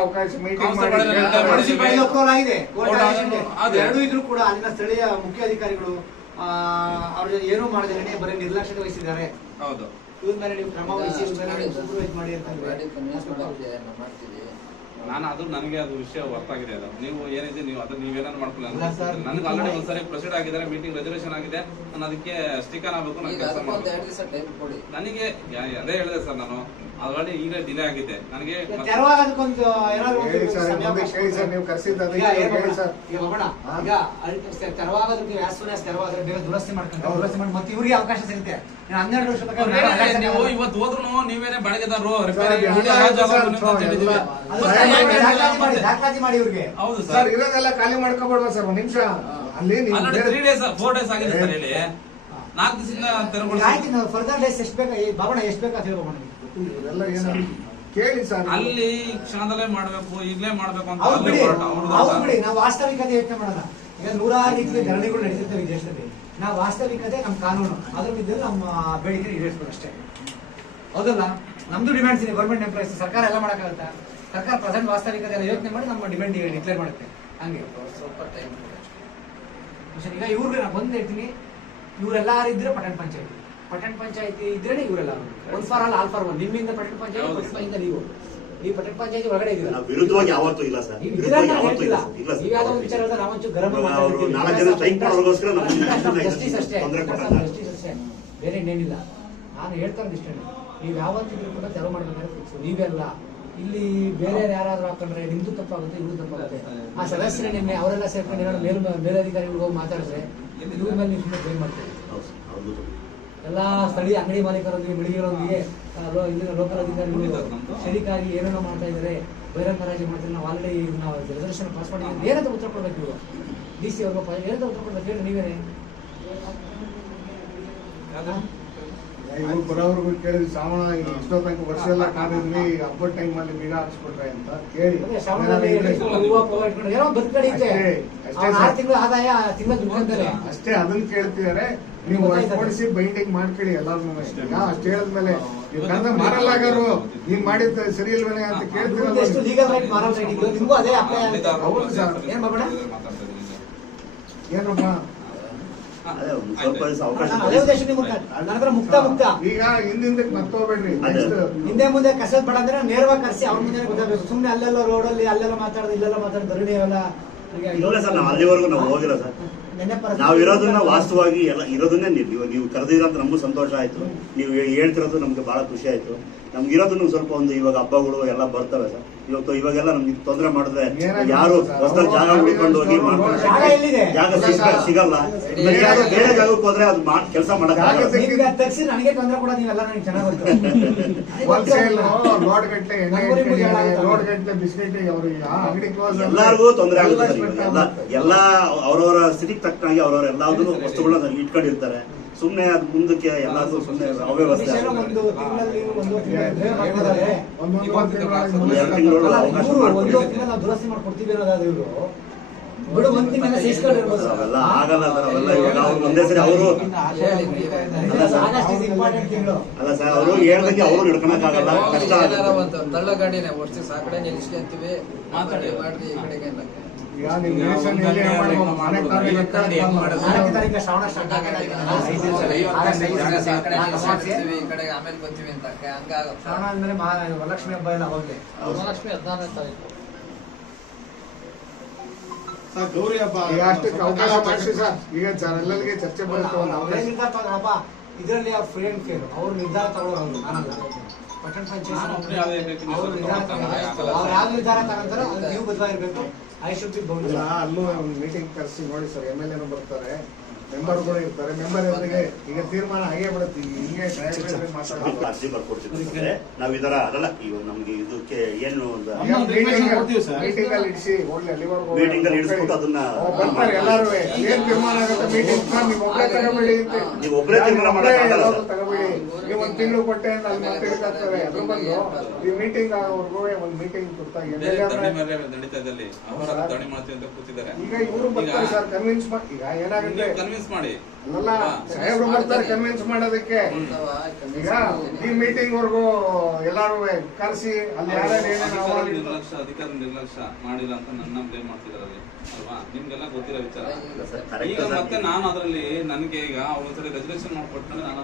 ಅವಕಾಶ ಮೀಟಿಂಗ್ ಮುನ್ಸಿಪಾಲಿಟಿ ಅಪ್ರೂವಲ್ ಆಗಿದೆ, ಕೋರ್ಟ್ ಆದೇಶ ಇದೆ. ಅದೇ. ಎರಡೂ ಇದ್ರೂ ಕೂಡ ಅಲ್ಲಿನ ಸ್ಥಳೀಯ ಮುಖ್ಯ ಅಧಿಕಾರಿಗಳು ಅವ್ರ ಏನೂ ಮಾಡದೇನೆ ಬರೀ ನಿರ್ಲಕ್ಷ್ಯತೆ ವಹಿಸಿದ್ದಾರೆ. ಹೌದು, ಇವ್ರ ಮೇಲೆ ನೀವು ಕ್ರಮ ವಹಿಸಿ ಇವ್ರ ಮೇಲೆ ನೀವು ಸೂಪರ್ವೈಸ್ ಮಾಡಿ ಅಂತಂದ್ರೆ ಬಾಡಿ ಫೈನಾನ್ಸ್ ಮಾಡೋಕೆ ನಾವು ಮಾಡ್ತೀವಿ. ನಾನು ಅದು ನನಗೆ ಅದು ವಿಷಯ ವರ್ಕ್ ಆಗಿದೆ. ಅದು ನೀವು ಏನಿದೆ ನೀವು ಅದನ್ನ ನೀವೇನಾದ್ರು ಮಾಡ್ಕೊಳ್ಳಿ. ಇಲ್ಲ ಸರ್, ನನಗೆ ಆಲ್ರೆಡಿ ಒಂದ್ಸರಿ ಪ್ರೊಸೀಡ್ ಆಗಿದ್ದಾರೆ, ಮೀಟಿಂಗ್ ರೆಸರ್ವೇಶನ್ ಆಗಿದೆ, ನಾನು ಅದಕ್ಕೆ ಸ್ಟಿಕರ್ ಆಗಬೇಕು, ನಾನು ಈಗ ಕೆಲಸ ಅದಕ್ಕೆ ಒಂದು ಮಾಡಬೇಕು. 2 ದಿವಸ ಟೈಮ್ ಕೊಡಿ. ನನಗೆ ಅದೇ ಹೇಳಿದೆ ಸರ್, ನಾನು ಆಲ್ರೆಡಿ ಈಗ ಡಿಲೇ ಆಗಿದೆ ನನಗೆ. ತೆರವಾಗೋದಕ್ಕೊಂದು ಏನಾದ್ರು ಒಂದು ಹೇಳಿ ಸರ್, ಸಮಯ ಮುಂದೆ ಹೇಳಿ ಸರ್, ನೀವು ಕರ್ಸಿದ್ದು ಈಗ ಅದಕ್ಕೆ ಏನ್ ಹೇಳಿ ಸರ್. ಈಗ ಹೋಗೋಣ. ಈಗ ತೆರವಾಗೋದಕ್ಕೆ as soon as ತೆರವಾದ್ರೆ ಬೇಗ ದುರಸ್ತಿ ಮಾಡ್ಕೊಂಡು ದುರಸ್ತಿ ಮಾಡಿ ಮತ್ತೆ ಇವ್ರಿಗೆ ಅವಕಾಶ ಸಿಗುತ್ತೆ. 12 ವರ್ಷ ತನಕ ನೀವು ಇವತ್ತು ಹೋದ್ರು ನೀವೇನೇ ಬಾಡಿಗೆದಾರರು ದಾಖಲಾತಿ ಮಾಡಿ ಇವ್ರಿಗೆ. ಹೌದು ಸರ್ ಸರ್, ಇರೋದೆಲ್ಲ ಖಾಲಿ ಮಾಡ್ಕೊಬೇಡ್ವಾ ಸರ್, ಒಂದ್ ನಿಮಿಷ ಅಲ್ಲಿ ನೀವು ಆಲ್ರೆಡಿ 3 ಡೇಸ್ 4 ಡೇಸ್ ಆಗಿದೆ ಸರ್. ಹೇಳಿ 4 ದಿವಸದಿಂದ ತೆರವುಗೊಳಿಸಿ. ಆಯ್ತು, ನಾವು ಫರ್ದರ್ ಡೇಸ್ ಎಷ್ಟು ಬೇಕಾ ಬಾಬಣ್ಣ ಎಷ್ಟು ಬೇಕಾ ಅಂತ ಹೇಳ್ಬೋಣ. ಇವರೆಲ್ಲ ಏನು ಕೇಳಿ ಸರ್. ಅಲ್ಲಿ ಕ್ಷಣದಲ್ಲೇ ಮಾಡ್ಬೇಕು, ಈಗಲೇ ಮಾಡ್ಬೇಕು ಅಂತ ಅವ್ರು ಅಲ್ಲೇ ಬಿಡಿ, ಹೊರಟ ಅವ್ರು ಬಿಡಿ, ನಾವು ವಾಸ್ತವಿಕತೆ ಯೋಚನೆ ಮಾಡೋಣ. ಈಗ 106 ರೀತಿಯ ಧರಣಿಗಳು ನಡೀತಿರ್ತವೆ ಈ ದೇಶದಲ್ಲಿ. ನಾವು ವಾಸ್ತವಿಕತೆ ನಮ್ಮ ಕಾನೂನು ಅದ್ರ ಬಿದ್ದಲ್ಲಿ ನಮ್ಮ ಬೇಡಿಕೆ ಈಡೇರಿಸ್ಬೇಕು ಅಷ್ಟೇ, ಹೌದಲ್ಲ? ನಮ್ದು ಡಿಮ್ಯಾಂಡ್ಸ್ ಇದೆ. ಗೌರ್ಮೆಂಟ್ ಎಂಪ್ಲಾಯ್ಸ್ ಸರ್ಕಾರ ಎಲ್ಲ ಮಾಡಕ್ಕಾಗತ್ತಾ? ಸರ್ಕಾರ ಪ್ರೆಸೆಂಟ್ ವಾಸ್ತವಿಕತೆ ಎಲ್ಲ ಯೋಚನೆ ಮಾಡಿ ನಮ್ಮ ಡಿಮ್ಯಾಂಡ್ ಡಿಕ್ಲೇರ್ ಮಾಡುತ್ತೆ. ಹಂಗೆ ಸ್ವಲ್ಪ ಟೈಮ್ ಕೊಡಿ. ಈಗ ಇವ್ರಿಗೆ ನಾನು ಬಂದು ಹೇಳ್ತೀನಿ, ಇವರೆಲ್ಲಾರು ಇದ್ರೆ ಪಟ್ಟಣ ಪಂಚಾಯತಿ ಇದ್ರೆ ಇವರೆಲ್ಲ 1 ಫಾರ್ ಆಲ್, ಆಲ್ ಫಾರ್ 1. ನಿಮ್ಮಿಂದ ಪಟ್ಟಣ ಪಂಚಾಯತಿ ನೀವು ಈ ಪಟ್ಟಣ ಪಂಚಾಯತಿ ಒಳಗಡೆ ಇದೀರ. ನಾವು ವಿರುದ್ಧವಾಗಿ ಯಾವತ್ತೂ ಇಲ್ಲ ಸರ್, ವಿರುದ್ಧವಾಗಿ ಯಾವತ್ತೂ ಇಲ್ಲ ಸರ್. ಇಲ್ಲ ಈಗ ಯಾವ್ದೋ ವಿಚಾರ ನಾವಂಚೂ ಗರಂ ಅವರು 4 ಜನ ಸ್ಟ್ರೈಕ್ ಮಾಡೋದಕ್ಕೋಸ್ಕರ ಜಸ್ಟಿಸ್ ಅಷ್ಟೇ, ತೊಂದರೆ ಕೊಡ್ತಾರೆ. ಜಸ್ಟಿಸ್ ಅಷ್ಟೇ, ಬೇರೆ ಇನ್ನೇನಿಲ್ಲ. ನಾನು ಹೇಳ್ತಾ ಇರೋದು ಇಷ್ಟೇ, ನೀವು ಯಾವತ್ತಿದ್ರು ಕೂಡ ತೆರವು ಮಾಡಬೇಕಾದ್ರೆ ಫಿಕ್ಸ್. ನೀವೆಲ್ಲ ಇಲ್ಲಿ ಬೇರೆ ಯಾರಾದ್ರೂ ಹಾಕೊಂಡ್ರೆ ನಿಮ್ದು ತಪ್ಪಾಗುತ್ತೆ, ಇವ್ರು ತಪ್ಪಾಗುತ್ತೆ. ಆ ಸದಸ್ಯರೇ ನಿನ್ನೆ ಅವರೆಲ್ಲ ಸೇರ್ಕೊಂಡು ಏನಾದ್ರು ಮೇಲಧಿಕಾರಿಗಳು ಹೋಗಿ ಮಾತಾಡಿದ್ರೆ ಇವ್ರ ಮೇಲೆ ನೀವು ಸುಮ್ಮನೆ ಬ್ಲೇಮ್ ಮಾಡ್ತೀವಿ. ಎಲ್ಲ ಸ್ಥಳೀಯ ಅಂಗಡಿ ಮಾಲೀಕರೊಂದಿಗೆ ಮಿಡಿಗಳೊಂದಿಗೆ ಇಲ್ಲಿನ ಲೋಕಲ್ ಅಧಿಕಾರಿಗಳು ಶರೀಕಾಗಿ ಏನೇನೋ ಮಾಡ್ತಾ ಇದ್ದಾರೆ, ಬಹಿರಂಗ ರಾಜಿ ಮಾಡ್ತಾರೆ. ನಾವು ಆಲ್ರೆಡಿ ನಾವು ರೆಸಲ್ಯೂಷನ್ ಪಾಸ್ ಮಾಡಿದ್ದೀವಿ. ಏನಂತ ಉತ್ತರ ಕೊಡ್ಬೇಕು ಇವರು? DC ಅವ್ರಿಗೂ ಏನಂತ ಉತ್ತರ ಕೊಡ್ಬೇಕು ಹೇಳಿ ನೀವೇನೆ. ಇವ್ರು ಬರೋವ್ರಿಗೂ ಕೇಳಿದ್ವಿ, ಶ್ರಾವಣ ಇಷ್ಟೋ ತನಕ ವರ್ಷ ಎಲ್ಲ ಕಾದಿದ್ವಿ, ಹಬ್ಬದ ಟೈಮ್ ಅಲ್ಲಿ ಬೀಗ ಹಾಕ್ಸ್ಕೊಟ್ರೆ ಅಂತ ಕೇಳಿ ಏನೋ ಬದುಕಡಿತೆ 6 ತಿಂಗಳ ಆದಾಯ ತಿಂಗಳ ದುಡ್ಡು ಅಷ್ಟೇ ಅದನ್ನ ಕೇಳ್ತಿದಾರೆ. ನೀವು ಹೊರತುಪಡಿಸಿ ಬೈಂಡಿಂಗ್ ಮಾಡ್ಕೊಳ್ಳಿ ಎಲ್ಲಾರು. ಈಗ ಅಷ್ಟು ಹೇಳಿದ್ಮೇಲೆ ನೀವು ಕನ್ನಡ ಮಾರಲ್ಲಾಗಾರು ನೀನ್ ಮಾಡಿದ ಸರಿ ಇಲ್ವೇನೆ ಅಂತ ಕೇಳ್ತೀರಲ್ಲ. ಎಷ್ಟು ಲೀಗಲ್ ರೈಟ್ ಮಾರಲ್ ರೈಟ್ ಇದೆಯೋ ನಿಮಗೂ ಅದೇ ಅಪ್ಲೈ ಆಗುತ್ತೆ. ಹೌದು ಸರ್. ಏನ್ ಮಾಡೋಣ? ಏನಮ್ಮ ಅದೇ ಒಂದು ಸ್ವಲ್ಪ ದಿವಸ ಅವಕಾಶ ಅದೇ ಉದ್ದೇಶ ನನಗೆ ಮುಕ್ತ ಈಗ ಹಿಂದಿಂದಕ್ಕೆ ಮತ್ತೋಗ್ಬೇಡ್ರಿ. ನೆಕ್ಸ್ಟ್ ಹಿಂದೆ ಮುಂದೆ ಕಸದ್ ಬೇಡ ಅಂದ್ರೆ ನೇರವಾಗಿ ಕರ್ಸಿ ಅವ್ರ ಮುಂದೆ ಗೊತ್ತಾಗಬೇಕು. ಸುಮ್ನೆ ಅಲ್ಲೆಲ್ಲ ರೋಡಲ್ಲಿ ಅಲ್ಲೆಲ್ಲ ಮಾತಾಡೋದು ಇಲ್ಲೆಲ್ಲ ಮಾತಾಡೋದು ಧರಣಿ ಅವೆಲ್ಲ ಇಲ್ಲ ಸರ್, ನಾವು ಅಲ್ಲಿವರೆಗೂ ನಾವು ಹೋಗಿಲ್ಲ ಸರ್. ನಾವು ಇರೋದನ್ನ ವಾಸ್ತವವಾಗಿ ಎಲ್ಲ ಇರೋದನ್ನೇ ನೀವು ಕರೆದಿರಂತ ನಮಗೂ ಸಂತೋಷ ಆಯ್ತು. ನೀವು ಹೇಳ್ತಿರೋದು ನಮ್ಗೆ ಬಹಳ ಖುಷಿ ಆಯ್ತು. ನಮ್ಗೆ ಇರೋದನ್ನು ಸ್ವಲ್ಪ ಒಂದು ಇವಾಗ ಹಬ್ಬಗಳು ಎಲ್ಲ ಬರ್ತವೆ ಸರ್. ಇವಾಗೆಲ್ಲ ನಮ್ಗೆ ತೊಂದರೆ ಮಾಡಿದ್ರೆ ಯಾರು ಹೊಸದಾಗಿ ಜಾಗ ಹುಡ್ಕೊಂಡು ಹೋಗಿ ಜಾಗ ಸಿಗಲ್ಲ. ಬೇರೆ ಜಾಗಕ್ಕೆ ಹೋದ್ರೆ ಅದು ಕೆಲಸ ಮಾಡಕ್ ತಗ್ಸಿ ನನಗೆ ತೊಂದರೆ ಕೂಡ ನೀವೆಲ್ಲ ನನಗೆ ಚೆನ್ನಾಗಿ ರೋಡ್ ಗಟ್ಟಲೆ ಎಣ್ಣೆ ರೋಡ್ ಗಟ್ಟಲೆ ಬಿಸ್ಕೆಟ್ ಅವರು ಅಂಗಡಿ ಕ್ಲೋಸ್ ಎಲ್ಲಾರ್ಗು ತೊಂದರೆ ಆಗುತ್ತೆ ಸರ್. ಎಲ್ಲ ಅವ್ರವರ ಸ್ಥಿತಿಗೆ ತಕ್ಕನಾಗಿ ಅವ್ರವ್ರ ಎಲ್ಲಾದ್ರು ವಸ್ತುಗಳನ್ನ ಇಟ್ಕೊಂಡಿರ್ತಾರೆ. ಸುಮ್ನೆ ಅದು ಮುಂದಕ್ಕೆ ಎಲ್ಲಾದ್ರೂ ಸುಮ್ನೆ ಅವ್ಯವಸ್ಥೆ ಒಂದು ತಿಂಗಳಲ್ಲಿ 1 ತಿಂಗಳು ನಾವು ದುರಸ್ತಿ ಮಾಡ್ಕೊಡ್ತೀವಿ ಅನ್ನೋದಾದ್ರೆ ಇವರು ಬಿಡು 1 ತಿಂಗಳ ಸೇರಿಸ್ಕೊಂಡಿರ್ಬೋದು. ಅವೆಲ್ಲ ಆಗಲ್ಲ ಸರ್. ಅವೆಲ್ಲ ಇವಾಗ ಅವ್ರು ಒಂದೇ ಸರಿ ಅವರು ಇಂಪಾರ್ಟೆಂಟ್ ತಿಂಗಳು ಅಲ್ಲ ಸರ್, ಅವರು ಹೇಳ್ದಂಗೆ ಅವರು ನಡ್ಕೊಳಕ್ ಆಗಲ್ಲ, ಕಷ್ಟ ಆಗುತ್ತೆ. ತಳ್ಳ ಗಾಡಿನೇ ಓಡಿಸಿ ಆ ಕಡೆ ನಿಲ್ಸ್ಕೊಂತೀವಿ, ಮಾತಾಡಿ ಮಾಡ್ತೀವಿ ಈ ಕಡೆಗೆ ಈಗ ನೀವು ರಿಲೇಷನ್ ಎಲ್ಲಿ ಮಾಡ್ಬೇಕು? ಮನೆ ತಾನೇ ತಾರೀಕು ಶ್ರಾವಣ ಸ್ಟಾರ್ಟ್ ಈ ಕಡೆಗೆ ಆಮೇಲೆ ಬರ್ತೀವಿ ಅಂತ ಹಂಗಾಗುತ್ತೆ. ಶ್ರಾವಣ ಅಂದ್ರೆ ವರಲಕ್ಷ್ಮಿ ಹಬ್ಬ ಎಲ್ಲ ಅವಾಗಲೇ. ವರಲಕ್ಷ್ಮಿ 16ನೇ ತಾರೀಕು. ಸರ್ ಗೌರಿ ಹಬ್ಬ ಈಗ ಅಷ್ಟಕ್ಕೆ ಅವಕಾಶ ಮಾಡಿಸಿ ಸರ್. ಈಗ ಎಲ್ಲರಿಗೆ ಚರ್ಚೆ ಬರುತ್ತೆ ಒಂದು ಅವಕಾಶ. ನಿರ್ಧಾರ ತಗೊಳಪ್ಪ ಇದರಲ್ಲಿ ಅವ್ರ ಫ್ರೀ ಅಂಡ್ ಫೇರ್ ಅವ್ರು ನಿರ್ಧಾರ ತಗೊಳ್ಳೋರು. ನಾನಲ್ಲ ಪಟ್ಟಣ ಪಂಚಾಯತ್ ಅವ್ರು ನಿರ್ಧಾರ ತಗೊಳ್ತಾರೆ. ಅವ್ರು ಯಾವ ನಿರ್ಧಾರ ತಗೊಂತಾರೋ ಅದು ನೀವು ಬದಲಾಗಿರ್ಬೇಕು. I should be bound. ಅಲ್ಲೂ ಒಂದು ಮೀಟಿಂಗ್ ಕರೆಸಿ ನೋಡಿ ಸರ್. MLA ಬರ್ತಾರೆ, ಮೆಂಬರ್ಗಳು ಇರ್ತಾರೆ. ಮೆಂಬರ್ ಅವರಿಗೆ ಈಗ ತೀರ್ಮಾನ ಹಾಗೆ ಬಿಡುತ್ತೆ. ಹಿಂಗೆ ಮಾತಾಡೋದು ಅರ್ಜಿ ಬರ್ಕೊಡ್ತಿದ್ರೆ ನಾವು ಇದರ ಅದಲ್ಲ ಇವಾಗ ನಮ್ಗೆ ಇದಕ್ಕೆ ಏನು ಒಂದು ಮೀಟಿಂಗ್ ಅಲ್ಲಿ ಇಡಿಸಿ ಒಳ್ಳೆ ಅಲ್ಲಿವರೆಗೂ ಮೀಟಿಂಗ್ ಅಲ್ಲಿ ಇಡಿಸ್ಬಿಟ್ಟು ಅದನ್ನ ಬರ್ತಾರೆ ಎಲ್ಲಾರು. ಏನ್ ತೀರ್ಮಾನ ಆಗುತ್ತೆ ಮೀಟಿಂಗ್ ನೀವು ಒಬ್ಬರೇ ತಗೋಬೇಡಿ ಅಂತ. ನೀವು ಒಬ್ಬರೇ ತೀರ್ಮಾನ ಮಾಡಕ್ಕಾಗಲ್ಲ ಸರ್. ತಗೋಬೇಡಿ. ನೀವು 1 ತಿಂಗಳು ಕೊಟ್ಟೆ ಅಂತ ಅಲ್ಲಿ ಮಾತಾಡ್ತಾರೆ. ಅದ್ರ ಬಂದು ಈ ಮೀಟಿಂಗ್ ಆಗೋವರೆಗೂ ಒಂದು ಮೀಟಿಂಗ್ ಕೊಡ್ತಾರೆ. ಈಗ ಇವರು ಬರ್ತಾರೆ ಸರ್ ಕನ್ವಿನ್ಸ್ ಮಾಡಿ. ಈಗ ಏನಾಗುತ್ತೆ ಕನ್ವಿನ್ಸ್ ಮಾಡಿ ಅಲ್ಲ ಸಾಹೇಬ್ರು ಬರ್ತಾರೆ ಕನ್ವಿನ್ಸ್ ಮಾಡೋದಕ್ಕೆ. ಈಗ ಈ ಮೀಟಿಂಗ್ ವರ್ಗು ಎಲ್ಲಾರು ಕರೆಸಿ ಅಲ್ಲಿ ಯಾರ್ಯಾರು ಏನೇನು ನಿರ್ಲಕ್ಷ್ಯ ಅಧಿಕಾರಿ ನಿರ್ಲಕ್ಷ್ಯ ಮಾಡಿಲ್ಲ ಅಂತ ನನ್ನ ಬ್ಲೇಮ್ ಮಾಡ್ತಿದಾರೆ ಅಲ್ವಾ? ನಿಮ್ಗೆಲ್ಲ ಗೊತ್ತಿರೋ ವಿಚಾರ. ಈಗ ಮತ್ತೆ ನಾನು ಅದರಲ್ಲಿ ನನಗೆ ಈಗ ಅವ್ರ ರೆಸಲ್ಯೂಷನ್ ಮಾಡ್ಕೊಟ್ಟು ನಾನು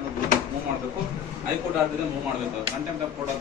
ಮೂವ್ ಮಾಡ್ಬೇಕು. ಹೈಕೋರ್ಟ್ ಆರ್ಡರ್ ಮೂವ್ ಮಾಡ್ಬೇಕು. Contempt of court